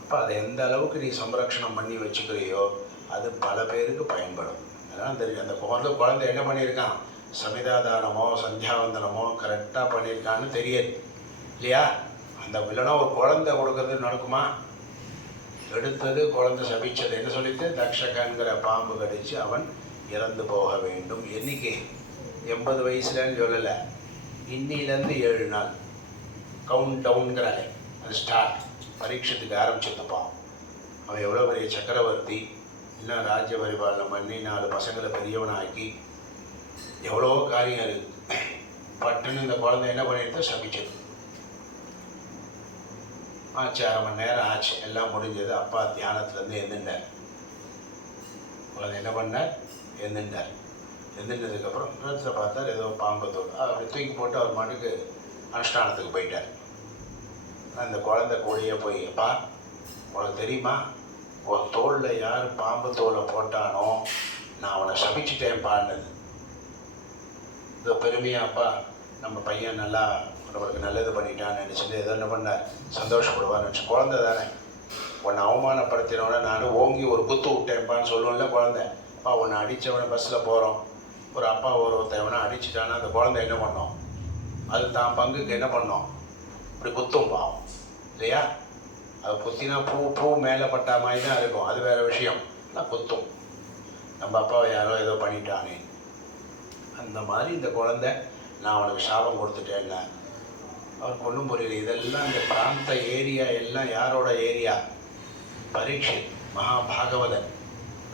அப்போ அதை எந்த அளவுக்கு நீ சம்ரக்ஷணம் பண்ணி வச்சுக்கிறியோ அது பல பேருக்கு பயன்படும். அதனால் தெரியும் அந்த குழந்தை என்ன பண்ணியிருக்கான்? சமிதாதானமோ சந்தியாவந்தனமோ கரெக்டாக பண்ணியிருக்கான்னு தெரியாது இல்லையா? அந்த இல்லைனா ஒரு குழந்தை கொடுக்கறது நடக்குமா? எடுத்தது குழந்தை சபிச்சது என்ன சொல்லிட்டு? தக்ஷகங்கிற பாம்பு கடிச்சு அவன் இறந்து போக வேண்டும். என்னைக்கு? 80 வயசுலன்னு சொல்லலை, இன்னிலேருந்து 7 நாள் கவுண்ட் டவுனுங்கிறாங்க. அது ஸ்டார்ட். பரீட்சத்துக்கு ஆரம்பிச்சிருப்பான். அவன் எவ்வளோ பெரிய சக்கரவர்த்தி, இன்னும் ராஜ்ய பரிபாலனம் பண்ணி 4 பசங்களை பெரியவனாக்கி எவ்வளோ காரியம் இருக்குது. பட்டுன்னு இந்த குழந்தை என்ன பண்ணிட்டு? சபிச்சது. ஆச்சு, 1/2 மணி நேரம் ஆச்சு, எல்லாம் முடிஞ்சது. அப்பா தியானத்துலேருந்து எழுந்துட்டார். குழந்தை என்ன பண்ணார்? எழுந்துட்டார். எழுந்துட்டதுக்கப்புறம் நேரத்தில் பார்த்தார் ஏதோ பாம்பு தோல். அப்படி தூக்கி போட்டு அவர் மாட்டுக்கு அனுஷ்டானத்துக்கு போயிட்டார். அந்த குழந்தை கூடயே போய், அப்பா உனக்கு தெரியுமா உன் தோளில் யார் பாம்பு தோலை போட்டானோ நான் அவனை சபிச்சுட்டேன் பாண்டது. இந்த பெருமையாக அப்பா நம்ம பையன் நல்லா நம்மளுக்கு நல்லது பண்ணிட்டான்னு நினச்சிட்டு ஏதோ என்ன பண்ணார்? சந்தோஷப்படுவான்னு நினச்சி. குழந்தை தானே, உன்னை அவமானப்படுத்தினவனை நான் ஓங்கி ஒரு குத்து விட்டேன்ப்பான்னு சொல்லுவோம்ல குழந்தை. அப்பா உன்னை அடித்தவனை பஸ்ஸில் போகிறோம், ஒரு அப்பா ஒருத்தவனை அடிச்சுட்டானா அந்த குழந்தை என்ன பண்ணோம்? அது தான் பங்குக்கு என்ன பண்ணோம்? இப்படி குத்தும் பாவம் இல்லையா? அது குத்தினா பூ மேலே பட்டா மாதிரி தான் இருக்கும், அது வேறு விஷயம். ஆனால் குத்தும். நம்ம அப்பாவை யாரோ ஏதோ பண்ணிட்டானே அந்த மாதிரி இந்த குழந்தை நான் அவனுக்கு சாபம் கொடுத்துட்டேன்னா அவருக்கு ஒன்றும் புரியல. இதெல்லாம் இந்த பிராந்த ஏரியா எல்லாம் யாரோட ஏரியா? பரீட்சித் மகாபாகவதன்.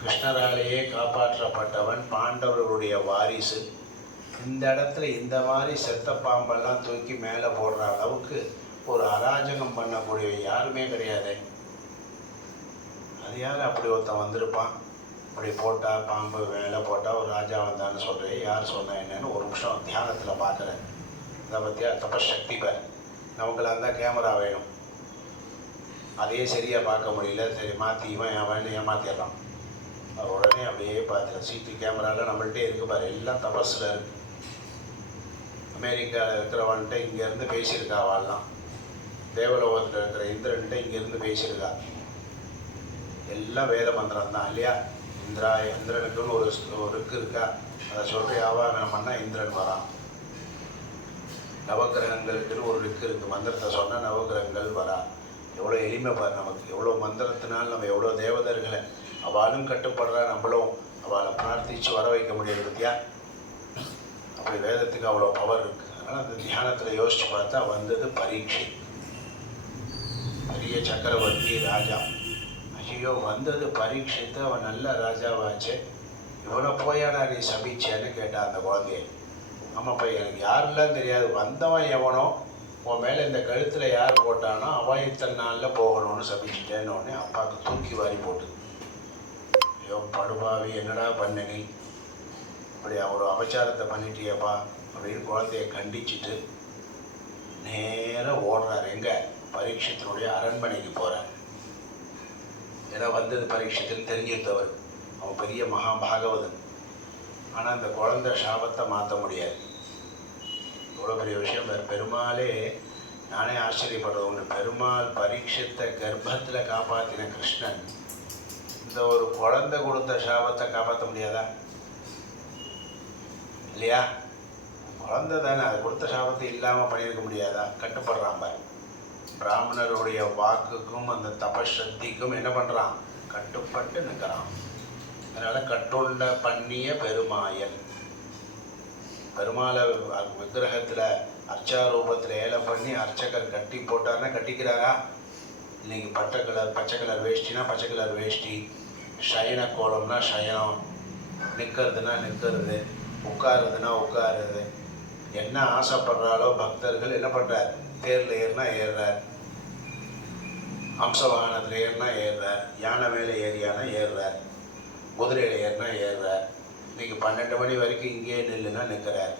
கிருஷ்ணராலேயே காப்பாற்றப்பட்டவன், பாண்டவர்களுடைய வாரிசு. இந்த இடத்துல இந்த மாதிரி செத்த பாம்பெல்லாம் தூக்கி மேலே போடுற அளவுக்கு ஒரு அராஜகம் பண்ணக்கூடிய யாருமே கிடையாது. அது யார் அப்படி ஒருத்தன் வந்திருப்பான்? அப்படி போட்டால் பாம்பு மேலே போட்டால் ஒரு ராஜா வந்தான்னு சொல்கிறேன். யார் சொன்ன என்னன்னு ஒரு நிமிஷம் தியானத்தில் பார்க்குறேன். அதை பற்றியா தபசக்தி பேர். நமக்குலாம் இருந்தால் கேமரா வேணும், அதையே சரியாக பார்க்க முடியல. சரி மாற்றி இவன் அவன் ஏமாற்றிடுறான். அவர் உடனே அப்படியே பார்த்துறேன். சிடி கேமராவில் நம்மள்கிட்டே இருக்குது பாரு, எல்லாம் தபஸில் இருக்குது. அமெரிக்காவில் இருக்கிறவன்ட்டு இங்கேருந்து பேசியிருக்கா அவள்லாம். தேவலோகத்தில் இருக்கிற இந்திரன்ட்டு இங்கேருந்து பேசியிருக்கா. எல்லாம் வேத மந்திரம் தான் இல்லையா? இந்திரனுக்குன்னு ஒரு ரிக்கு இருக்கா, அதை சொல்கிற ஆவாகனம் பண்ணால் இந்திரன் வரான். நவகிரகங்களுக்குன்னு ஒரு ரிக்கு இருக்குது, மந்திரத்தை சொன்னால் நவகிரகங்கள் வரா. எவ்வளோ எளிமை பாரு நமக்கு. எவ்வளோ மந்திரத்தினால் நம்ம எவ்வளோ தேவதர்களை அவளும் கட்டுப்படுறா, நம்மளும் அவளை பிரார்த்தித்து வர வைக்க முடியாது பற்றியா? அப்படி வேதத்துக்கு அவ்வளோ பவர் இருக்குது. அதனால் அந்த தியானத்தில் யோசித்து பார்த்தா வந்தது பரீட்சை. பெரிய சக்கரவர்த்தி ராஜா. ஐயோ வந்தது பரீட்சித்து, அவன் நல்ல ராஜாவாச்சு, இவனை போயாடா நீ சபிச்சேன்னு கேட்டான் அந்த குழந்தைய. ஆமாப்பா எனக்கு யாரெல்லாம் தெரியாது, வந்தவன் எவனோ உன் மேலே இந்த கழுத்தில் யார் போட்டானோ அவன் இத்தனை நாளில் போகணும்னு சபிச்சிட்டேன்னு உடனே அப்பாவுக்கு தூக்கி வாரி போட்டுது. ஐயோ படுபாவி என்னடா பண்ண நீ, இப்படி ஒரு அபச்சாரத்தை பண்ணிட்டியப்பா அப்படின்னு குழந்தைய கண்டிச்சுட்டு நேராக ஓடுறார். எங்கே? பரீட்சத்தினுடைய அரண்மனைக்கு போகிறார். ஏன்னா வந்தது பரீட்சத்துன்னு தெரிஞ்சிருந்தவர், அவன் பெரிய மகாபாகவதன். ஆனால் அந்த குழந்தை சாபத்தை மாற்ற முடியாது. இவ்வளோ பெரிய விஷயம். பெருமாளே நானே ஆச்சரியப்படுறது ஒன்று. பெருமாள் பரீட்சத்தை கர்ப்பத்தில் காப்பாற்றின கிருஷ்ணன் இந்த ஒரு குழந்தை கொடுத்த சாபத்தை காப்பாற்ற முடியாதா? இல்லையா? குழந்தை தானே, அது கொடுத்த சாபத்தை இல்லாமல் பண்ணியிருக்க முடியாதா? கட்டுப்படுறான் பாரு. பிராமணருடைய வாக்குக்கும் அந்த தபசக்திக்கும் என்ன பண்ணுறான்? கட்டுப்பட்டு நிற்கிறான். அதனால் கட்டுண்ட பண்ணிய பெருமாயன். பெருமாளை விக்கிரகத்தில் அர்ச்சாரூபத்தில் ஏலை பண்ணி அர்ச்சகர் கட்டி போட்டார்னா கட்டிக்கிறாரா? இன்றைக்கி பச்சை கலர் வேஷ்டினா பச்சை கலர் வேஷ்டி, சயன கோலம்னா சயனம், நிற்கிறதுனா நிற்கிறது, உட்காருதுன்னா உட்காருது. என்ன ஆசைப்படுறாலோ பக்தர்கள் என்ன பண்ணுறார்? தேரில் ஏறினா ஏறுறார், அம்ச வாகனத்தில் ஏறினா ஏறுறார், யானை மேலே ஏறியானா ஏறுறார், குதிரையில் ஏறினா ஏறுறார். இன்றைக்கி 12 மணி வரைக்கும் இங்கேயே நில்லுன்னா நிற்கிறார்.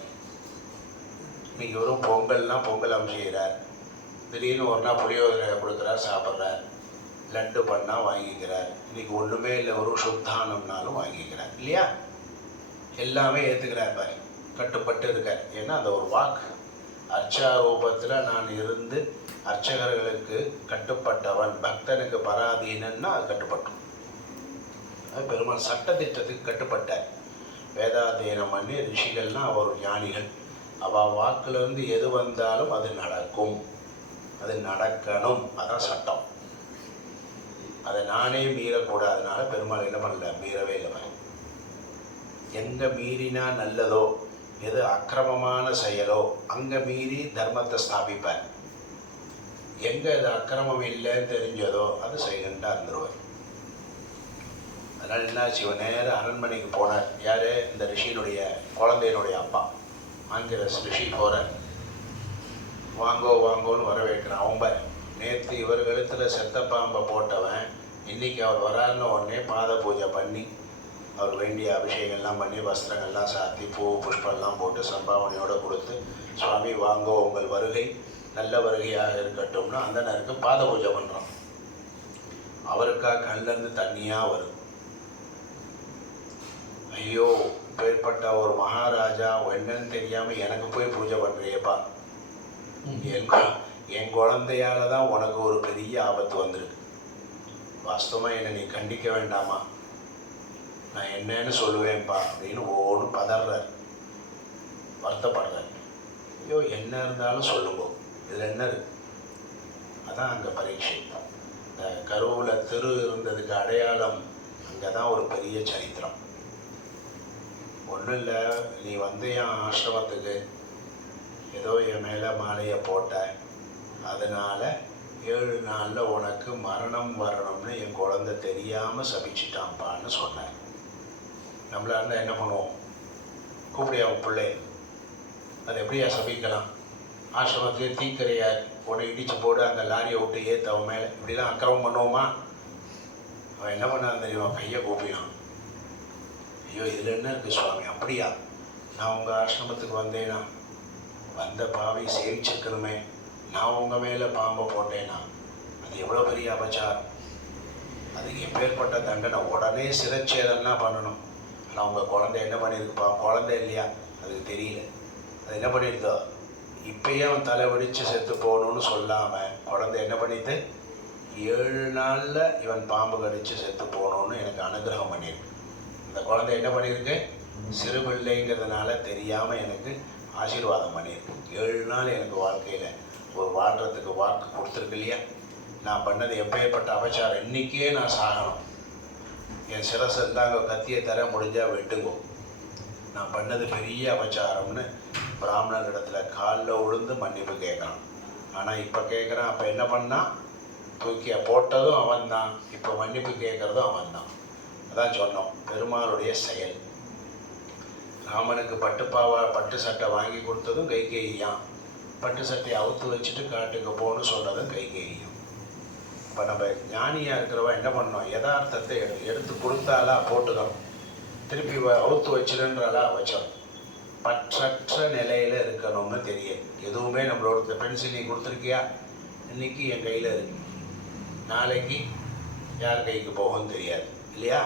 இன்றைக்கி வெறும் பொங்கல்னால் பொங்கல் செய்கிறார். திடீர்னு ஒரு நாள் புளியோதரை கொடுக்குறார், சாப்பிட்றார். லட்டு பண்ணால் வாங்கிக்கிறார். இன்றைக்கி ஒன்றுமே இல்லை, ஒரு சுத்தானம்னாலும் வாங்கிக்கிறார் இல்லையா? எல்லாமே ஏற்றுக்கிறார் பாரு, கட்டுப்பட்டு இருக்கார். ஏன்னா அந்த ஒரு வாக்கு அர்ச்சாரூபத்தில் நான் இருந்து அர்ச்சகர்களுக்கு கட்டுப்பட்டவன், பக்தனுக்கு பராதீனன்னா அது கட்டுப்பட்டோம். அது பெருமாள் சட்டத்திட்டத்துக்கு கட்டுப்பட்டார். வேதாத்தியனம் பண்ணி ரிஷிகள்னால் அவர் ஞானிகள். அவள் வாக்குலேருந்து எது வந்தாலும் அது நடக்கும், அது நடக்கணும். அதான் சட்டம். அதை நானே மீறக்கூடாதுனால பெருமாள் என்ன பண்ணல? மீறவே இல்லை. எங்கே மீறினா நல்லதோ, எது அக்கிரமமான செயலோ அங்கே மீறி தர்மத்தை ஸ்தாபிப்பார். எங்கே அது அக்கிரமம் இல்லைன்னு தெரிஞ்சதோ அது சைலண்டாக இருந்துருவார். அதனால் என்னாச்சு? இவன் நேரம் அரண்மனைக்கு போனார். யார்? இந்த ரிஷியினுடைய குழந்தையினுடைய அப்பா ஆங்கிரஸ் ரிஷி போகிறார். வாங்கோ வாங்கோன்னு வரவேற்கிறான். அவன் நேற்று இவர் கழுத்தில் செத்த பாம்பை போட்டவன் இன்றைக்கி அவர் வராருன்னு உடனே பாத பூஜை பண்ணி அவர் வேண்டிய அபிஷேகம்லாம் பண்ணி வஸ்திரங்கள்லாம் சாத்தி பூ புஷ்பம்லாம் போட்டு சம்பாவனையோடு கொடுத்து, சுவாமி வாங்கோ உங்கள் வருகை நல்ல வருகையாக இருக்கட்டும்னு அந்த நேரத்துக்கு பாத பூஜை பண்ணுறான். அவருக்காக கண்ணிலேருந்து தண்ணியாக வருது. ஐயோ, பேர்பட்ட ஒரு மகாராஜா என்னன்னு தெரியாமல் எனக்கு போய் பூஜை பண்ணுறியப்பா, என் குழந்தையால தான் உனக்கு ஒரு பெரிய ஆபத்து வந்திருக்கு. வாஸ்தவமாக என்னை நீ கண்டிக்க வேண்டாமா? நான் என்னன்னு சொல்லுவேன்ப்பா அப்படின்னு ஒவ்வொன்று பதறார், வருத்தப்படுறார். ஐயோ, என்ன இருந்தாலும் சொல்லுங்க, இதில் என்ன இருக்கு? அதான் அங்கே பரீட்சை. இந்த கருவில் திரு இருந்ததுக்கு அடையாளம் அங்கே தான் ஒரு பெரிய சரித்திரம். ஒன்றும் இல்லை, நீ வந்து என் ஆசிரமத்துக்கு ஏதோ என் மேலே மாலையை போட்ட, அதனால் 7 நாளில் உனக்கு மரணம் வரணும்னு என் குழந்தை தெரியாமல் சபிச்சிட்டான்ப்பான்னு சொன்னேன். நம்மளா இருந்தால் என்ன பண்ணுவோம்? கூப்பிடியா அவன் பிள்ளை, அதை எப்படியா சபிக்கலாம்? ஆசிரமத்துலேயே தீக்கரையார் உன்னை இடித்து போடு, அந்த லாரியை விட்டு ஏற்று அவன் மேலே, இப்படிலாம் அக்கிரமம் பண்ணுவோமா? அவன் என்ன பண்ணான்னு தெரியுமா? கையை கூப்பினான். ஐயோ, இதில் என்ன இருக்குது சுவாமி? அப்படியா? நான் உங்கள் ஆசிரமத்துக்கு வந்தேனா, வந்த பாவை சேவிச்சிருக்கணுமே, நான் உங்கள் மேலே பாம்பை போட்டேனா, அது எவ்வளோ பெரிய அபச்சாரம். அதுக்கு எப்பேற்பட்ட தண்டனை, உடனே சிரச்சேதம்னா பண்ணணும். ஆனால் உங்கள் குழந்தை என்ன பண்ணியிருக்குப்பா? குழந்தை இல்லையா, அதுக்கு தெரியல. அது என்ன பண்ணியிருந்தோ, இப்பயே அவன் தலை வெடித்து செத்து போகணுன்னு சொல்லாமல் குழந்தை என்ன பண்ணிட்டு 7 நாளில் இவன் பாம்பு கடித்து செத்து போகணுன்னு எனக்கு அனுகிரகம் பண்ணியிருக்கு. இந்த குழந்தை என்ன பண்ணியிருக்கு? சிறு பிள்ளைங்கிறதுனால தெரியாமல் எனக்கு ஆசீர்வாதம் பண்ணியிருக்கு. 7 நாள் எனக்கு வாழ்க்கையில் ஒரு வாழ்கிறதுக்கு வாக்கு கொடுத்துருக்கு இல்லையா? நான் பண்ணது எப்பேற்பட்ட அபச்சாரம், இன்றைக்கே நான் சாகணும், என் சிரசு இருந்தாங்க கத்தியை தர முடிஞ்சால் வெட்டுங்கோ, நான் பண்ணது பெரிய அபச்சாரம்னு பிராமணர் இடத்துல காலில் விழுந்து மன்னிப்பு கேட்குறான். ஆனால் இப்போ கேட்குறான். அப்போ என்ன பண்ணான்? தூக்கிய போட்டதும் அவன் தான், இப்போ மன்னிப்பு கேட்குறதும் அவன் தான். அதான் சொன்னோம், பெருமாளுடைய செயல். ராமனுக்கு பட்டு சட்டை வாங்கி கொடுத்ததும் கைகேயியான், பட்டு சட்டையை அவுத்து வச்சுட்டு காட்டுக்கு போகணும்னு சொன்னதும் கைகேயியான். இப்போ நம்ம ஞானியாக இருக்கிறவா என்ன பண்ணோம்? யதார்த்தத்தை எடுத்து கொடுத்தாலா போட்டுக்கணும், திருப்பி அவுத்து வச்சிருன்றாலா வச்சோம். பற்றற்ற நிலையில் இருக்கணும்னு தெரியும். எதுவுமே நம்மளோட பென்சில் நீ கொடுத்துருக்கியா, இன்றைக்கி என் கையில் இருக்கு, நாளைக்கு யார் கைக்கு போகும்னு தெரியாது இல்லையா?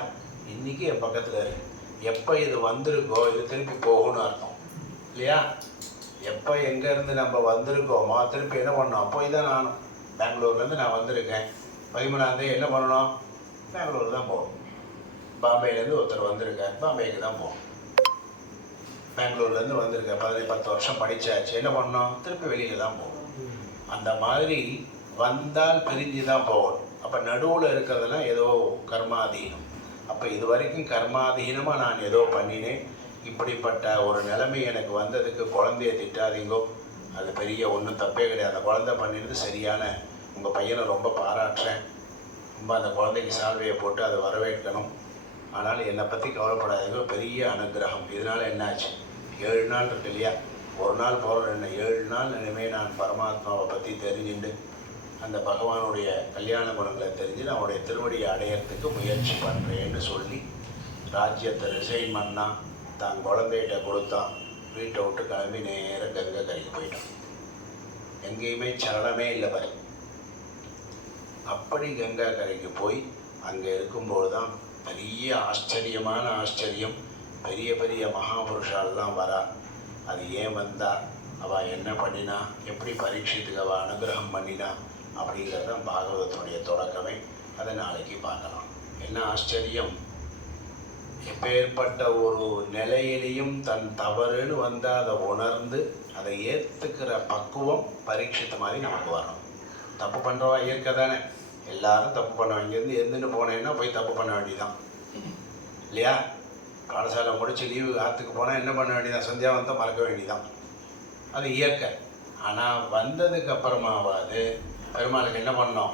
இன்றைக்கி என் பக்கத்தில் இருக்கு. எப்போ இது வந்திருக்கோ இது திருப்பி போகும்னு அர்த்தம் இல்லையா? எப்போ எங்கேருந்து நம்ம வந்திருக்கோமோ திருப்பி என்ன பண்ணோம்? போய் தான் நானும் பெங்களூர்லேருந்து நான் வந்திருக்கேன், 13ஆந்தேதி என்ன பண்ணணும்? பெங்களூர் தான் போகணும். பாம்பேலேருந்து ஒருத்தர் வந்திருக்கார், பாம்பேக்கு தான் போகணும். பெங்களூர்லேருந்து வந்திருக்கேன், 10 வருஷம் படித்தாச்சு, என்ன பண்ணோம், திருப்பி வெளியில் தான் போகணும். அந்த மாதிரி வந்தால் பிரிஞ்சு தான் போகணும். அப்போ நடுவில் இருக்கிறதுலாம் ஏதோ கர்மாதீனம். அப்போ இது வரைக்கும் கர்மாதீனமாக நான் ஏதோ பண்ணினேன், இப்படிப்பட்ட ஒரு நிலைமை எனக்கு வந்ததுக்கு குழந்தைய திட்டாதீங்கோ, அது பெரிய ஒன்றும் தப்பே கிடையாது. அந்த குழந்தை பண்ணினது சரியான, உங்கள் பையனை ரொம்ப பாராட்டுறேன், ரொம்ப அந்த குழந்தைக்கு சால்வையை போட்டு அதை வரவேற்கணும். ஆனால் என்னை பற்றி கவலைப்படாதீங்க, பெரிய அனுகிரகம். இதனால் என்னாச்சு, 7 நாள் இருக்கு இல்லையா, ஒரு நாள் போகிற என்ன 7 நாள் இனிமேல் நான் பரமாத்மாவை பற்றி தெரிஞ்சுட்டு அந்த பகவானுடைய கல்யாண குணங்களை தெரிஞ்சு அவனுடைய திருவடியை அடையிறதுக்கு முயற்சி பண்ணுறேன்னு சொல்லி ராஜ்யத்தை ரிசைன் பண்ணான். தான் குழந்தைகிட்ட கொடுத்தான், வீட்டை விட்டு கிளம்பி நேராக கங்கை கரைக்கு போயிட்டான். எங்கேயுமே சலனமே இல்லை பாரு. அப்படி கங்கா கரைக்கு போய் அங்கே இருக்கும்போது தான் பெரிய ஆச்சரியமான ஆச்சரியம். பெரிய பெரிய மகாபுருஷாலெலாம் வரா. அது ஏன் வந்தா, அவள் என்ன பண்ணினா, எப்படி பரீட்சித்துக்கு அவள் அனுகிரகம் பண்ணினா அப்படிங்கிறது தான் பாகவதத்துடைய தொடக்கமே. அதை நாளைக்கு பார்க்கலாம். என்ன ஆச்சரியம், எப்பேற்பட்ட ஒரு நிலையிலையும் தன் தவறுன்னு வந்தால் அதை உணர்ந்து அதை ஏற்றுக்கிற பக்குவம் பரீட்சித்த மாதிரி நமக்கு வரணும். தப்பு பண்ணுறவா இயற்கை தானே, எல்லாரும் தப்பு பண்ணுவாங்க. இங்கேருந்து எழுந்துட்டு போனேன்னா போய் தப்பு பண்ண வேண்டியதான் இல்லையா. பாடசாலை முடிச்சு லீவு ஆற்றுக்கு போனால் என்ன பண்ண வேண்டியதான், சந்தியாவந்தம் மறக்க வேண்டியதான், அது இயற்கை. ஆனால் வந்ததுக்கு அப்புறமாவது பெருமாளுக்கு என்ன பண்ணோம்,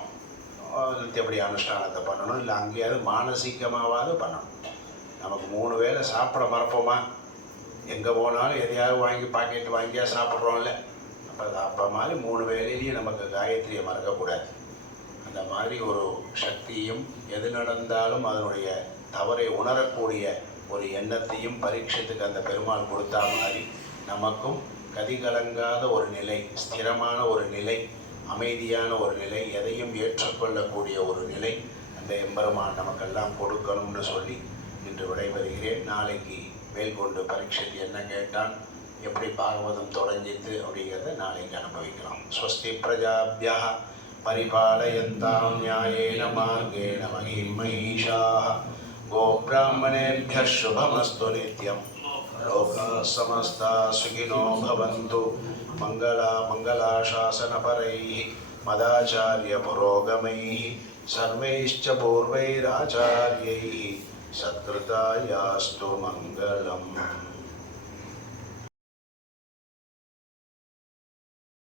நித்தியப்படி அனுஷ்டானத்தை பண்ணணும், இல்லை அங்கேயாவது மானசீகமாவது பண்ணணும். நமக்கு 3 வேளை சாப்பிட மறப்போமா, எங்கே போனாலும் எதையாவது வாங்கி பாக்கெட் வாங்கியா சாப்பிட்றோம்ல. அப்போ மாதிரி 3 வேளையிலையும் நமக்கு காயத்ரியை மறக்கக்கூடாது. அந்த மாதிரி ஒரு சக்தியும் எது நடந்தாலும் அதனுடைய தவறை உணரக்கூடிய ஒரு எண்ணத்தையும் பரீட்சத்துக்கு அந்த பெருமாள் கொடுத்தா மாதிரி நமக்கும் கதிகலங்காத ஒரு நிலை, ஸ்திரமான ஒரு நிலை, அமைதியான ஒரு நிலை, எதையும் ஏற்றுக்கொள்ளக்கூடிய ஒரு நிலை அந்த எம்பெருமான் நமக்கெல்லாம் கொடுக்கணும்னு சொல்லி இன்று விடைபெறுகிறேன். நாளைக்கு மேற்கொண்டு பரீட்சத்து என்ன கேட்டான், எப்படி பாகவதம் தொடங்கித்து அப்படிங்கிறத நாளைக்கு அனுபவிக்கலாம். ஸ்வஸ்தி பிரஜாபியா பரிபாலயந்தாம் நியாயேன மார்கேண மஹிம் மஹீஷாः கோப்ராஹ்மணேभ्यः शुभमस्तु नित्यं लोकाः समस्ताः सुखिनो भवन्तु मङ्गलाशासनपरैः मदाचार्यपुरोगमैः सर्वैश्च पूर्वैराचार्यैः सत्कृतायास्तु मङ्गलम्.